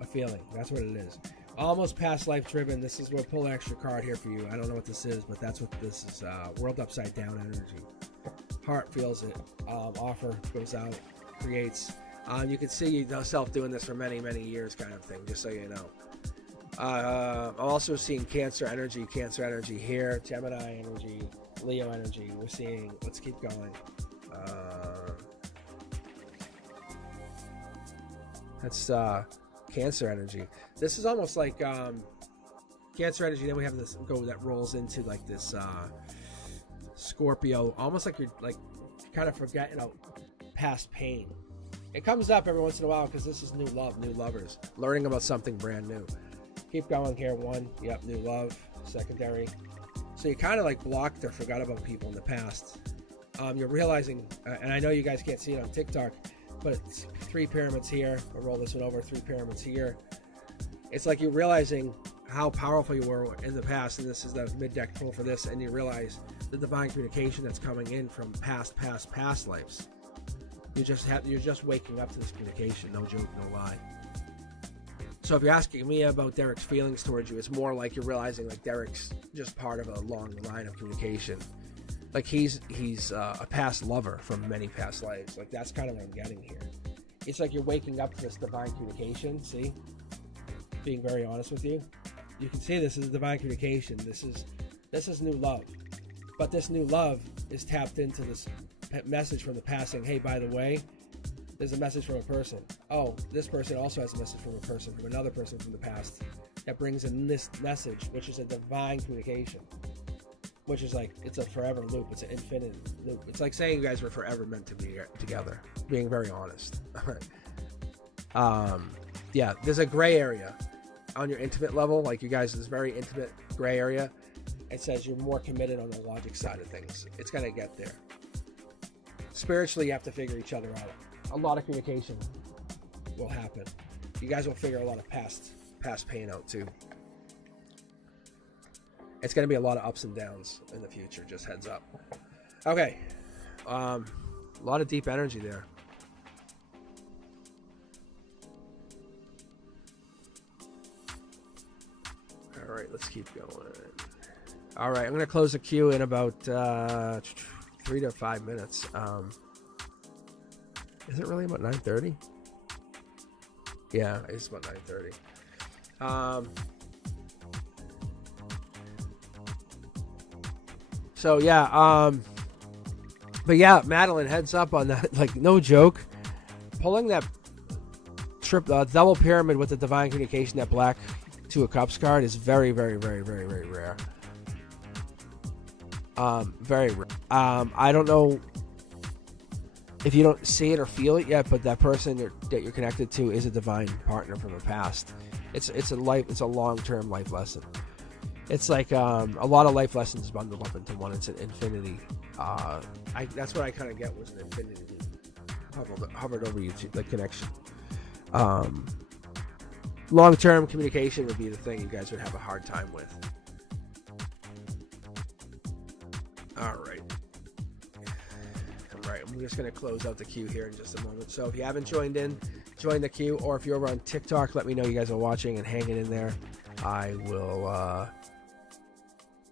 a feeling. That's what it is. Almost past life driven. This is, we'll pull an extra card here for you. I don't know what this is, but that's what this is. World upside down energy. Heart feels it. Offer goes out, creates. You can see yourself doing this for many, many years, kind of thing. Just so you know. I'm also seeing Cancer energy here, Gemini energy, Leo energy. We're seeing, let's keep going. That's Cancer energy. This is almost like Cancer energy. Then we have this that rolls into like this Scorpio, almost like you're like kind of forget, past pain. It comes up every once in a while because this is new love, new lovers, learning about something brand new. Keep going here. One, yep, new love, secondary. So you kind of like blocked or forgot about people in the past. You're realizing, and I know you guys can't see it on TikTok, but it's 3 pyramids here. I'll roll this one over, 3 pyramids here. It's like you're realizing how powerful you were in the past, and this is the mid-deck pull for this, and you realize the divine communication that's coming in from past lives. You're just waking up to this communication. No joke, no lie. So if you're asking me about Derek's feelings towards you, it's more like you're realizing like Derek's just part of a long line of communication. Like he's a past lover from many past lives. Like that's kind of what I'm getting here. It's like you're waking up to this divine communication. See, being very honest with you, you can see this is divine communication. This is new love, but this new love is tapped into this message from the past saying, hey, by the way, there's a message from a person. Oh, this person also has a message from a person, from another person from the past that brings in this message, which is a divine communication, which is like, it's a forever loop. It's an infinite loop. It's like saying you guys were forever meant to be together, being very honest. Yeah, there's a gray area on your intimate level. Like you guys, this very intimate gray area. It says you're more committed on the logic side of things. It's going to get there. Spiritually, you have to figure each other out. A lot of communication will happen. You guys will figure a lot of past pain out too. It's going to be a lot of ups and downs in the future, just heads up. Okay. A lot of deep energy there. All right, let's keep going. All right, I'm going to close the queue in about 3 to 5 minutes. Is it really about 9:30? Yeah, it's about 9:30. So yeah, but yeah, Madeline, heads up on that. Like, no joke, pulling that double pyramid with the divine communication, that black Two of Cups card, is very, very, very, very, very rare. Very rare. I don't know if you don't see it or feel it yet, but that person that you're connected to is a divine partner from the past. It's a long-term life lesson. It's like a lot of life lessons bundled up into one. It's an infinity. That's what I kind of get, was an infinity hovered over you, the connection. Long-term communication would be the thing you guys would have a hard time with. All right. I'm just going to close out the queue here in just a moment. So if you haven't joined in, join the queue. Or if you're over on TikTok, let me know you guys are watching and hanging in there. I will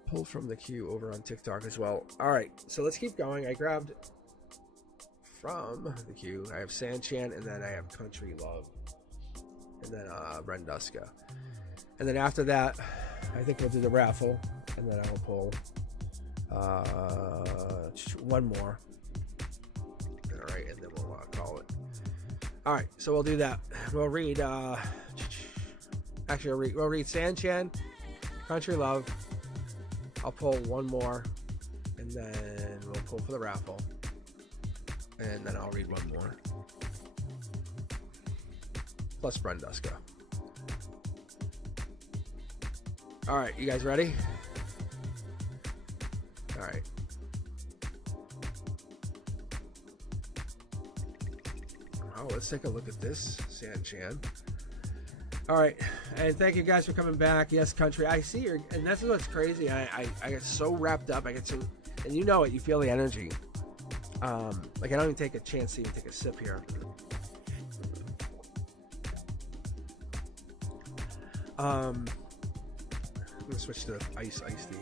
pull from the queue over on TikTok as well. All right, so let's keep going. I grabbed from the queue. I have Sanchan, and then I have Country Love, and then Renduska. And then after that, I think we'll do the raffle, and then I will pull one more. All right, and then we'll call it. All right, so we'll do that. We'll read. Actually, we'll read Sanchan, Country Love. I'll pull one more, and then we'll pull for the raffle, and then I'll read one more. Plus Brenduska. All right, you guys ready? All right. Oh, let's take a look at this, Sanchan. All right, and thank you guys for coming back. Yes, Country, I see your, and this is what's crazy. I get so wrapped up. I get so, and you know it. You feel the energy. Like, I don't even take a chance to even take a sip here. I'm gonna switch to iced tea.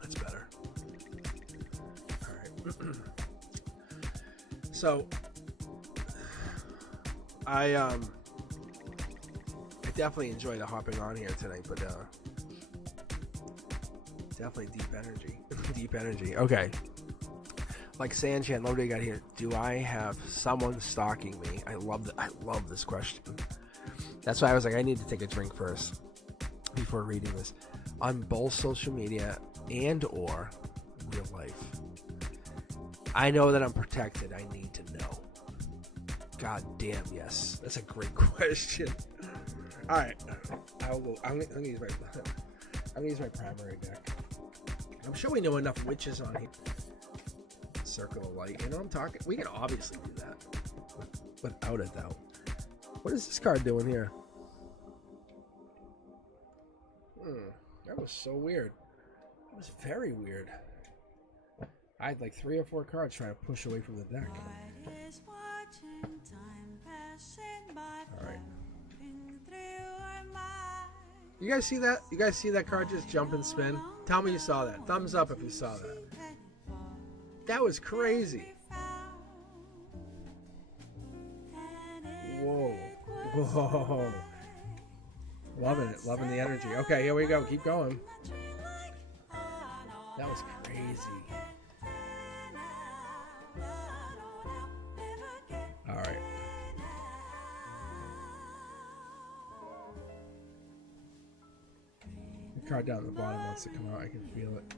That's better. All right. So, I definitely enjoyed hopping on here tonight, but definitely deep energy. Deep energy. Okay. Like Sanchan, what do you got here? Do I have someone stalking me? I love this question. That's why I was like, I need to take a drink first before reading this. On both social media and or real life. I know that I'm protected. I need to know. God damn, yes. That's a great question. All right. I'm gonna use my primary deck. I'm sure we know enough witches on here. Circle of Light. You know what I'm talking? We can obviously do that. Without a doubt. What is this card doing here? That was so weird. That was very weird. I had like 3 or 4 cards trying to push away from the deck. Alright. You guys see that? You guys see that card just jump and spin? Tell me you saw that. Thumbs up if you saw that. That was crazy. Whoa. Whoa. Loving it. Loving the energy. Okay, here we go. Keep going. That was crazy. All right. The card down at the bottom wants to come out. I can feel it.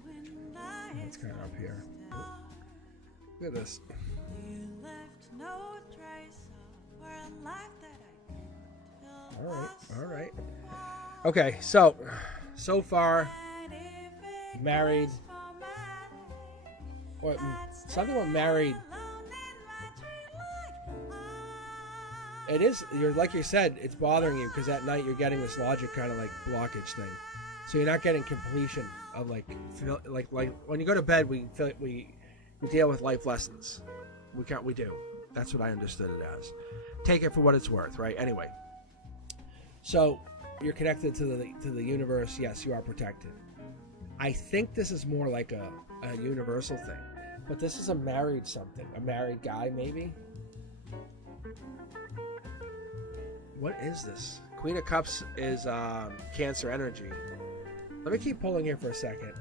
It's kind of up here. Look at this. All right. Okay, so far, married. What? Something about married. It is. Like you said, it's bothering you because at night you're getting this logic kind of like blockage thing. So you're not getting completion of like when you go to bed, we deal with life lessons. We do. That's what I understood it as. Take it for what it's worth, right? Anyway. So you're connected to the universe. Yes, you are protected. I think this is more like a universal thing, but this is a married guy maybe. What is this? Queen of Cups is Cancer energy. Let me keep pulling here for a second.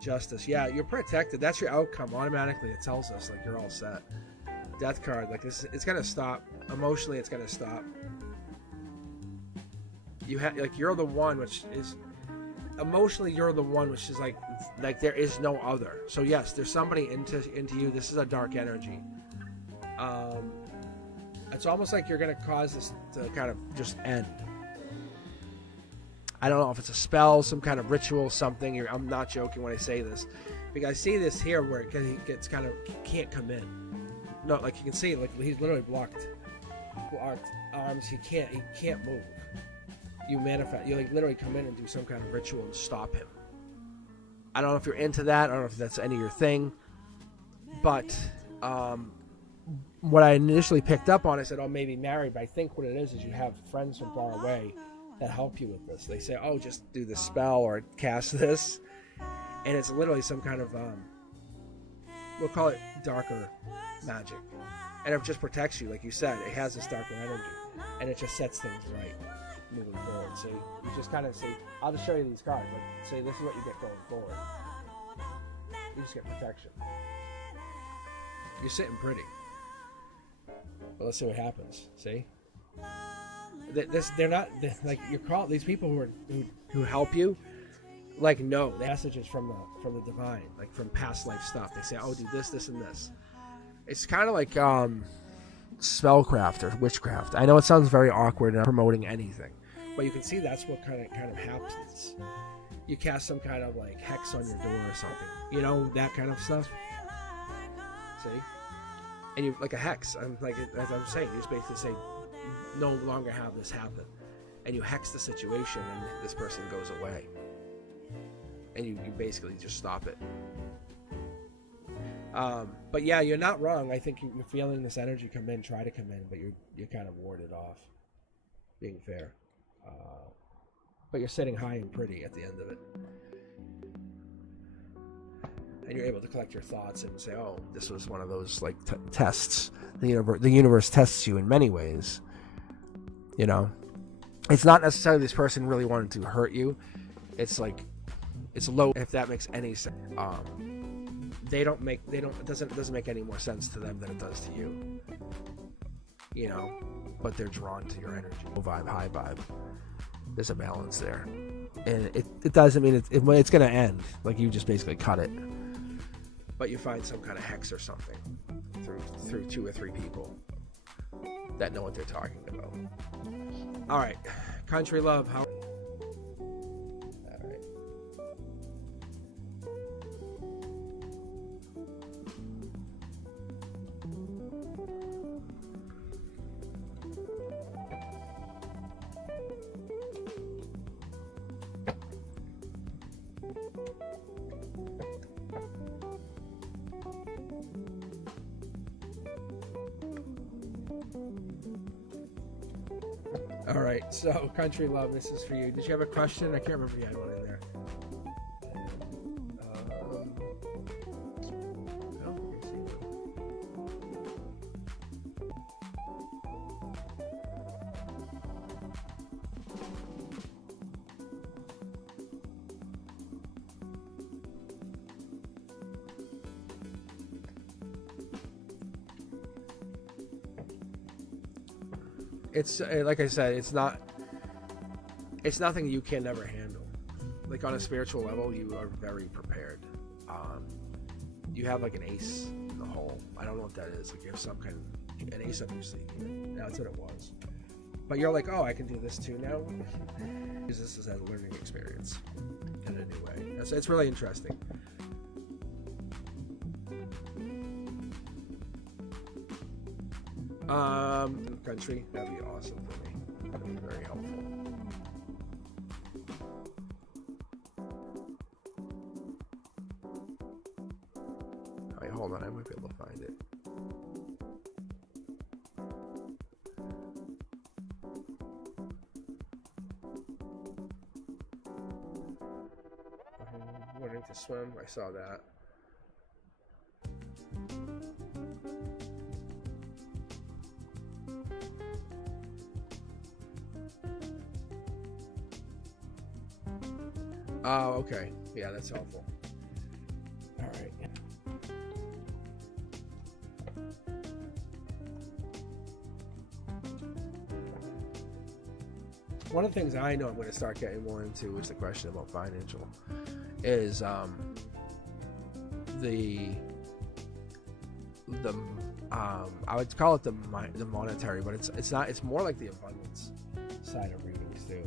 Justice. Yeah, you're protected. That's your outcome. Automatically, it tells us like you're all set. Death card. Like this, it's gonna stop. Emotionally, it's gonna stop. You're the one, which is emotionally you're the one, which is like there is no other. So yes, there's somebody into you. This is a dark energy. It's almost like you're gonna cause this to kind of just end. I don't know if it's a spell, some kind of ritual, something. I'm not joking when I say this, because I see this here where he gets kind of can't come in. No, like you can see, like he's literally blocked arms. He can't move. You manifest. You like literally come in and do some kind of ritual and stop him. I don't know if you're into that. I don't know if that's any of your thing, but what I initially picked up on, I said, "Oh, maybe married." But I think what it is you have friends from far away that help you with this. They say, "Oh, just do this spell or cast this," and it's literally some kind of we'll call it darker magic, and it just protects you, like you said. It has this darker energy, and it just sets things right moving forward. So you just kind of say, "I'll just show you these cards. Like, say this is what you get going forward. You just get protection. You're sitting pretty." But let's see what happens. See, they're not like you're called. These people who help you, like no, the messages from the divine, like from past life stuff. They say, "Oh, do this, this, and this." It's kind of like spellcraft or witchcraft. I know it sounds very awkward and I'm promoting anything, but you can see that's what kind of happens. You cast some kind of like hex on your door or something, that kind of stuff. See, and you like a hex. I'm like, as I'm saying, you just basically say, no longer have this happen, and you hex the situation, and this person goes away, and you basically just stop it. But yeah, you're not wrong. I think you're feeling this energy try to come in, but you're kind of warded off, being fair. But you're sitting high and pretty at the end of it. And you're able to collect your thoughts and say, oh, this was one of those like tests. The universe tests you in many ways. It's not necessarily this person really wanted to hurt you. It's like, it's low, if that makes any sense. It doesn't make any more sense to them than it does to you. But they're drawn to your energy. Low vibe, high vibe. There's a balance there. And it doesn't mean it's going to end. Like you just basically cut it. But you find some kind of hex or something through 2 or 3 people that know what they're talking about. All right. Country love. How? All right. All right, so country love, this is for you. Did you have a question? I can't remember if you had one in there. It's like I said, it's nothing you can never handle. Like on a spiritual level, you are very prepared. You have like an ace in the hole. I don't know what that is. Like you have some kind of an ace up your sleeve. That's what it was. But you're like, oh, I can do this too now. Because this is a learning experience in a new way. It's really interesting. Country, that'd be awesome for me. That'd be very helpful. Alright, hold on, I might be able to find it. went to swim. I saw that. Oh, okay. Yeah, that's helpful. All right. One of the things I know I'm going to start getting more into, which is the question about financial, is I would call it the monetary, but it's not. It's more like the abundance side of readings too,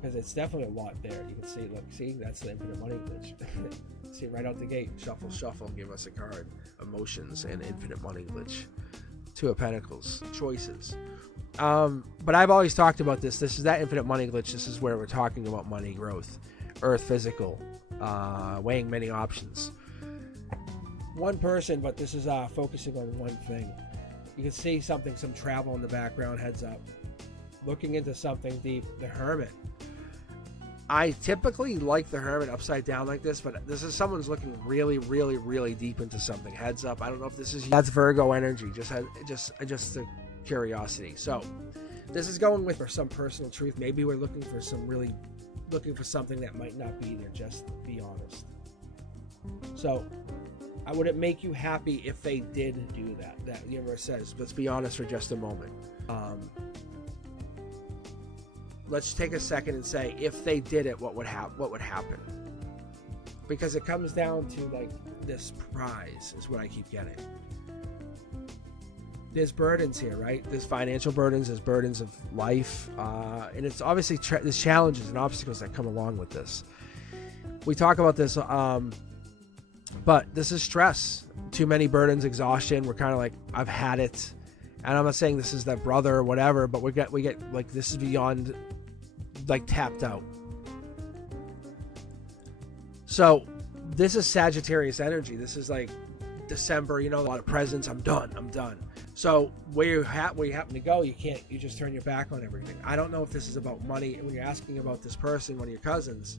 because it's definitely a lot there. You can see, look, see, that's the infinite money glitch. See, right out the gate, shuffle, shuffle, give us a card. Emotions and infinite money glitch. Two of Pentacles, choices. But I've always talked about this. This is that infinite money glitch. This is where we're talking about money, growth, earth, physical, weighing many options. One person, but this is focusing on one thing. You can see something, some travel in the background, heads up. Looking into something deep, the Hermit. I typically like the Hermit upside down like this, but this is someone's looking really, really, really deep into something. Heads up. I don't know if this is, that's Virgo energy. Just the curiosity. So this is going with for some personal truth. Maybe we're looking for something that might not be there. Just be honest. So would it make you happy if they did do that? That the universe says, let's be honest for just a moment. Let's take a second and say, if they did it, what would happen? Because it comes down to like this prize is what I keep getting. There's burdens here, right? There's financial burdens, there's burdens of life, and it's obviously there's challenges and obstacles that come along with this. We talk about this, but this is stress. Too many burdens, exhaustion. We're kind of like, I've had it, and I'm not saying this is that brother or whatever, but we get like, this is beyond like tapped out. So this is Sagittarius energy. This is like December, a lot of presents. I'm done. So where you happen to go, you just turn your back on everything. I don't know if this is about money. When you're asking about this person, one of your cousins,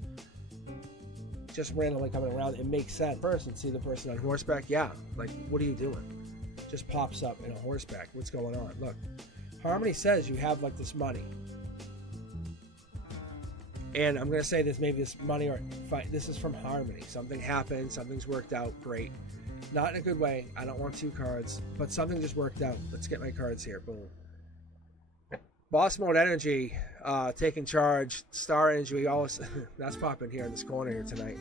just randomly coming around, it makes sense. Person, see the person on horseback? Yeah. Like, what are you doing? Just pops up in a horseback. What's going on? Look, Harmony says you have like this money. And I'm going to say this, maybe this money or this is from Harmony. Something happened. Something's worked out. Great. Not in a good way. I don't want two cards, but something just worked out. Let's get my cards here. Boom. Boss mode energy, taking charge. Star energy, always that's popping here in this corner here tonight.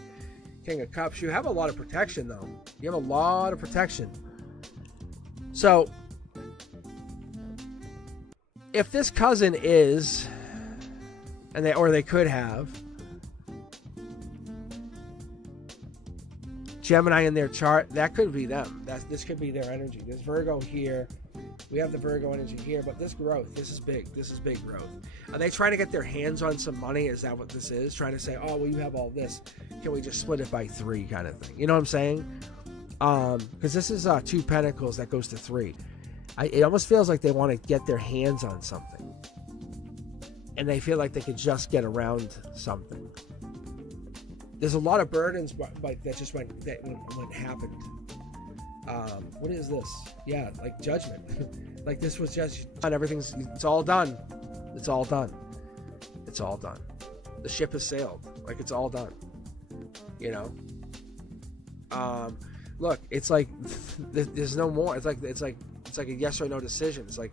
King of Cups. You have a lot of protection though. You have a lot of protection. So if this cousin is, and they could have Gemini in their chart, that could be them. This could be their energy. There's Virgo here. We have the Virgo energy here, but this growth, this is big. This is big growth. Are they trying to get their hands on some money? Is that what this is? Trying to say, oh, well, you have all this. Can we just split it by 3 kind of thing? You know what I'm saying? Because this is 2 Pentacles that goes to 3. It almost feels like they want to get their hands on something. And they feel like they could just get around something. There's a lot of burdens like that just went happened. What is this? Yeah, like judgment. Like this was just done. It's all done. It's all done. It's all done. The ship has sailed. Like it's all done. Look, it's like there's no more. It's like a yes or no decision. It's like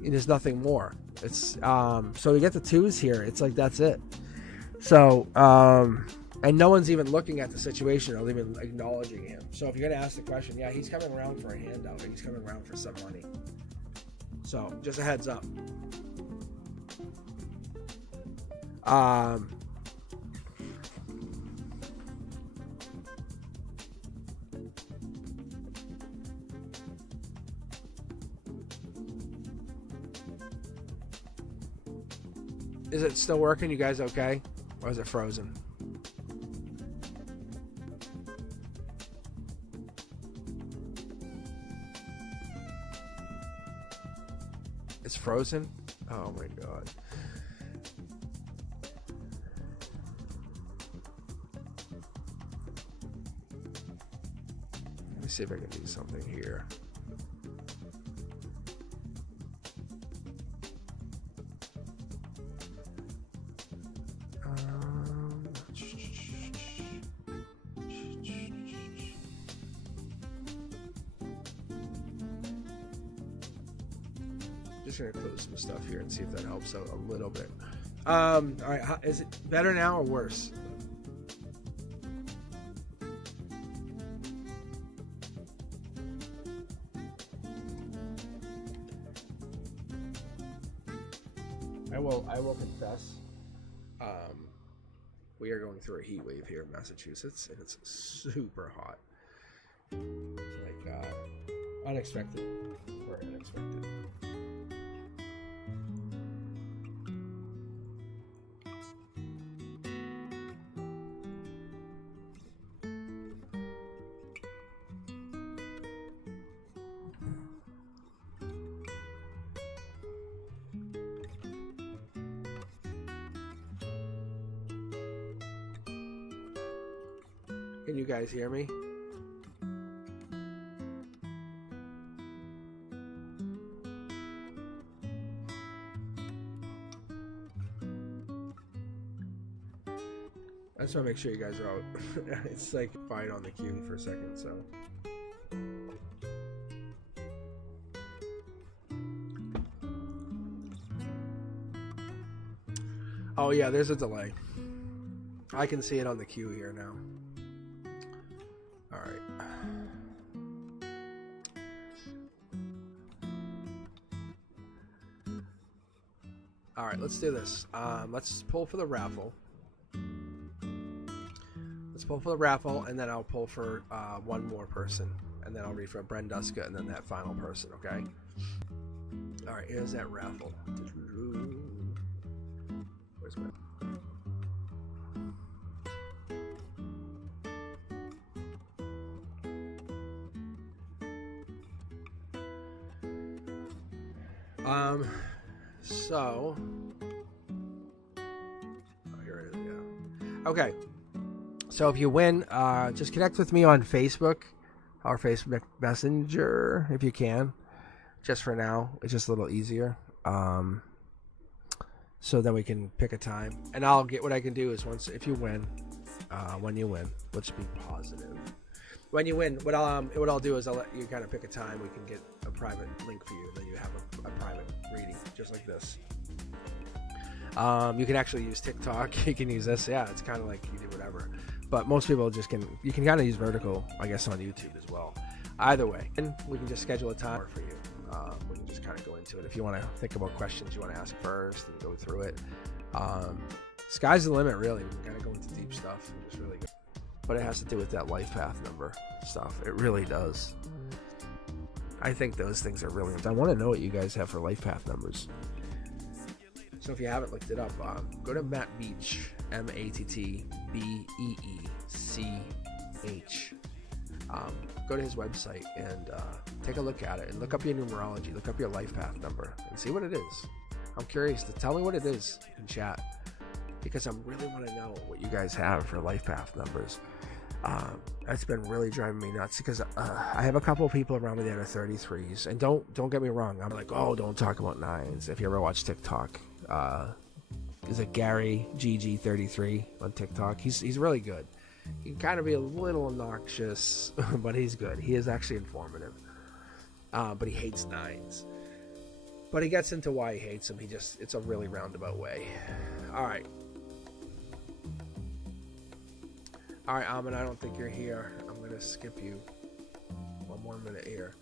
there's nothing more. It's so we get the 2s here. It's like that's it. So and no one's even looking at the situation or even acknowledging him. So if you're gonna ask the question, yeah, he's coming around for a handout or he's coming around for some money. So just a heads up. Is it still working? You guys okay? Or is it frozen? It's frozen? Oh my god. see if I can do something here. Just gonna close some stuff here and see if that helps out a little bit. All right, is it better now or worse? I will confess, we are going through a heat wave here in Massachusetts, and it's super hot. Like unexpected, very unexpected. Can you guys hear me? I just want to make sure you guys are out. It's like quiet on the queue for a second, so. Oh yeah, there's a delay. I can see it on the queue here now. All right. All right, let's do this. Let's pull for the raffle. Let's pull for the raffle, and then I'll pull for one more person, and then I'll read for Brenduska, and then that final person. Okay. All right, here's that raffle. Where's my? So, oh, here it is, yeah. Okay, so if you win, just connect with me on Facebook or Facebook Messenger if you can. Just for now, it's just a little easier. So then we can pick a time, and I'll get what I can do is if you win, when you win, let's be positive. When you win, what I'll do is I'll let you kind of pick a time. We can get a private link for you, and then you have a private reading, just like this. You can actually use TikTok. You can use this. Yeah, it's kind of like you do whatever. But most people you can kind of use vertical, I guess, on YouTube as well. Either way, and we can just schedule a time for you. We can just kind of go into it. If you want to think about questions you want to ask first and go through it. Sky's the limit, really. We can kind of go into deep stuff and just really go. But it has to do with that life path number stuff. It really does. I think those things are really. I want to know what you guys have for life path numbers. So if you haven't looked it up, go to Matt Beach, MattBeech. Go to his website and take a look at it and look up your numerology, look up your life path number, and see what it is. I'm curious to tell me what it is in chat, because I really want to know what you guys have for life path numbers. That's been really driving me nuts, because I have a couple of people around me that are 33s, and don't get me wrong, I'm like, oh, don't talk about 9s. If you ever watch TikTok, is it Gary GG33 on TikTok? He's really good. He can kind of be a little obnoxious, but he's good. He is actually informative. But he hates 9s. But he gets into why he hates them. It's a really roundabout way. All right. All right, Amin, I don't think you're here. I'm going to skip you one more minute here.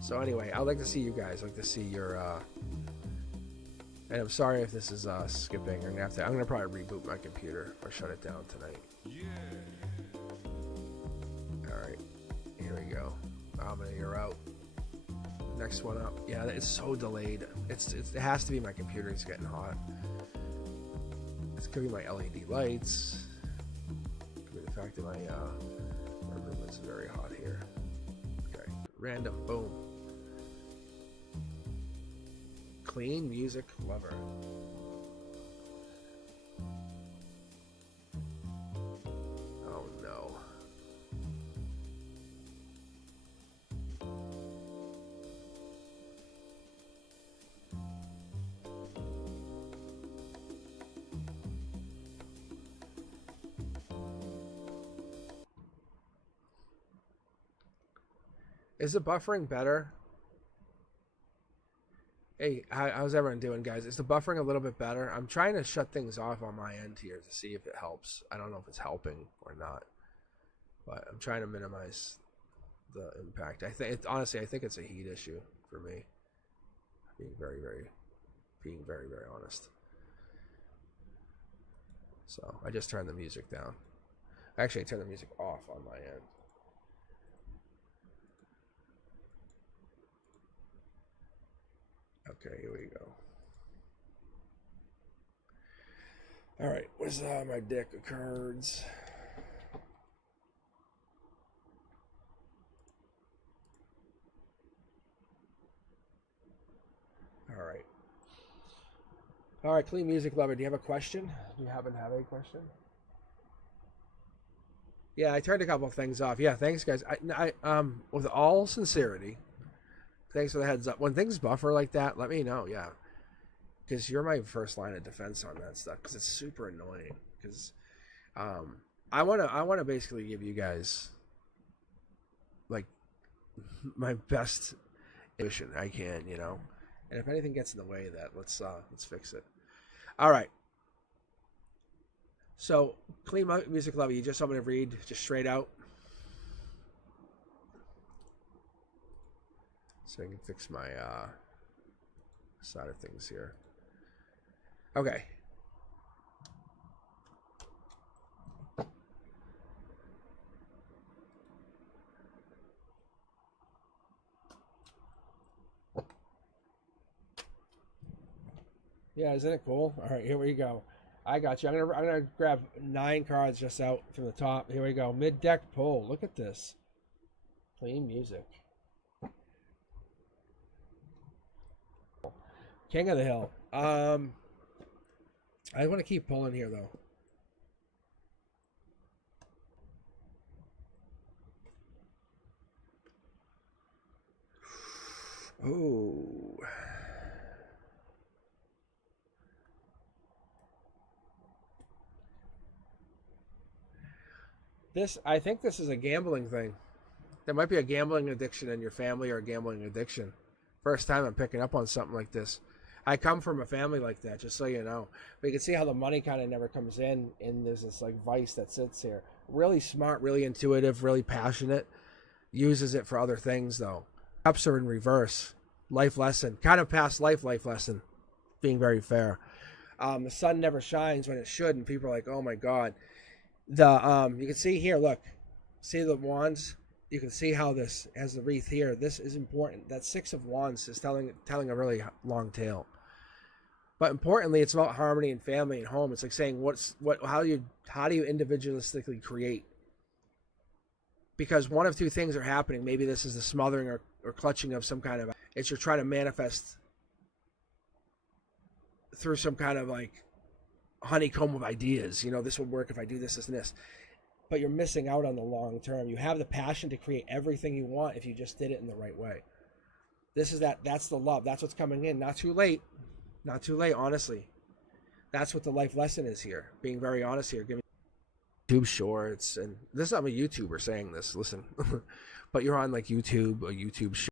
So anyway, I'd like to see you guys. I'd like to see your... and I'm sorry if this is skipping. I'm gonna probably reboot my computer or shut it down tonight. Yeah. All right, here we go. Amin, you're out. Next one up. Yeah, it's so delayed. It has to be my computer. It's getting hot. It's gonna be my LED lights. It could be the fact that my room is very hot here. Okay, random, boom. Clean music lover. Oh no. Is the buffering better? Hey, how's everyone doing, guys? Is the buffering a little bit better? I'm trying to shut things off on my end here to see if it helps. I don't know if it's helping or not, but I'm trying to minimize the impact. Honestly, I think it's a heat issue for me. Being very, very honest. So I just turned the music down. Actually, I turned the music off on my end. Okay, here we go. All right, where's my deck of cards? All right, clean music lover. Do you have a question? Do you happen to have a question? Yeah, I turned a couple of things off. Yeah, thanks, guys. With all sincerity, thanks for the heads up. When things buffer like that, let me know. Yeah, because you're my first line of defense on that stuff. Because it's super annoying. Because I wanna basically give you guys like my best vision I can, you know. And if anything gets in the way of that, let's fix it. All right. So, clean music lover, you just want me to read just straight out? So I can fix my side of things here. Okay. Yeah, isn't it cool? All right, here we go. I got you. I'm gonna grab 9 cards just out from the top. Here we go. Mid deck pull. Look at this. Clean music. King of the Hill. I want to keep pulling here though. Oh. I think this is a gambling thing. There might be a gambling addiction in your family or a gambling addiction. First time I'm picking up on something like this. I come from a family like that, just so you know. But you can see how the money kind of never comes in, and there's this like vice that sits here. Really smart, really intuitive, really passionate. Uses it for other things though. Cups are in reverse. Life lesson. Kind of past life lesson. Being very fair. The sun never shines when it should, and people are like, oh my God. You can see here, look, see the wands? You can see how this has the wreath here. This is important. That 6 of Wands is telling a really long tale. But importantly, it's about harmony and family and home. It's like saying how do you individualistically create? Because one of two things are happening. Maybe this is the smothering or clutching of some kind of, it's you're trying to manifest through some kind of like honeycomb of ideas. You know, this would work if I do this, and this. But you're missing out on the long term. You have the passion to create everything you want if you just did it in the right way. That's the love. That's what's coming in. Not too late. Not too late, honestly. That's what the life lesson is here. Being very honest here. Giving YouTube shorts. And this is, I'm a YouTuber saying this. Listen. But you're on like YouTube, a YouTube